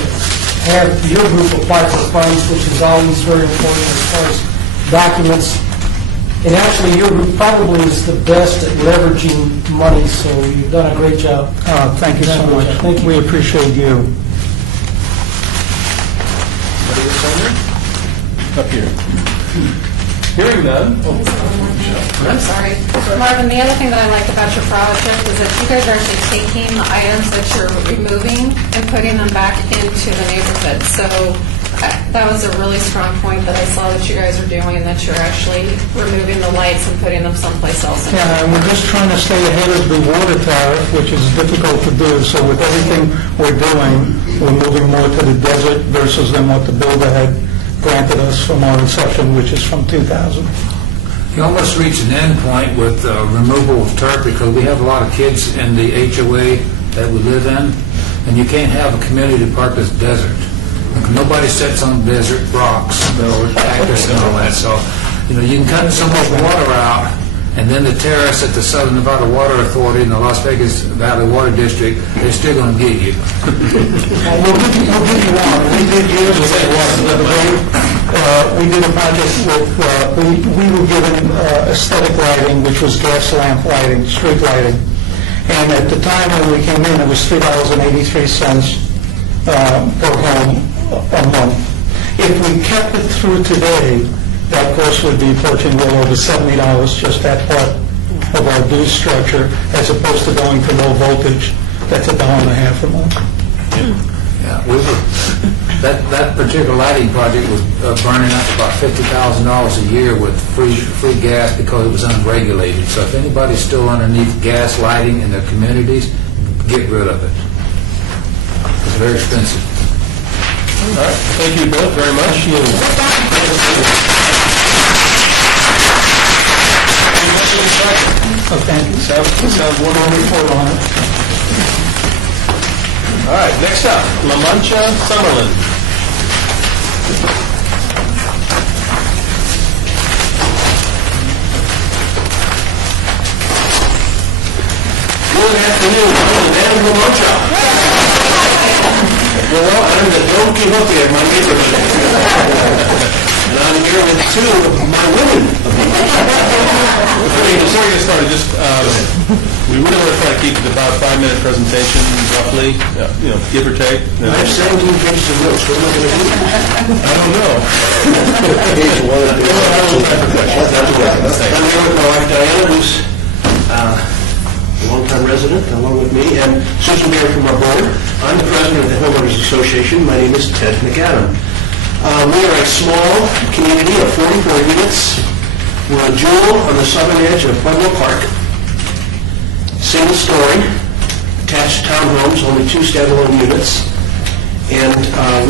have your group apply for funds, which is always very important as far as documents. And actually, your group probably is the best at leveraging money, so you've done a great job. Thank you so much. Thank you. We appreciate you. Up here. Hearing none. I'm sorry. Marvin, the other thing that I like about your project is that you guys are actually taking the items that you're removing and putting them back into the neighborhood. So that was a really strong point that I saw that you guys are doing, and that you're actually removing the lights and putting them someplace else. Yeah, and we're just trying to stay ahead of the water tariff, which is difficult to do. So with everything we're doing, we're moving more to the desert versus than what the builder had granted us from our inception, which is from 2000. You almost reach an end point with removal of turf, because we have a lot of kids in the HOA that we live in, and you can't have a community park that's desert. Nobody sits on desert rocks or cactus and all that, so you can cut so much water out, and then the terrace at the Southern Nevada Water Authority and the Las Vegas Valley Water District, they're still going to get you. We'll give you one. We did years ago, we did a project with, we were given aesthetic lighting, which was gas lamp lighting, street lighting. And at the time when we came in, it was $3.83 per home a month. If we kept it through today, that cost would be approaching well over $70 just that part of our due structure, as opposed to going to low voltage. That's $1.50 a month. Yeah, that particular lighting project was burning up about $50,000 a year with free gas because it was unregulated. So if anybody's still underneath gas lighting in their communities, get rid of it. It's very expensive. All right. Thank you both very much. Thank you. Sounds wonderful. On it. All right, next up, La Mancha Summerlin. Good afternoon, I'm La Mancha. Well, I'm the Don Quixote of my neighborhood. And I'm here with two of my women. Before you get started, just we really want to try to keep it about 5-minute presentation, roughly, give or take. I have 17 pages of notes. What am I going to do? I don't know. Page one. I'm here with my wife Diana, who's a longtime resident, along with me, and Susan Mayer from our board. I'm the president of the Homeowners Association. My name is Ted McAdam. We are a small community of 44 units. We're a jewel on the southern edge of Pueblo Park. Single story, attached townhomes, only 2 standalone units. And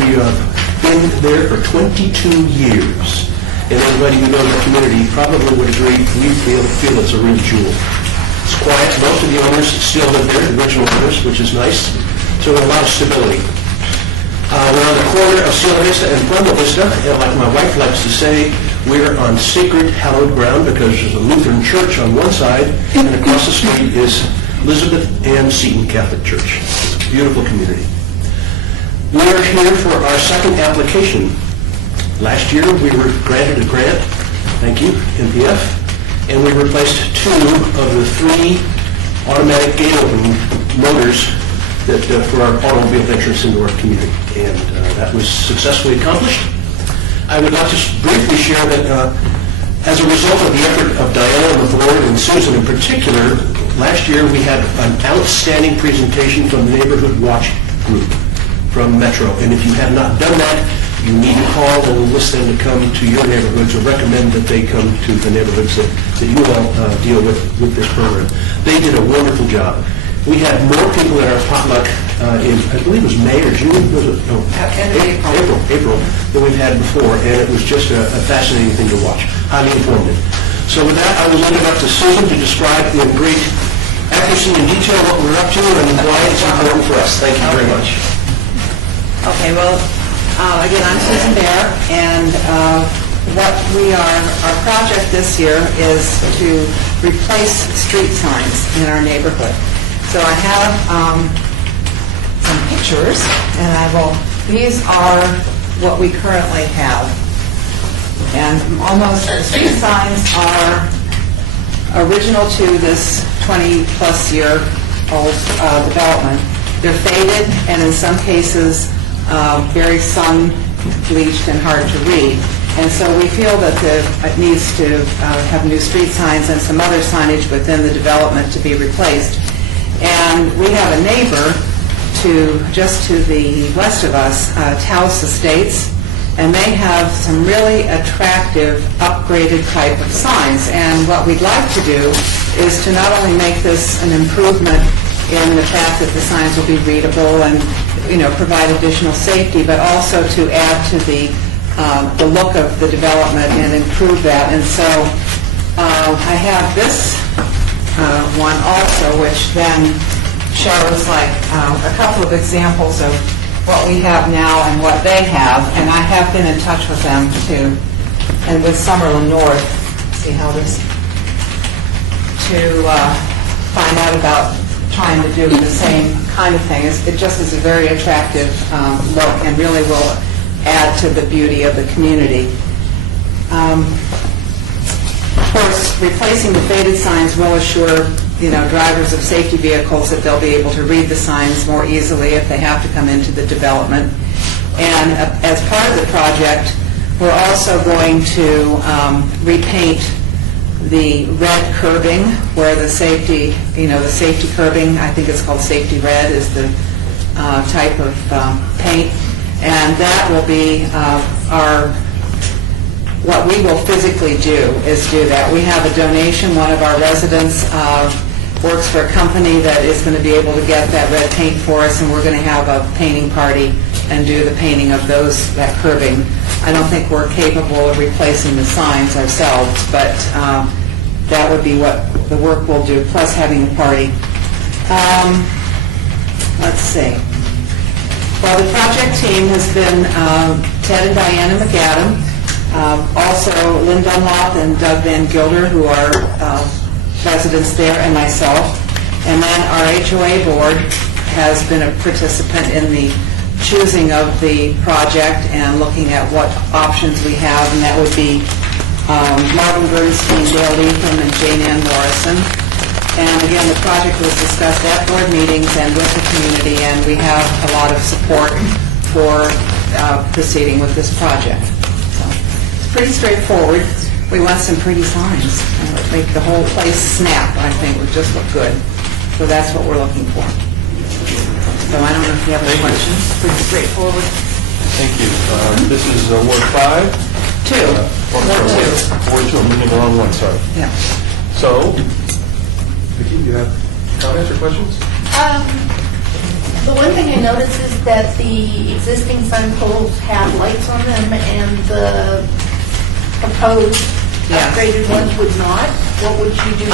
we have been there for 22 years. And everybody who knows the community probably would agree, we feel it's a real jewel. It's quiet. Most of the owners still live there, the original owners, which is nice. So we have a lot of stability. We're on the corner of Cielo Vista and Pueblo Vista, and like my wife likes to say, we're on sacred, hallowed ground because there's a Lutheran church on one side, and across the street is Elizabeth Ann Seton Catholic Church. beautiful community. We are here for our second application. Last year, we were granted a grant, thank you, NPF, and we replaced 2 of the 3 automatic gate opening motors that for our automobile entrance into our community, and that was successfully accomplished. I would like to briefly share that as a result of the effort of Diana and the board, and Susan in particular, last year we had an outstanding presentation from the Neighborhood Watch Group from Metro. And if you have not done that, you need to call and enlist them to come to your neighborhoods, or recommend that they come to the neighborhoods that you all deal with this program. They did a wonderful job. We had more people at our potluck in, I believe it was May or June, was it? No, April, than we've had before, and it was just a fascinating thing to watch, highly informative. So with that, I will leave it up to Susan to describe in great accuracy and detail what we're up to and why it's important for us. Thank you very much. Okay, well, again, I'm Susan Bear, and our project this year is to replace street signs in our neighborhood. So I have some pictures, and these are what we currently have. And the street signs are original to this 20-plus year old development. They're faded, and in some cases, very sun-bleached and hard to read. And so we feel that it needs to have new street signs and some other signage within the development to be replaced. And we have a neighbor just to the west of us, Taos Estates, and they have some really attractive, upgraded type of signs. And what we'd like to do is to not only make this an improvement in the fact that the signs will be readable and provide additional safety, but also to add to the look of the development and improve that. And so I have this one also, which then shows a couple of examples of what we have now and what they have. And I have been in touch with them too, and with Summerlin North, see how this, to find out about trying to do the same kind of thing. It just is a very attractive look and really will add to the beauty of the community. Of course, replacing the faded signs will assure drivers of safety vehicles that they'll be able to read the signs more easily if they have to come into the development. And as part of the project, we're also going to repaint the red curbing where the safety curbing, I think it's called safety red, is the type of paint. And that will be what we will physically do is do that. We have a donation. One of our residents works for a company that is going to be able to get that red paint for us, and we're going to have a painting party and do the painting of that curbing. I don't think we're capable of replacing the signs ourselves, but that would be what the work we'll do, plus having the party. Let's see. Well, the project team has been Ted and Diana McAdam, also Lynn Dunlop and Doug Van Gilder, who are residents there, and myself. And then our HOA board has been a participant in the choosing of the project and looking at what options we have, and that would be Marvin Bernstein, Dale Leatham, and Jane Ann Morrison. And again, the project was discussed at board meetings and with the community, and we have a lot of support for proceeding with this project. So it's pretty straightforward. We want some pretty signs. And it'll make the whole place snap, I think, would just look good. So that's what we're looking for. So I don't know if you have any questions. Pretty straightforward. Thank you. This is Ward 5? 2. Ward 2, I'm moving along one, sorry. Yeah. So, Vicki, you have comments or questions? The one thing I noticed is that the existing sign poles have lights on them and the proposed upgraded ones would not. What would you do?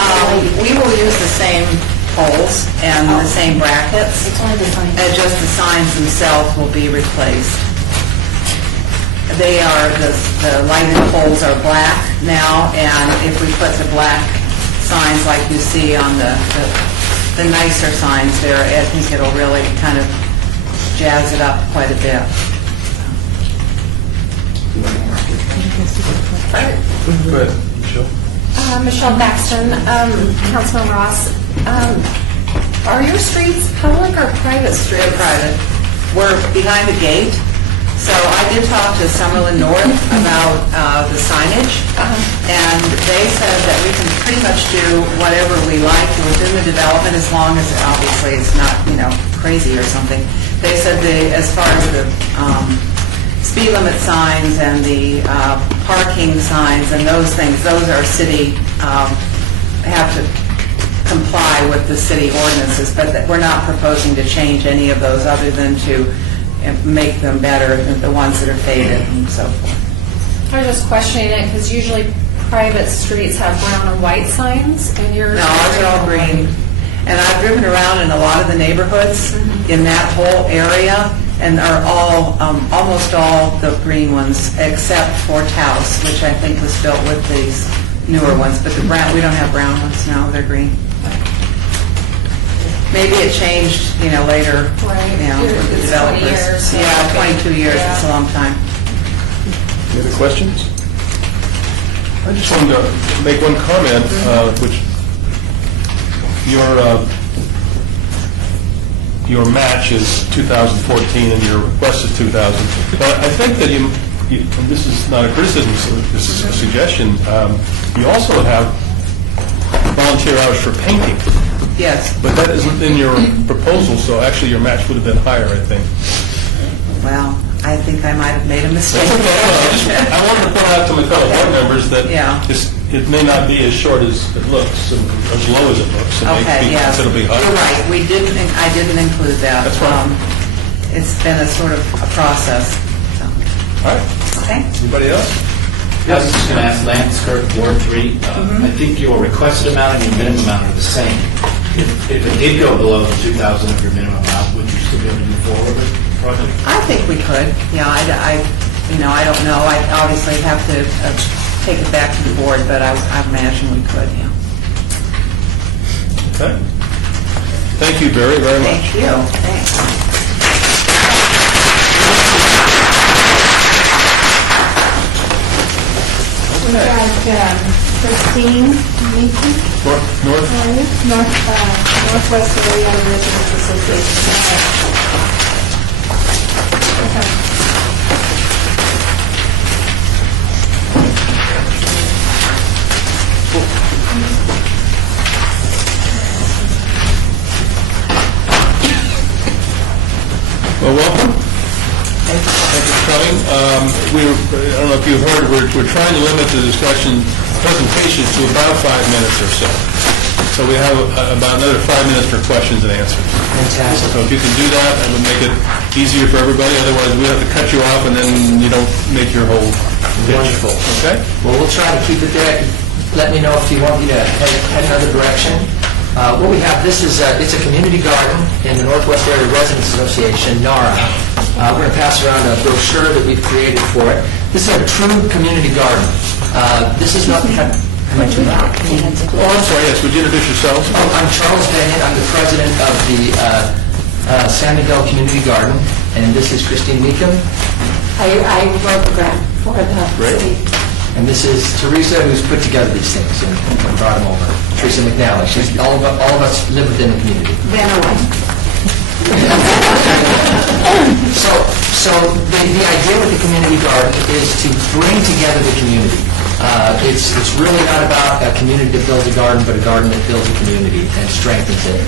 We will use the same poles and the same brackets. It's only the signs. Just the signs themselves will be replaced. They are, the lighted poles are black now, and if we put the black signs like you see on the the nicer signs there. I think it'll really kind of jazz it up quite a bit. Good. Michelle? Michelle Baxton, Councilman Ross. Are your streets public or private streets? They're private. We're behind the gate, so I did talk to Summerlin North about the signage, and they said that we can pretty much do whatever we like within the development as long as obviously it's not, crazy or something. They said as far as the speed limit signs and the parking signs and those things, those are city, have to comply with the city ordinances, but that we're not proposing to change any of those other than to make them better than the ones that are faded and so forth. I was just questioning it because usually private streets have brown and white signs, and yours... No, ours are all green. And I've driven around in a lot of the neighborhoods in that whole area, and are all, almost all the green ones, except for Taos, which I think was built with these newer ones. But the brown, we don't have brown ones now, they're green. Maybe it changed, later, with the developers. 20 years. Yeah, 22 years, it's a long time. Any other questions? I just wanted to make one comment, which your match is 2014 and your request is 2000. But I think that you and this is not a criticism, this is a suggestion, you also have volunteer hours for painting. Yes. But that isn't in your proposal, so actually your match would have been higher, I think. Well, I think I might have made a mistake. I wanted to point out to my fellow board members that it may not be as short as it looks, and as low as it looks. It may be considerably higher. You're right. I didn't include that. That's right. It's been a sort of a process. So. All right. Okay. Anybody else? I was just going to ask Lance Kirk, Ward 3. I think your requested amount and your minimum amount are the same. If it did go below the 2,000 of your minimum amount, would you still be able to move forward with the project? I think we could. I don't know. I obviously have to take it back to the board, but I imagine we could, Okay. Thank you very, very much. Thank you. Thanks. We've got Christine Meekin. Northwest Area Residents Association. Well, welcome. Thank you for coming. I don't know if you've heard, we're trying to limit the presentation to about 5 minutes or so. So we have about another 5 minutes for questions and answers. Fantastic. So if you can do that, that would make it easier for everybody. Otherwise, we have to cut you off, and then you don't make your whole pitch. Wonderful. Okay? Well, we'll try to keep it there. Let me know if you want me to head another direction. What we have, it's a community garden in the Northwest Area Residents Association, NARA. We're going to pass around a brochure that we've created for it. This is a true community garden. This is not... Am I too loud? Oh, I'm sorry, yes. Would you introduce yourselves? Oh, I'm Charles Bennett. I'm the president of the San Miguel Community Garden, and this is Christine Meekum. I wrote the grant for the city. And this is Teresa, who's put together these things and brought them over. Teresa McNally. All of us live within the community. So the idea with the community garden is to bring together the community. It's really not about a community that builds a garden, but a garden that builds a community and strengthens it.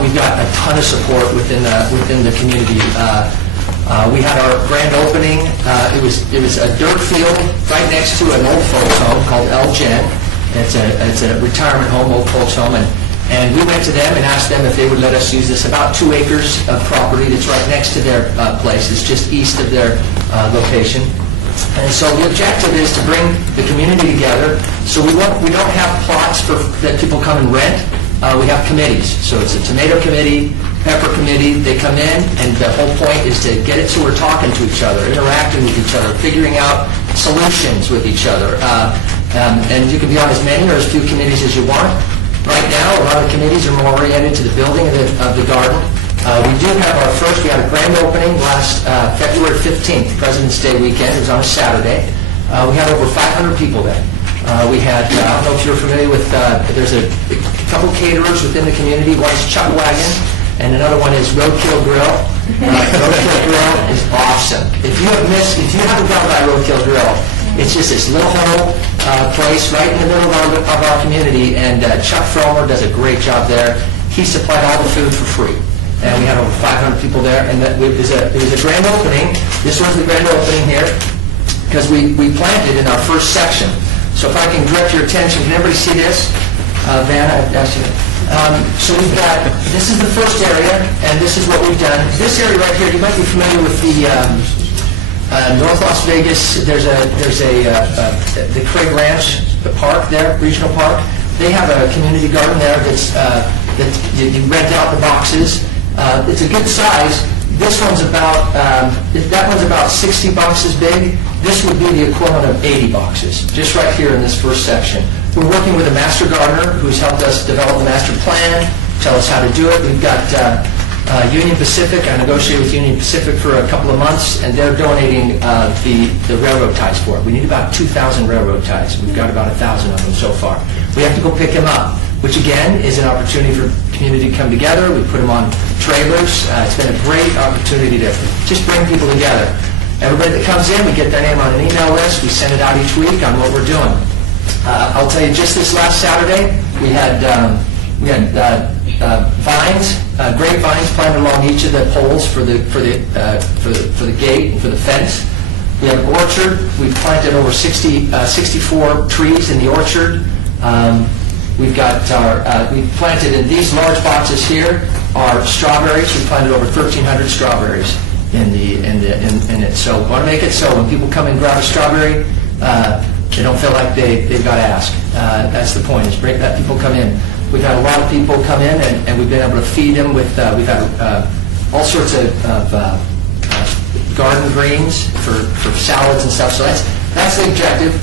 We've got a ton of support within the community. We had our grand opening. It was a dirt field right next to an old folks home called El Gen. It's a retirement home, old folks home, and we went to them and asked them if they would let us use this. About 2 acres of property that's right next to their place. It's just east of their location. And so the objective is to bring the community together. So we don't have plots that people come and rent. We have committees. So it's a tomato committee, pepper committee. They come in, and the whole point is to get it so we're talking to each other, interacting with each other, figuring out solutions with each other. And you can be on as many or as few committees as you want. Right now, a lot of the committees are more oriented to the building of the garden. We do have we had a grand opening last February 15th, President's Day weekend. It was on a Saturday. We had over 500 people there. We had, I don't know if you're familiar with, there's a couple caterers within the community. One is Chuck Wagon, and another one is Roadkill Grill. Roadkill Grill is awesome. If you haven't gone by Roadkill Grill, it's just this little hole place right in the middle of our community, and Chuck Fromer does a great job there. He supplied all the food for free, and we had over 500 people there, and it was a grand opening. This was the grand opening here, because we planted in our first section. So if I can direct your attention, can everybody see this? Van, I've asked you. So we've got, this is the first area, and this is what we've done. This area right here, you might be familiar with the North Las Vegas, there's the Craig Ranch, the park there, regional park. They have a community garden there that you rent out the boxes. It's a good size. This one's that one's about 60 boxes big. This would be the equivalent of 80 boxes, just right here in this first section. We're working with a master gardener who's helped us develop the master plan, tell us how to do it. We've got Union Pacific. I negotiated with Union Pacific for a couple of months, and they're donating the railroad ties for it. We need about 2,000 railroad ties. We've got about 1,000 of them so far. We have to go pick them up, which again is an opportunity for community to come together. We put them on trailers. It's been a great opportunity to just bring people together. Everybody that comes in, we get their name on an email list. We send it out each week on what we're doing. I'll tell you, just this last Saturday, we had vines, grapevines planted along each of the poles for the gate and for the fence. We have an orchard. We've planted over 64 trees in the orchard. We've got we've planted in these large boxes here are strawberries. We've planted over 1,300 strawberries in it. So we want to make it so when people come and grab a strawberry, they don't feel like they've got to ask. That's the point, is that people come in. We've had a lot of people come in, and we've been able to feed them with, we've had all sorts of garden greens for salads and stuff. So that's the objective.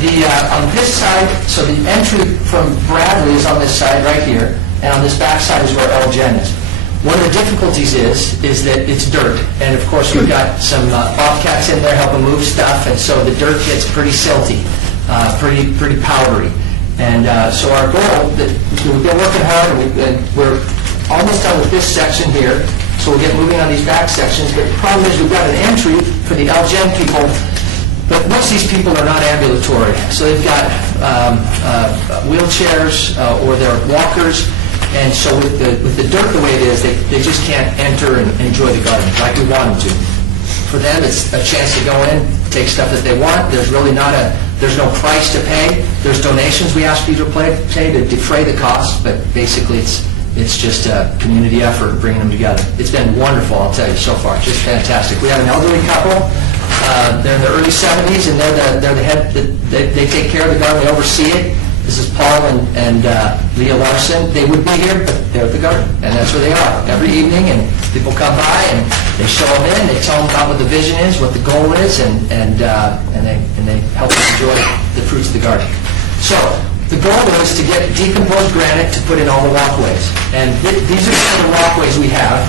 On this side, so the entry from Bradley is on this side right here, and on this back side is where Elgin is. One of the difficulties is that it's dirt, and of course we've got some bobcats in there helping move stuff, and so the dirt gets pretty silty, pretty powdery. And so our goal, we've been working hard, and we're almost done with this section here, so we'll get moving on these back sections. But the problem is we've got an entry for the Elgin people, but most of these people are not ambulatory. So they've got wheelchairs or they're walkers, and so with the dirt the way it is, they just can't enter and enjoy the garden like we want them to. For them, it's a chance to go in, take stuff that they want. There's really there's no price to pay. There's donations we ask you to pay to defray the cost, but basically it's just a community effort bringing them together. It's been wonderful, I'll tell you, so far. Just fantastic. We have an elderly couple. They're in their early 70s, and they're the head. They take care of the garden. They oversee it. This is Paul and Leah Larson. They would be here, but they're at the garden, and that's where they are every evening. And people come by and they show them in. They tell them about what the vision is, what the goal is, and they help them enjoy the fruits of the garden. So the goal is to get decomposed granite to put in all the walkways, and these are some of the walkways we have.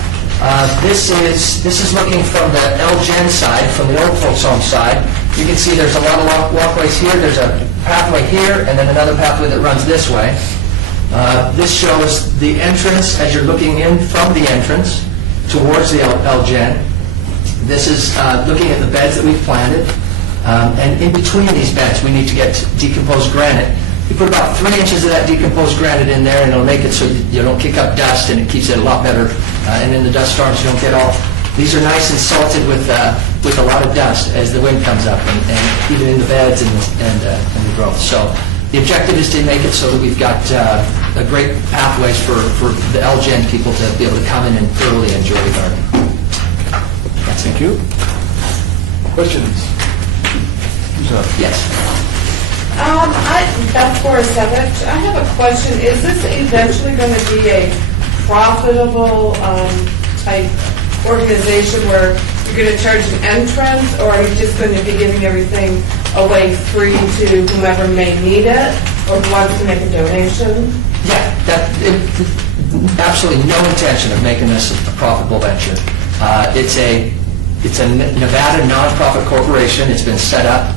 This is looking from the Elgin side, from the old folks' home side. You can see there's a lot of walkways here. There's a pathway here, and then another pathway that runs this way. This shows the entrance as you're looking in from the entrance towards the Elgin. This is looking at the beds that we've planted. And in between these beds, we need to get decomposed granite. You put about 3 inches of that decomposed granite in there, and it'll make it so you don't kick up dust, and it keeps it a lot better. And in the dust storms, you don't get all. These are nice and salted with a lot of dust as the wind comes up, and even in the beds and the growth. So the objective is to make it so that we've got a great pathways for the Elgin people to be able to come in and thoroughly enjoy the garden. Thank you. Questions? Yes. Beth Borisevich, I have a question. Is this eventually going to be a profitable type organization where you're going to charge an entrance, or are you just going to be giving everything away free to whomever may need it or who wants to make a donation? Yeah. Absolutely no intention of making this a profitable venture. It's a Nevada nonprofit corporation. It's been set up,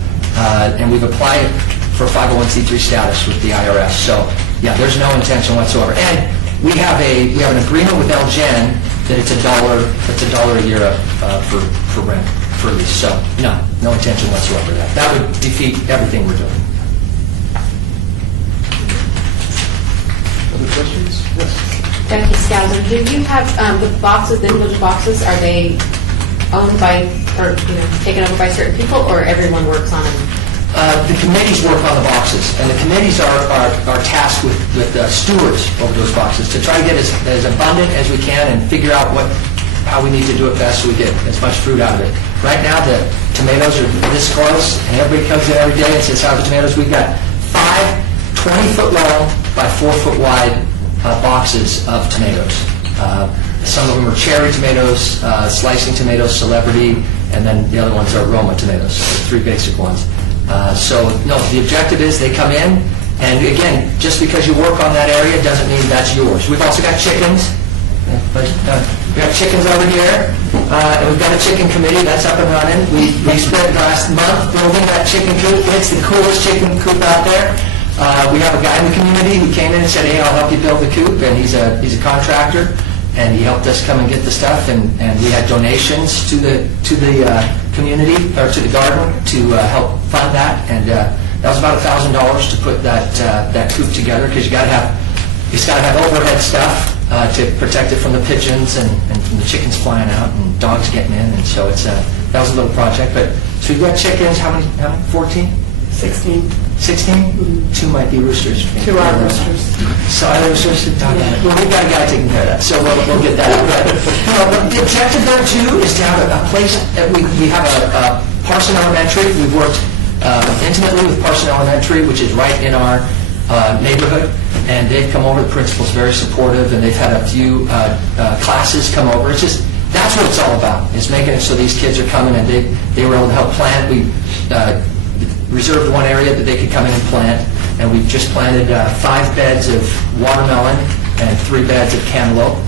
and we've applied for 501c3 status with the IRS. So, yeah, there's no intention whatsoever. And we have an agreement with Elgen that it's $1 a year for rent, for lease. So, no intention whatsoever of that. That would defeat everything we're doing. Other questions? Yes. Becky Skousen, do you have, the boxes, the individual boxes, are they owned by, or, taken over by certain people, or everyone works on them? The committees work on the boxes, and the committees are tasked with stewards over those boxes to try to get as abundant as we can and figure out how we need to do it best so we get as much fruit out of it. Right now, the tomatoes are this close, and everybody comes in every day and says, how are the tomatoes? We've got 5 20-foot long by 4-foot wide boxes of tomatoes. Some of them are cherry tomatoes, slicing tomatoes, celebrity, and then the other ones are Roma tomatoes, the 3 basic ones. The objective is they come in, and again, just because you work on that area doesn't mean that's yours. We've also got chickens. We've got chickens over here, and we've got a chicken committee that's up and running. We spent the last month building that chicken coop. It's the coolest chicken coop out there. We have a guy in the community who came in and said, hey, I'll help you build the coop, and he's a contractor, and he helped us come and get the stuff, and we had donations to the community, or to the garden, to help fund that, and that was about $1,000 to put that coop together, because it's got to have overhead stuff to protect it from the pigeons and from the chickens flying out and dogs getting in, and so that was a little project. But so we've got chickens. How many? 14? 16. 16? 2 might be roosters. 2 are roosters. So are roosters? Well, we've got a guy taking care of that, so we'll get that. But the objective there too is to have a place. We have a Parson Elementary. We've worked intimately with Parson Elementary, which is right in our neighborhood, and they've come over. The principal's very supportive, and they've had a few classes come over. It's just that's what it's all about, is making it so these kids are coming and they were able to help plant. We reserved one area that they could come in and plant, and we've just planted 5 beds of watermelon and 3 beds of cantaloupe,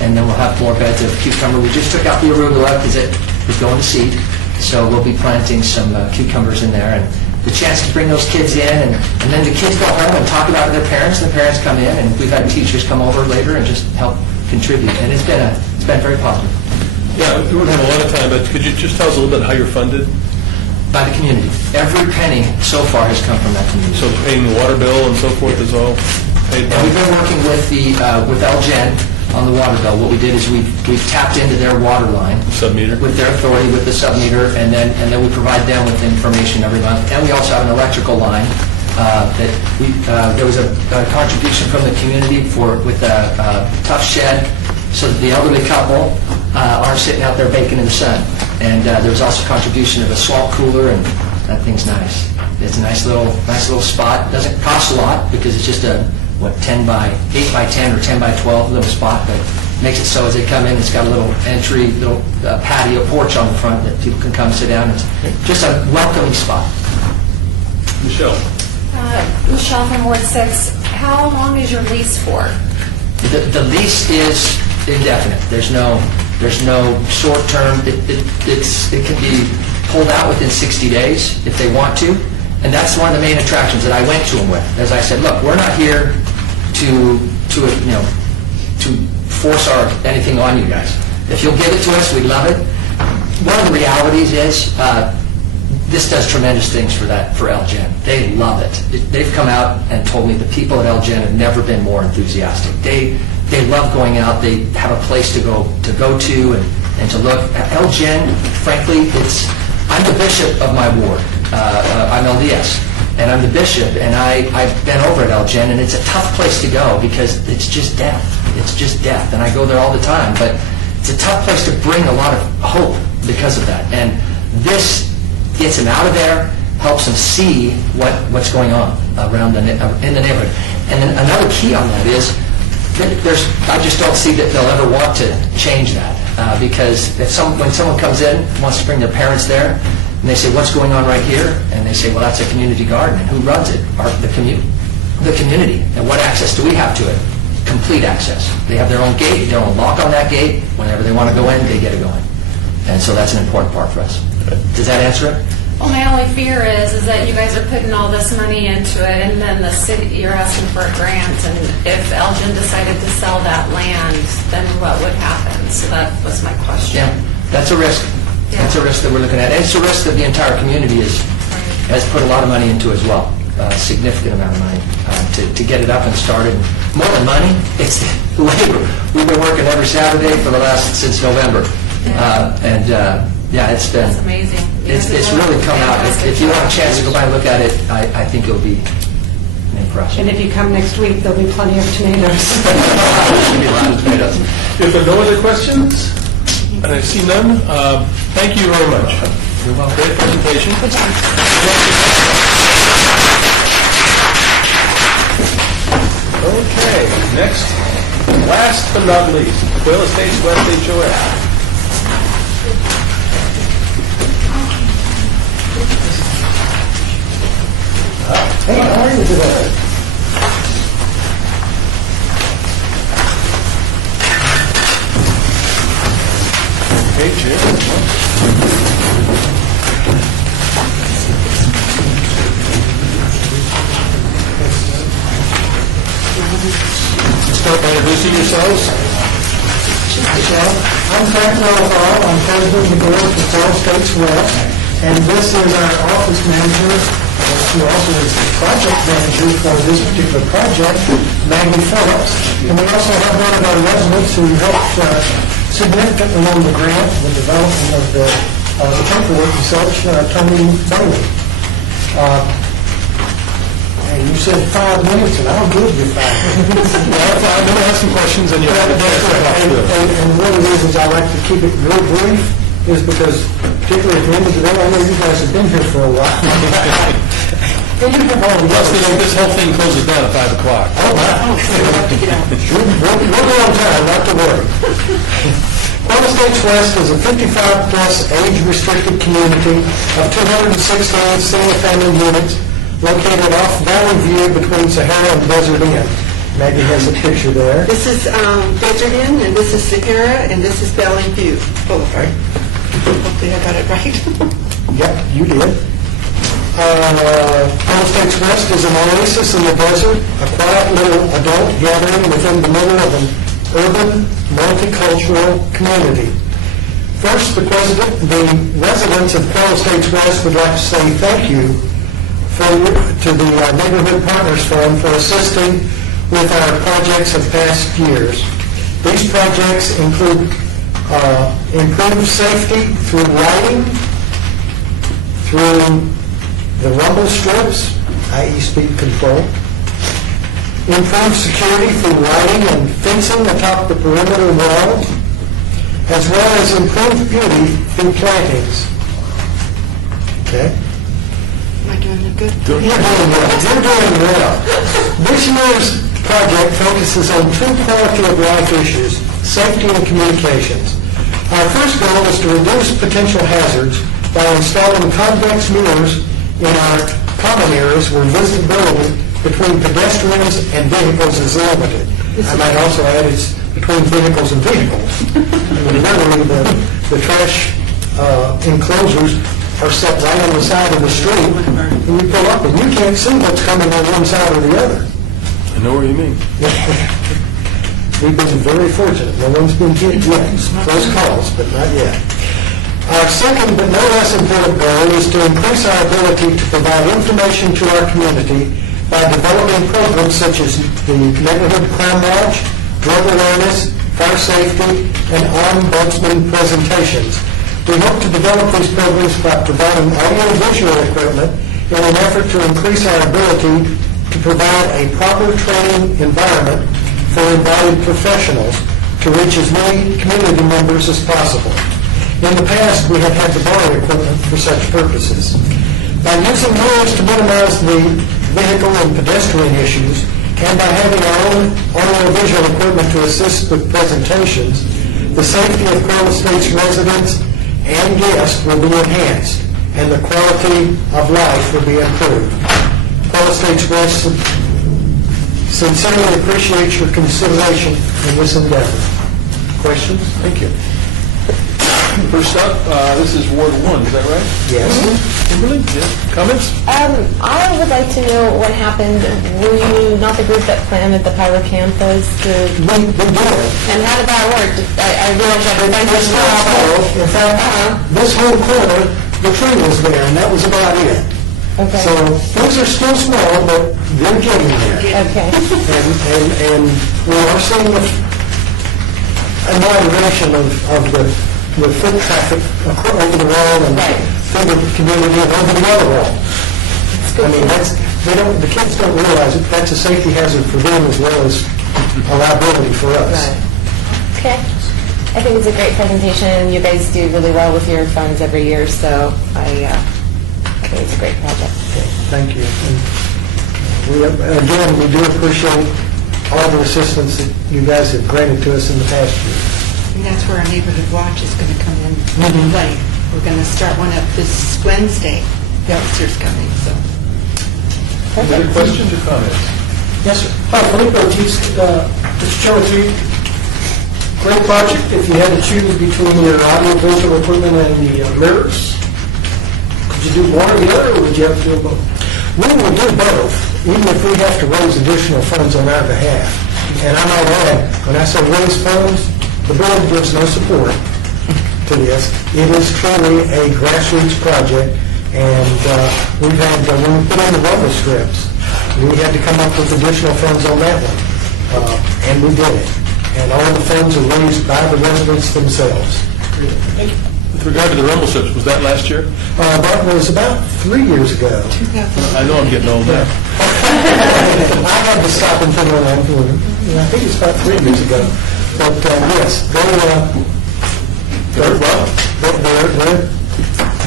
and then we'll have 4 beds of cucumber. We just took out the arugula because it was going to seed, so we'll be planting some cucumbers in there, and the chance to bring those kids in, and then the kids go home and talk about it to their parents, and the parents come in, and we've had teachers come over later and just help contribute, and it's been very positive. Yeah, we don't have a lot of time, but could you just tell us a little bit how you're funded? By the community. Every penny so far has come from that community. So paying the water bill and so forth is all paid by? And we've been working with Elgen on the water bill. What we did is we've tapped into their water line. Sub-meter? With their authority, with the sub-meter, and then we provide them with information every month. And we also have an electrical line there was a contribution from the community with a tough shed so that the elderly couple aren't sitting out there baking in the sun. And there was also a contribution of a swamp cooler, and that thing's nice. It's a nice little spot. It doesn't cost a lot because it's just a 8 by 10 or 10 by 12 little spot, but makes it so as they come in, it's got a little entry, little patio porch on the front that people can come sit down. It's just a welcoming spot. Michelle. Michelle from Ward 6. How long is your lease for? The lease is indefinite. There's no short term. It can be pulled out within 60 days if they want to, and that's one of the main attractions that I went to them with. As I said, look, we're not here to force anything on you guys. If you'll give it to us, we'd love it. One of the realities is this does tremendous things for Elgen. They love it. They've come out and told me the people at Elgen have never been more enthusiastic. They love going out. They have a place to go to and to look. Elgen, frankly, I'm the bishop of my ward. I'm LDS, and I'm the bishop, and I've been over at Elgen, and it's a tough place to go because it's just death. It's just death, and I go there all the time, but it's a tough place to bring a lot of hope because of that. And this gets them out of there, helps them see what's going on around in the neighborhood. And then another key on that is I just don't see that they'll ever want to change that because when someone comes in, wants to bring their parents there, and they say, what's going on right here? And they say, well, that's a community garden. And who runs it? The community. the community, and what access do we have to it? Complete access. They have their own gate, their own lock on that gate. Whenever they want to go in, they get it going. And so that's an important part for us. Does that answer it? Well, my only fear is that you guys are putting all this money into it, and then the city, you're asking for a grant, and if Elgin decided to sell that land, then what would happen? So that was my question. Yeah, that's a risk. That's a risk that we're looking at. And it's a risk that the entire community has put a lot of money into as well, a significant amount of money to get it up and started. More than money, it's labor. We've been working every Saturday since November. It's been... That's amazing. It's really come out. If you want a chance to go by and look at it, I think it'll be an impression. And if you come next week, there'll be plenty of tomatoes. There'll be a lot of tomatoes. If there are no other questions, and I see none, thank you very much. You're welcome. Great presentation. Okay, next, last but not least, Quail Estates West HOA. Hey, how are you today? Hey, Jim. Start by introducing yourselves. I'm Frank Lozar. I'm president of the board for Quail Estates West, and this is our office manager, who also is the project manager for this particular project, Maggie Phillips. And we also have one of our residents who helped significantly on the grant, the development of the paperwork and such, Tony Bailey. And you said 5 minutes, and I'll give you 5 minutes. I'm going to ask some questions, and you'll have a chance to talk to them. And one of the reasons I like to keep it real brief is because, particularly at the end of the day, I know you guys have been here for a while. And you have all the Plus, this whole thing closes down at 5 o'clock. Oh, wow. We'll be on time, not to worry. Quail Estates West is a 55-plus age-restricted community of 216 single-family units located off Valley View between Sahara and Desert Inn. Maggie has a picture there. This is Desert Inn, and this is Sahara, and this is Valley View Boulevard. Hopefully I got it right. Yep, you did. Quail Estates West is an oasis in the desert, a quiet little adult gathering within the middle of an urban, multicultural community. First, the residents of Quail Estates West would like to say thank you to the Neighborhood Partners Fund for assisting with our projects of past years. These projects include improved safety through lighting, through the rumble strips, i.e. speed control, improved security through lighting and fencing atop the perimeter wall, as well as improved beauty through plantings. Okay? Am I doing it good? You're doing well. You're doing well. This year's project focuses on two quality of life issues, safety and communications. Our first goal is to reduce potential hazards by installing convex mirrors in our common areas where visibility between pedestrians and vehicles is limited. I might also add it's between vehicles and vehicles. And literally the trash enclosures are set right on the side of the street, and you pull up and you can't see what's coming on one side or the other. I know what you mean. We've been very fortunate. No one's been hit yet. Close calls, but not yet. Our second but no less important goal is to increase our ability to provide information to our community by developing programs such as the Neighborhood Crime Watch, drug awareness, fire safety, and ombudsman presentations. We hope to develop these programs by providing audio-visual equipment in an effort to increase our ability to provide a proper training environment for invited professionals to reach as many community members as possible. In the past, we have had to borrow equipment for such purposes. By using mirrors to minimize the vehicle and pedestrian issues, and by having our own audio-visual equipment to assist with presentations, the safety of Quail Estates residents and guests will be enhanced, and the quality of life will be improved. Quail Estates West sincerely appreciate your consideration in this endeavor. Questions? Thank you. First up, this is Ward 1, is that right? Yes. Kimberly, comments? I would like to know what happened. Were you not the group that planted the Power Campus? We did. And how did that work? I realize everybody was In fact, this whole corner, the tree was there, and that was about it. Okay. So things are still small, but they're getting there. Okay. And we are seeing a moderation of the foot traffic over the wall and through the community and over the other wall. I mean, the kids don't realize it. That's a safety hazard for them as well as a liability for us. Okay. I think it's a great presentation. You guys do really well with your funds every year, so I think it's a great project. Thank you. And we do appreciate all the assistance that you guys have granted to us in the past year. And that's where our neighborhood watch is going to come in play. We're going to start one up this Wednesday. The officer's coming, so. Any other questions or comments? Yes, sir. Hi, Philippe Ortiz, Mr. Chairman, great project. If you had to choose between your audio-visual equipment and the mirrors, could you do one or the other, or would you have to do both? We will do both, even if we have to raise additional funds on our behalf. And I might add, when I say raise funds, the board gives no support to this. It is truly a grassroots project, and when we put in the rumble strips, we had to come up with additional funds on that one, and we did it. And all the funds are raised by the residents themselves. With regard to the rumble strips, was that last year? That was about 3 years ago. I know I'm getting old now. I had to stop and put on that. I think it's about 3 years ago. But yes, they're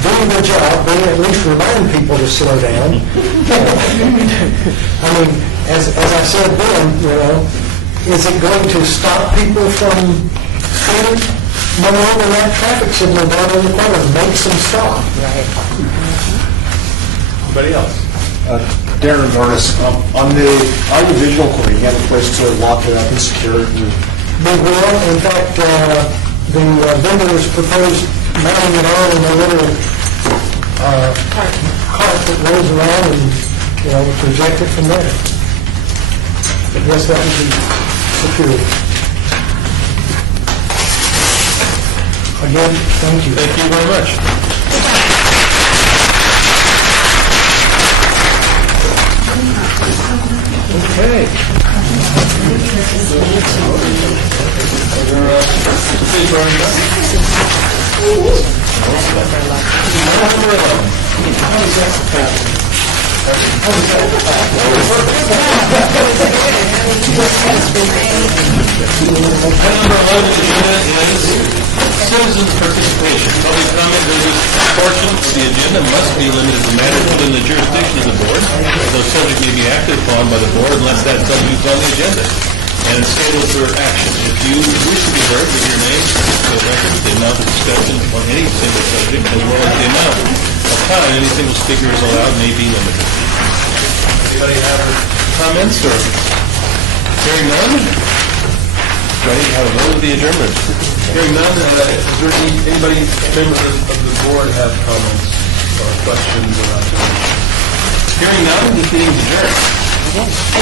doing their job. They at least remind people to slow down. I mean, as I said then, is it going to stop people from speeding? No more than that traffic signal down in the corner makes them stop. Right. Anybody else? Darren Garnis, on the audiovisual equipment, you have a place to lock it up and secure it. They will. In fact, the vendors proposed mounting it on in a little cart that rolls around and, project it from there. But yes, that would be secured. Again, thank you. Thank you very much. Okay. Please, citizens' participation. Public comment during this portion of the agenda must be limited to matters within the jurisdiction of the board, though subject may be acted upon by the board unless that subject is on the agenda and is scheduled for action. If you wish to be heard with your name, the record, the amount of discussion on any single subject, as well as the amount of time any single speaker is allowed may be limited. Anybody have comments or hearing none? Ready to have a vote of the adjournment? Hearing none, is there anybody, members of the board have comments or questions about the Hearing none, this meeting is adjourned.